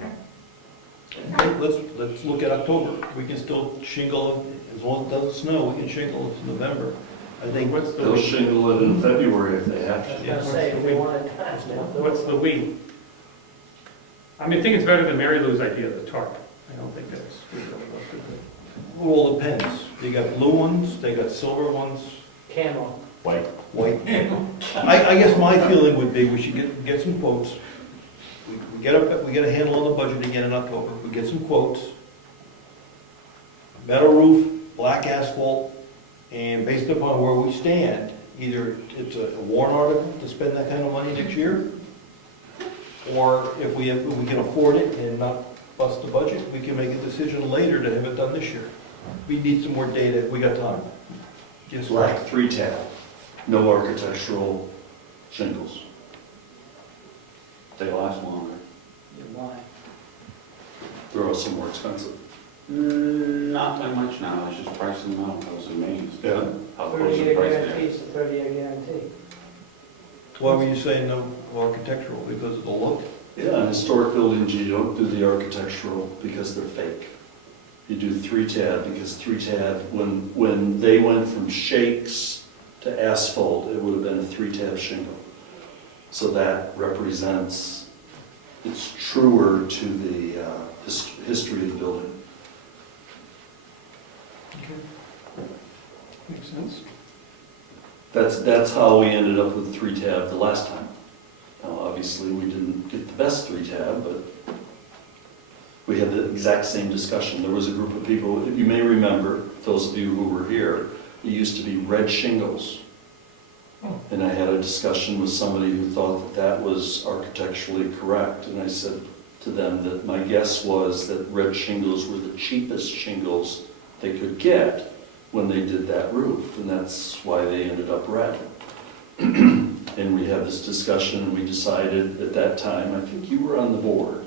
Let's look at October. We can still shingle, as long as it doesn't snow, we can shingle it to November. I think They'll shingle it in February if they have I was to. gonna say, if we wanted to, what's the we? I mean, I think it's better than Mary Lou's idea of the tarp. I don't think that's. It all depends. They got blue ones, they got silver ones, camo. White. white. I guess my feeling would be we should get some quotes. We get a handle on the budget again in October. We get some quotes. Metal roof, black asphalt, and based upon where we stand, either it's a warrant article to spend that kind of money next year, or if we can afford it and not bust the budget, we can make a decision later to have it done this year. We need some more data. We got time. Just Black 3-tab, no architectural shingles. They last longer. Why? They're also more expensive. Not that much now, it's just pricing them out, I was amazed. Yeah. How close the 30-year price guarantee, is. it's a 30-year guarantee. Why were you saying no architectural? Because of the look? Yeah, in historic buildings, you don't do the architectural because they're fake. You do 3-tab because 3-tab, when they went from shakes to asphalt, it would have been a 3-tab shingle. So that represents, it's truer to the history of the building. Makes sense. That's how we ended up with 3-tab the last time. Now, obviously, we didn't get the best 3-tab, but we had the exact same discussion. There was a group of people, you may remember, those of you who were here, it used to be red shingles. And I had a discussion with somebody who thought that that was architecturally correct. And I said to them that my guess was that red shingles were the cheapest shingles they could get when they did that roof. And that's why they ended up red. And we had this discussion and we decided at that time, I think you were on the board,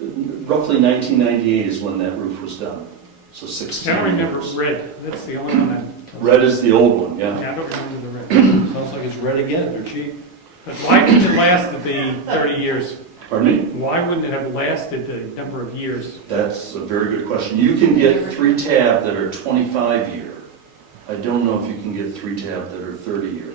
roughly 1998 is when that roof was done. So 16 I don't remember years. red, that's the only one that. Red is the old one, yeah. Yeah, I don't remember the red. Sounds like it's red again, they're cheap. But why didn't it last the 30 years? Pardon me? Why wouldn't it have lasted the number of years? That's a very good question. You can get 3-tab that are 25-year. I don't know if you can get 3-tab that are 30-year.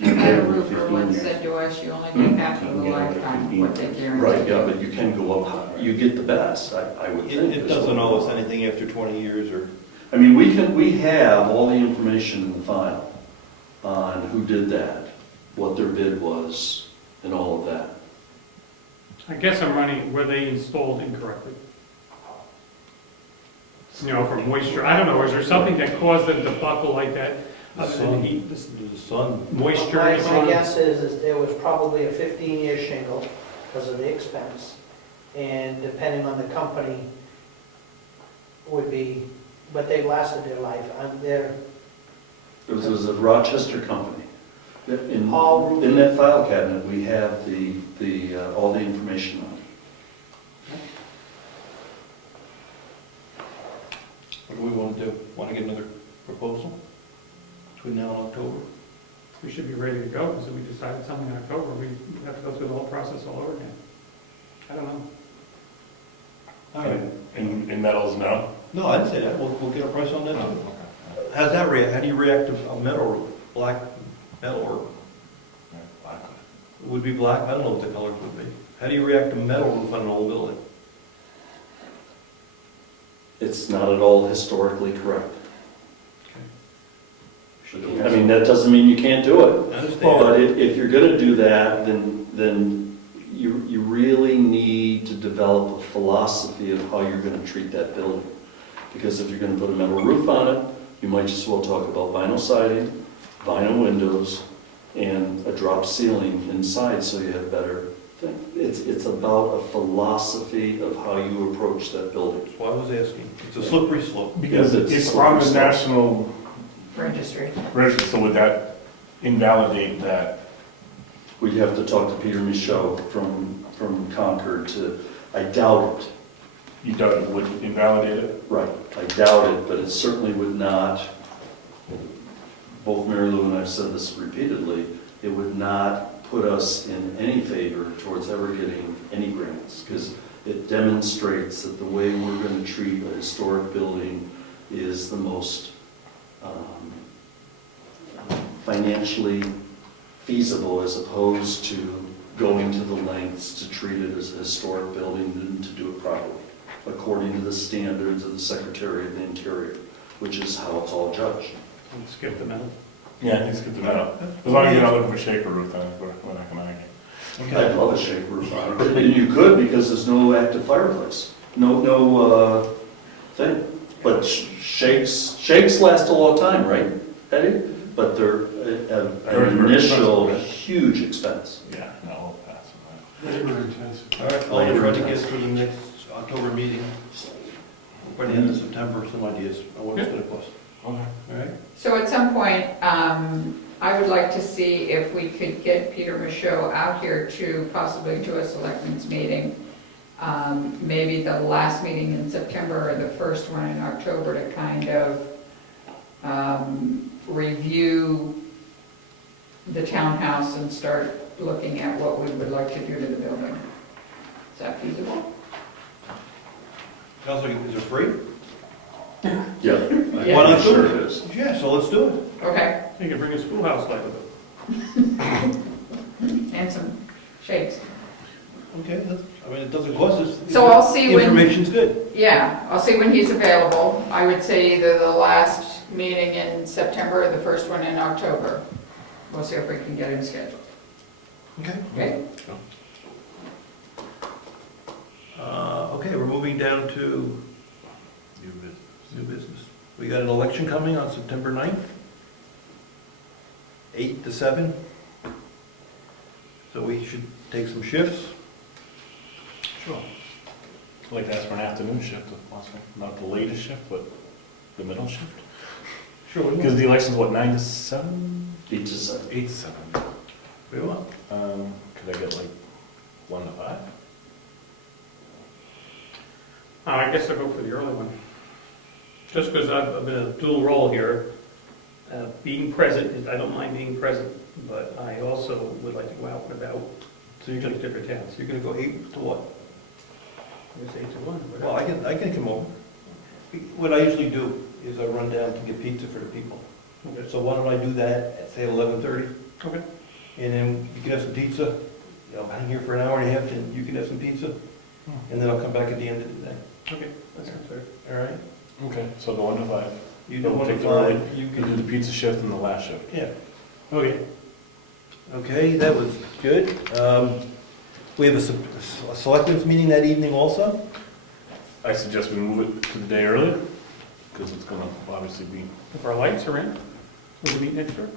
I had a roofer once said to us, you only get half of the lifetime, what they guarantee. Right, yeah, but you can go up, you get the best, I would think. It doesn't owe us anything after 20 years or... I mean, we have all the information in the file on who did that, what their bid was, and all of that. I guess I'm running, were they installed incorrectly? You know, from moisture, I don't know, is there something that caused them to buckle like that? Other than the heat, The sun. moisture? My guess is there was probably a 15-year shingle because of the expense, and depending on the company, would be, but they lasted their life. It was a Rochester company. In All that file cabinet, we have all the information on it. What do we want to do? Want to get another proposal between now and October? We should be ready to go, because if we decided something in October, we have to go through the whole process all over again. I don't know. All right. In metals, no? No, I didn't say that. We'll get a price on that too. How's that react? How do you react to a metal roof? Black metal or? It would be black. I don't know what the colors would be. How do you react to metal roof on an old building? It's not at all historically correct. Okay. I mean, that doesn't mean you can't do it. I understand. But if you're going to do that, then you really need to develop a philosophy of how you're going to treat that building. Because if you're going to put a metal roof on it, you might just well talk about vinyl siding, vinyl windows, and a drop ceiling inside so you have better thing. It's about a philosophy of how you approach that building. That's why I was asking. It's a slippery slope. Because Yes, it's it's on the slippery national Registry. register, so would that invalidate that? We'd have to talk to Peter Michaud from Concord I doubt it. You doubt it would invalidate it? Right, I doubt it, but it certainly would not, both Mary Lou and I have said this repeatedly, it would not put us in any favor towards ever getting any grants, because it demonstrates that the way we're going to treat a historic building is the most financially feasible, as opposed to going to the lengths to treat it as a historic building and to do it properly, according to the standards of the Secretary of the Interior, which is how it's all judged. And skip the metal. Yeah, it's good to know. As long as you're not looking for shaker roof, then we're not going to argue. I'd love a shake roof on it, and you could because there's no active fireplace, no thing. But shakes last a long time, right, Eddie? But they're an initial huge expense. Yeah, no, we'll pass on Labor intensive. All right, I'll try to get through the next October meeting, by the end of September, some ideas on what it's going to cost. that. Okay. All right? So at some point, I would like to see if we could get Peter Michaud out here to possibly to a selectmen's meeting, maybe the last meeting in September or the first one in October, to kind of review the townhouse and start looking at what we would like to do to the building. Is that feasible? Counselor, is it free? Yeah. Yeah. Why not do Sure it? it is. Yeah, so let's do it. Okay, You can bring a schoolhouse light with it. and some shakes. Okay, I mean, it doesn't cost us. So I'll see when- Information's good. Yeah, I'll see when he's available. I would say either the last meeting in September or the first one in October. We'll see if we can get him scheduled. Okay. Okay? Okay, we're moving down to new business. We got an election coming on September 9th, 8 to 7. So we should take some shifts. Sure. I'd like to ask for an afternoon shift if possible, not the latest shift, but the middle shift. Sure. Because the election's what, 9 to 7? 8 to 7. 8 to 7. What do you want? Could I get like 1 to 5? I guess I'll go for the early one. Just because I've been a dual role here, being present, I don't mind being present, but I also would like to go out and about So you're to gonna, different towns. you're gonna go 8 to what? I guess 8 to 1. whatever. Well, I can come over. What I usually do is I run down to get pizza for the people. Okay. So why don't I do that at, say, 11:30? Okay. And then you can have some pizza. I'll hang here for an hour and a half, and you can have some pizza. And then I'll come back at the end of the day. Okay, that sounds fair. All right? Okay, so the 1 to 5. You So do we'll 1 to take the early, 5. You you do can, the pizza shift and the last shift. yeah. Okay. Okay, that was good. We have a selectmen's meeting that evening also. I suggest we move it to the day earlier, because it's gonna obviously be, If our lights are in, we'll meet next door.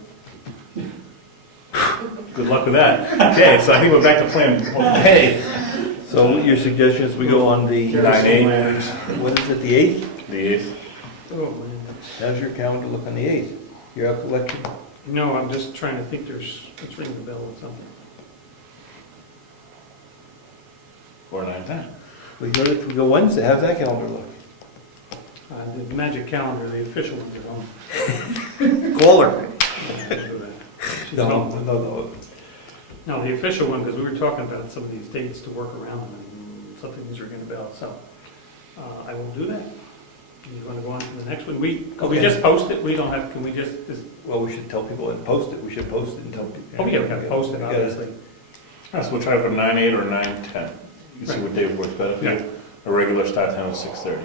good luck with that. Okay, so I think we're back to plan. Hey. So your suggestion is we go on the 9/8. What is it, the 8th? The 8th. Oh, man, How's your calendar look on the 8th? You're out election? no, I'm just trying to think let's ring the bell or something. Or 9/10. We go Wednesday, how's that calendar look? The magic calendar, the official ones are home. Call her. She's No, home. no. No, the official one, because we were talking about some of these dates to work around, and something was ringing a bell, so I will do that. You want to go on to the next one? Can we Okay. just post it? We don't have, can we just, Well, we should tell people and post it. We should post it and tell people. oh, yeah, we got to post it, We gotta- obviously. All right, so we'll try for 9/8 or 9/10. You see what day works better for Yeah. you. A regular start time is 6:30.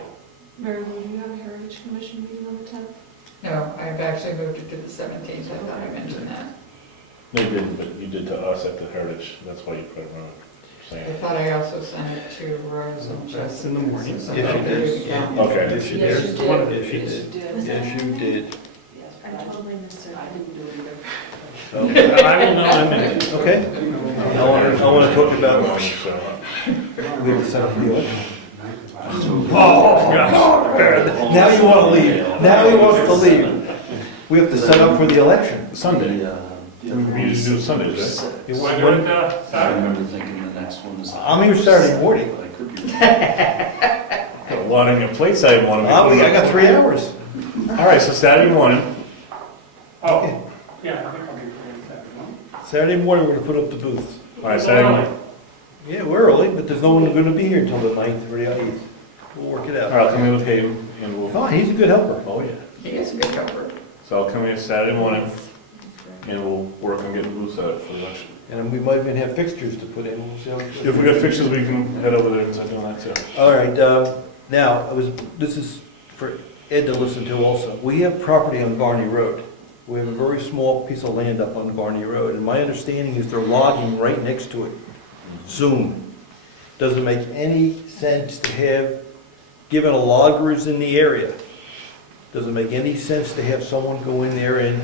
Mary Lou, do you have a Heritage Commission meeting on the 10th? No, I've actually moved it to the 17th. I thought I mentioned that. No, you didn't, but you did to us at the Heritage. That's why you put it on. I Saying. thought I also sent it to Rose and Jessica. That's in the morning. So Yes, you somebody did. would count. Okay. Yes, you Yes, did. you did. One of the Yes, you sheets. did. did. Yes, you did. I totally missed it. I didn't do it either. So, I will know in a minute. okay. I want to talk about, So, we have to set up the election. Oh, gosh. Now you want to leave. Now he wants to leave. We have to set up for the election. Sunday. We usually do Sundays, right? You Want want- to do it, I Saturday? remember thinking the next one was. I'm here Saturday morning. But I could be. Got a lot on your plate, I want to. I got 3 hours. All right, so Saturday morning. Oh, yeah, I think I'll be free Saturday morning. Saturday morning, we're going to put up the booth. All right, Saturday morning. Yeah, we're early, but there's no one going to be here until the 9th or the 8th. We'll work it All out. right, I'll come in with Hayden and we'll. Come on, he's a good helper. Oh, yeah. He is a good helper. So I'll come in Saturday morning and we'll work on getting booths set up for the election. And we might even have fixtures to put in. We'll see how it goes. If we got fixtures, we can head over there and start doing that too. All right, now, this is for Ed to listen to also. We have property on Barney Road. We have a very small piece of land up on Barney Road, and my understanding is they're logging right next to it soon. Doesn't make any sense to have, given a logger is in the area, doesn't make any sense to have someone go in there and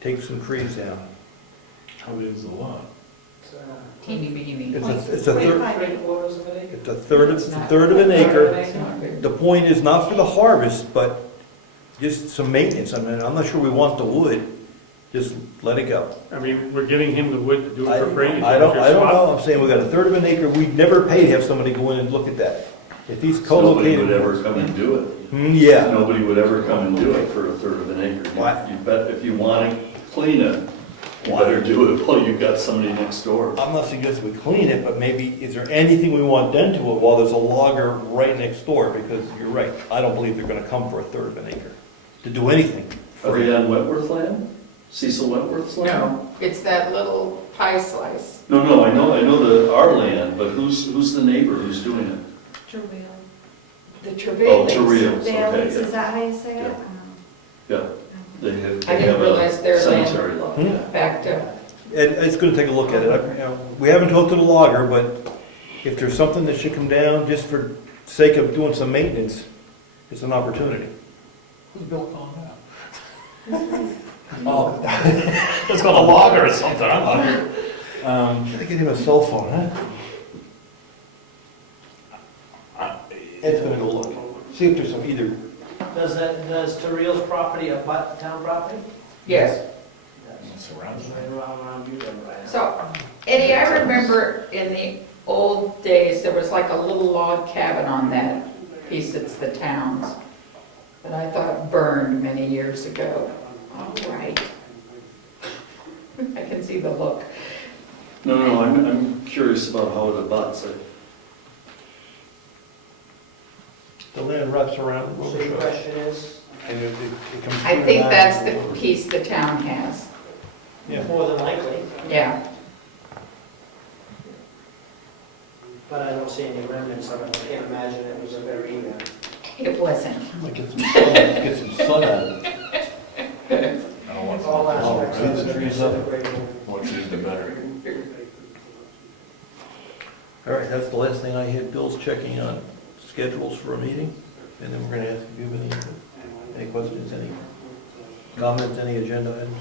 take some trees down. How big is the lot? Teeny weeny. It's a third, 3/4 of an acre. it's a third of an acre. The point is not for the harvest, but just some maintenance. I mean, I'm not sure we want the wood. Just let it go. I mean, we're giving him the wood to do it for free. I don't know. I'm saying we got a third of an acre. We'd never pay to have somebody go in and look at that. If he's Nobody co-located. would ever come and do it. Yeah. Nobody would ever come and do it for a third of an acre. Why? You bet, if you want to clean it, you better do it while you've got somebody next door. I'm not suggesting we clean it, but maybe, is there anything we want done to it while there's a logger right next door? Because you're right, I don't believe they're gonna come for a third of an acre to do anything. Are they on Wentworth land? Cecil Wentworth's land? No, it's that little pie slice. No, I know our land, but who's the neighbor who's doing it? The Oh, Travailings. Travails, okay, Bailey's, yeah. is that how you say it? Yeah. They have, I didn't realize their cemetery lot. land backed up. It's gonna take a look at it. You know, we haven't talked to the logger, but if there's something that should come down just for sake of doing some maintenance, it's an opportunity. Who's built on that? Oh, it's called a logger or something, I'm not. Gotta get him a cell phone, huh? Ed's gonna go look, see if there's some either. Does Terrell's property abut town property? Yes. It's around. Around you then, right? So, Eddie, I remember in the old days, there was like a little log cabin on that piece that's the town's. But I thought burned many years ago. All right. I can see the look. No, I'm curious about how it abuts. The land wraps around the So your question is, And it comes I through think that. that's the piece the town has. Yeah. more than likely, Yeah. but I don't see any remnants of it. I can't imagine it was a very, It wasn't. Might get some sun out of it. I don't want all Oh, aspects trees of and it. trees up. more trees the better. All right, that's the last thing I had. Bill's checking on schedules for a meeting, and then we're gonna ask if you have any questions, any comments, any agenda items?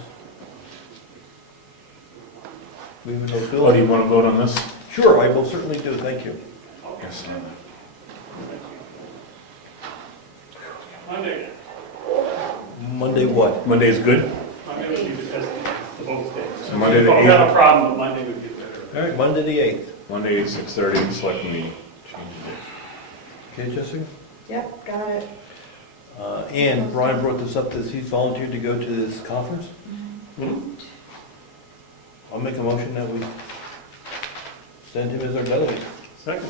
We would know, Bill? Oh, do you want to vote on this? Sure, I will certainly do, thank you. Yes. Monday what? Monday is good? Monday would be the best of both days. So Monday the If you have a 8th. problem, but Monday would be better. All right, Monday the 8th. Monday at 6:30, select meeting. Change the date. Okay, Jessica? Yep, got it. And Brian brought this up, that he's volunteered to go to this conference. I'll make a motion that we send him as our delegate. Second.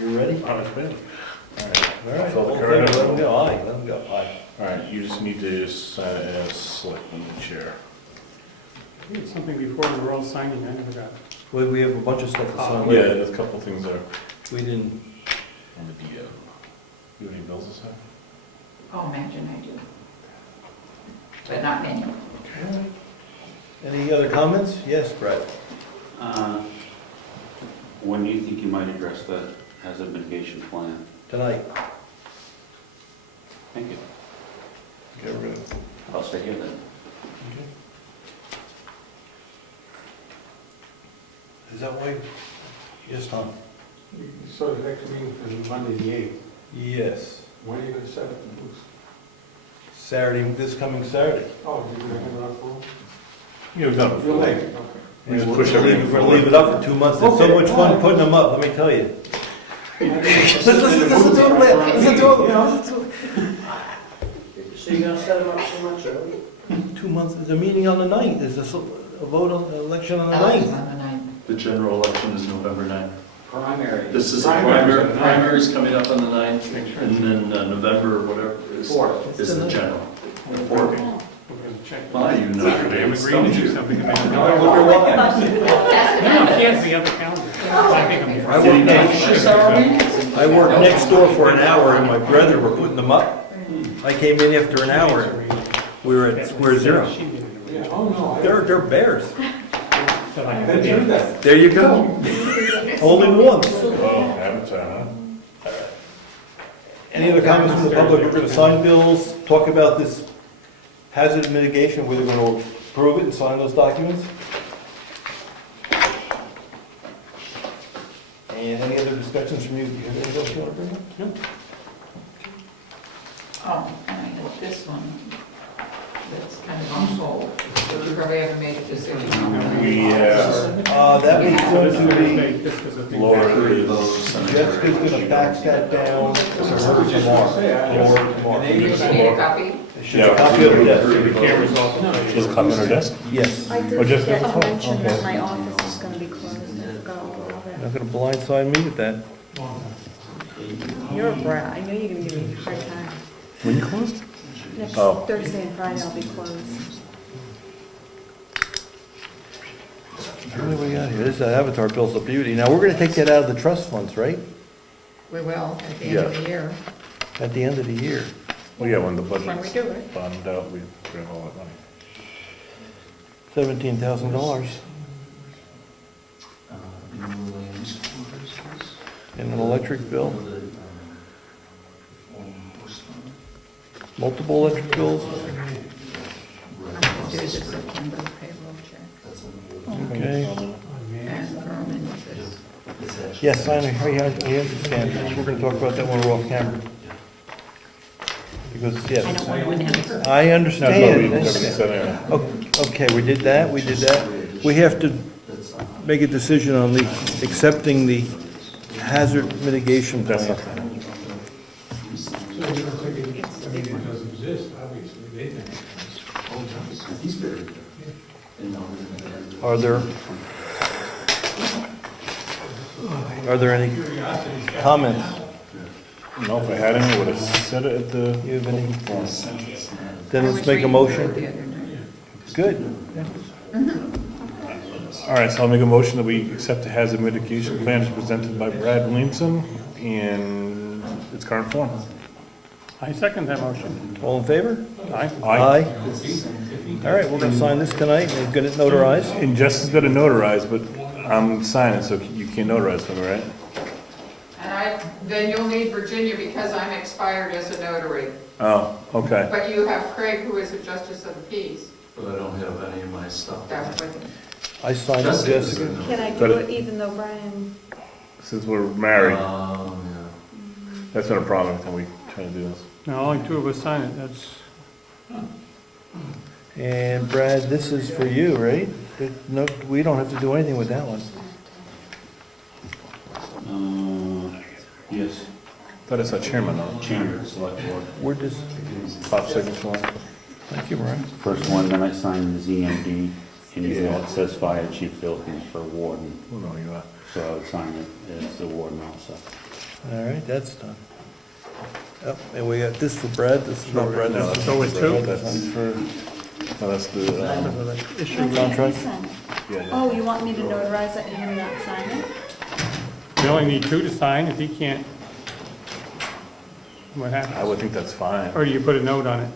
You ready? Oh, it's been. All right. All right, Fill the all in current. favor, let him go, aye, let him go, aye. All right, you just need to sign it as selectman chair. We had something before, we were all signing, I never got. We have a bunch of stuff to sign Yeah, later. there's a couple things there We didn't, on the DM. You have any bills to sign? Oh, imagine I do. But not many. any other comments? Yes, Brett? When do you think you might address the hazard mitigation plan? Tonight. Thank you. Okay, we're gonna. I'll stay here then. Is that why? Yes, Tom? So the next meeting is Monday the 8th. Yes. When are you going to set up the booth? Saturday, this coming Saturday. Oh, you're going to have it up for? Yeah, we've done it You'll before. leave it, okay. We just We're push everything We're gonna forward. leave it up for 2 months. It's so Okay, much fun alright. putting them up, let me tell you. Listen to it. So you're gonna set them up so much early? 2 months, there's a meeting on the 9th, there's a vote on, election on the Election's 9th. on the 9th. The general election is November 9th. Primary. This is a Primaries. primaries coming up on the 9th, and then November, whatever, is the general. The fourth. We're gonna check. Why, you know. Saturday, I'm agreeing to do something. I wonder why. No, can't be other calendar. I think I'm. I worked I worked next door for an hour, and my brethren were putting them up. I came in after an hour, we were at square zero. Yeah, oh, no. They're bears. Been through that. There you go. Only once. Oh, haven't signed, huh? Any other comments from the public? We're gonna sign bills, talk about this hazard mitigation, whether we're gonna approve it and sign those documents. And any other discussions from you? Do you have anything else you wanna bring up? No. Oh, and I have this one that's kind of on hold, but you probably haven't made a decision on that. We, That was going to be, lower the, Jessica's gonna back that down to her tomorrow. Or tomorrow. You need a copy? Should have a copy of her desk. The camera's off. there's a copy on her desk? Yes. I Oh, did just- get to oh, mention that okay. my office is gonna be closed, I forgot all about it. Not gonna blindside me with that. You're a brat, I know you're gonna give me a hard time. When you closed? Next Oh. Thursday and Friday I'll be closed. What do we got here? This Avatar bill's a beauty. Now, we're gonna take that out of the trust funds, right? We will at the end of the year, At the end of the year. Well, yeah, when the when we budget's do it. bottomed out, we grab all that money. $17,000. And an electric bill. Multiple electric bills. Do the September payroll check Okay. and throw them into this. Yes, sign it. He understands. We're gonna talk about that when we're off camera. Because, I don't yes, want to announce. I That's what we understand. said anyway. Okay, we did that, we did that. We have to make a decision on the, accepting the hazard mitigation That's plan. not, So you don't think it doesn't exist, obviously, they think. He's very good. Are there any comments? no, if I had any, I would have said it at the. You have any? forum. Then let's make a The motion. other night. Good. All right, so I'll make a motion that we accept the hazard mitigation plan as presented by Brad Williamson in its current form. I second that motion. All in favor? Aye. Aye. All right, we're gonna sign this tonight and get it notarized. And Jess has got to notarize, but I'm signing, so you can't notarize for me, right? And then you'll need Virginia because I'm expired as a notary. Oh, okay. But you have Craig, who is a justice of the peace. But I don't have any of my stuff. That's what, I signed it, Jessica. Can I Got do it. it even though Brian, Since we're married, Yeah. that's been a problem every time we try to do this. No, only two of us sign it, that's, And Brad, this is for you, right? No, we don't have to do anything with that one. Yes, Thought I saw chairman on it. Chairman, Select Board. We're just, Top signature line. thank you, Brian. First one, then I signed the ZMD, and even though it says Fire Chief Filkins for Warden, Oh, no, you are. so I would sign it as the Warden also. All right, that's done. Yep, and we got this for Brad, this is not Brad, No, this that's is go with two? that's for No, that's the, issue contract. sign it? yeah. Oh, you want me to notarize it and him not sign it? we only need two to sign, if he can't, what I happens? would think that's fine. Or do you put a note on it?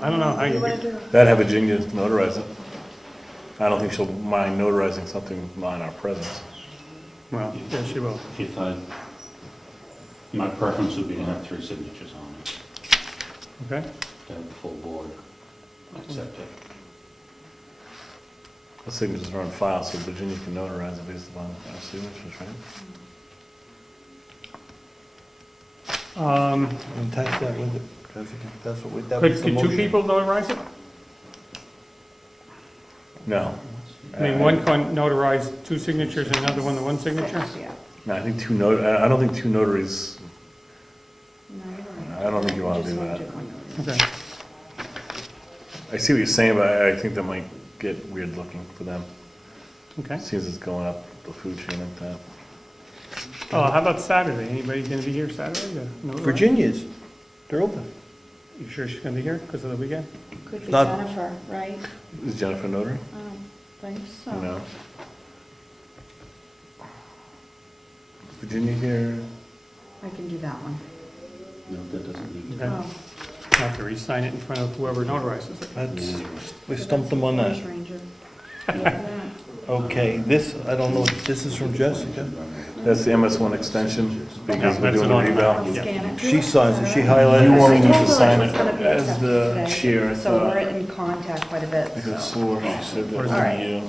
I don't know how You you want do. to do it? That'd have Virginia notarize it. I don't think she'll mind notarizing something not in our presence. Well, yes, she will. If my preference would be to have 3 signatures on it, Okay? to have the full board accept it. The signatures are on file, so Virginia can notarize it based upon our signatures, right? Attach that with it, Jessica. That's what we, that was Could the two motion. people notarize it? No. I mean, one can notarize two signatures and another one the one signature? Yeah. No, I think I don't think two notaries, No, you're right. I don't think you want to Just do want that. to do one notary. Okay. I see what you're saying, but I think that might get weird looking for them. Okay. Seems it's going up the food chain like that. Oh, how about Saturday? Anybody gonna be here Saturday to notarize? Virginia's, they're open. You sure she's gonna be here because of the weekend? Could be Not- Jennifer, right? Is Jennifer notary? Think so. No. Is Virginia here? I can do that one. No, that doesn't need to. Okay. Oh. Have to re-sign it in front of whoever notarizes it. That's, we stumped them on that. Forest Ranger. Okay, this, I don't know, this is from Jessica. That's the MS1 extension, because we're That's doing an the on- reval. Yeah. Scan it. She signs it, she You highlighted wanted it. me to told her sign it it was gonna be as accepted the today. chair, I So we're thought. in contact quite a bit, I could have so. swore she said that was All right. you.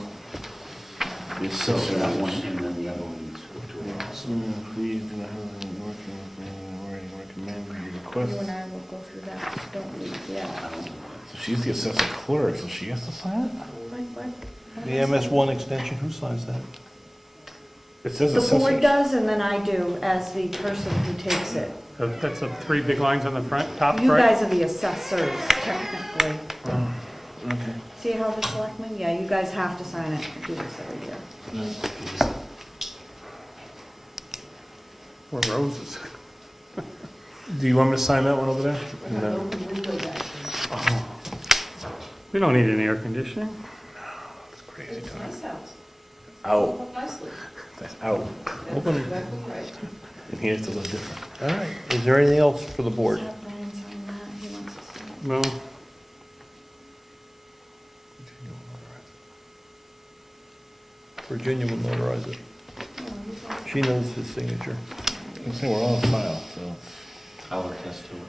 This is that one, and then the other one needs to go to. Please do not have any working with me, or recommend your You request. and I will go through that, don't leave yet. So she's the assessor clerk, so she has to sign it? What? The MS1 extension, who signs that? It says The assessor. board does, and then I do as the person who takes it. That's the three big lines on the front, top You right? guys are the assessors, technically. Okay. See how the selectmen, yeah, you guys have to sign it, I do this every year. Or roses. Do you want me to sign that one over there? And then- We don't need any air conditioning. It's crazy. Out. Nicely. That's out. That's Open. exactly right. And here's a little different. All right, is there anything else for the board? Have Brian sign that, he wants to sign it. No. Virginia will notarize it. She knows his signature. I'm saying we're on file, so. I'll attest to it.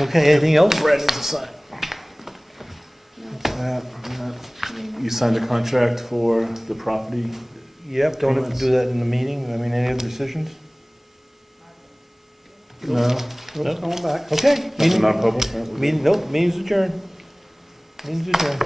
Okay, anything else? Brad needs to sign. You signed a contract for the property? Yep, don't have to do that in the meeting. I mean, any other decisions? No. Nope, going back. Okay. Nothing non-public? Meeting, nope, meeting's adjourned. Meeting's adjourned.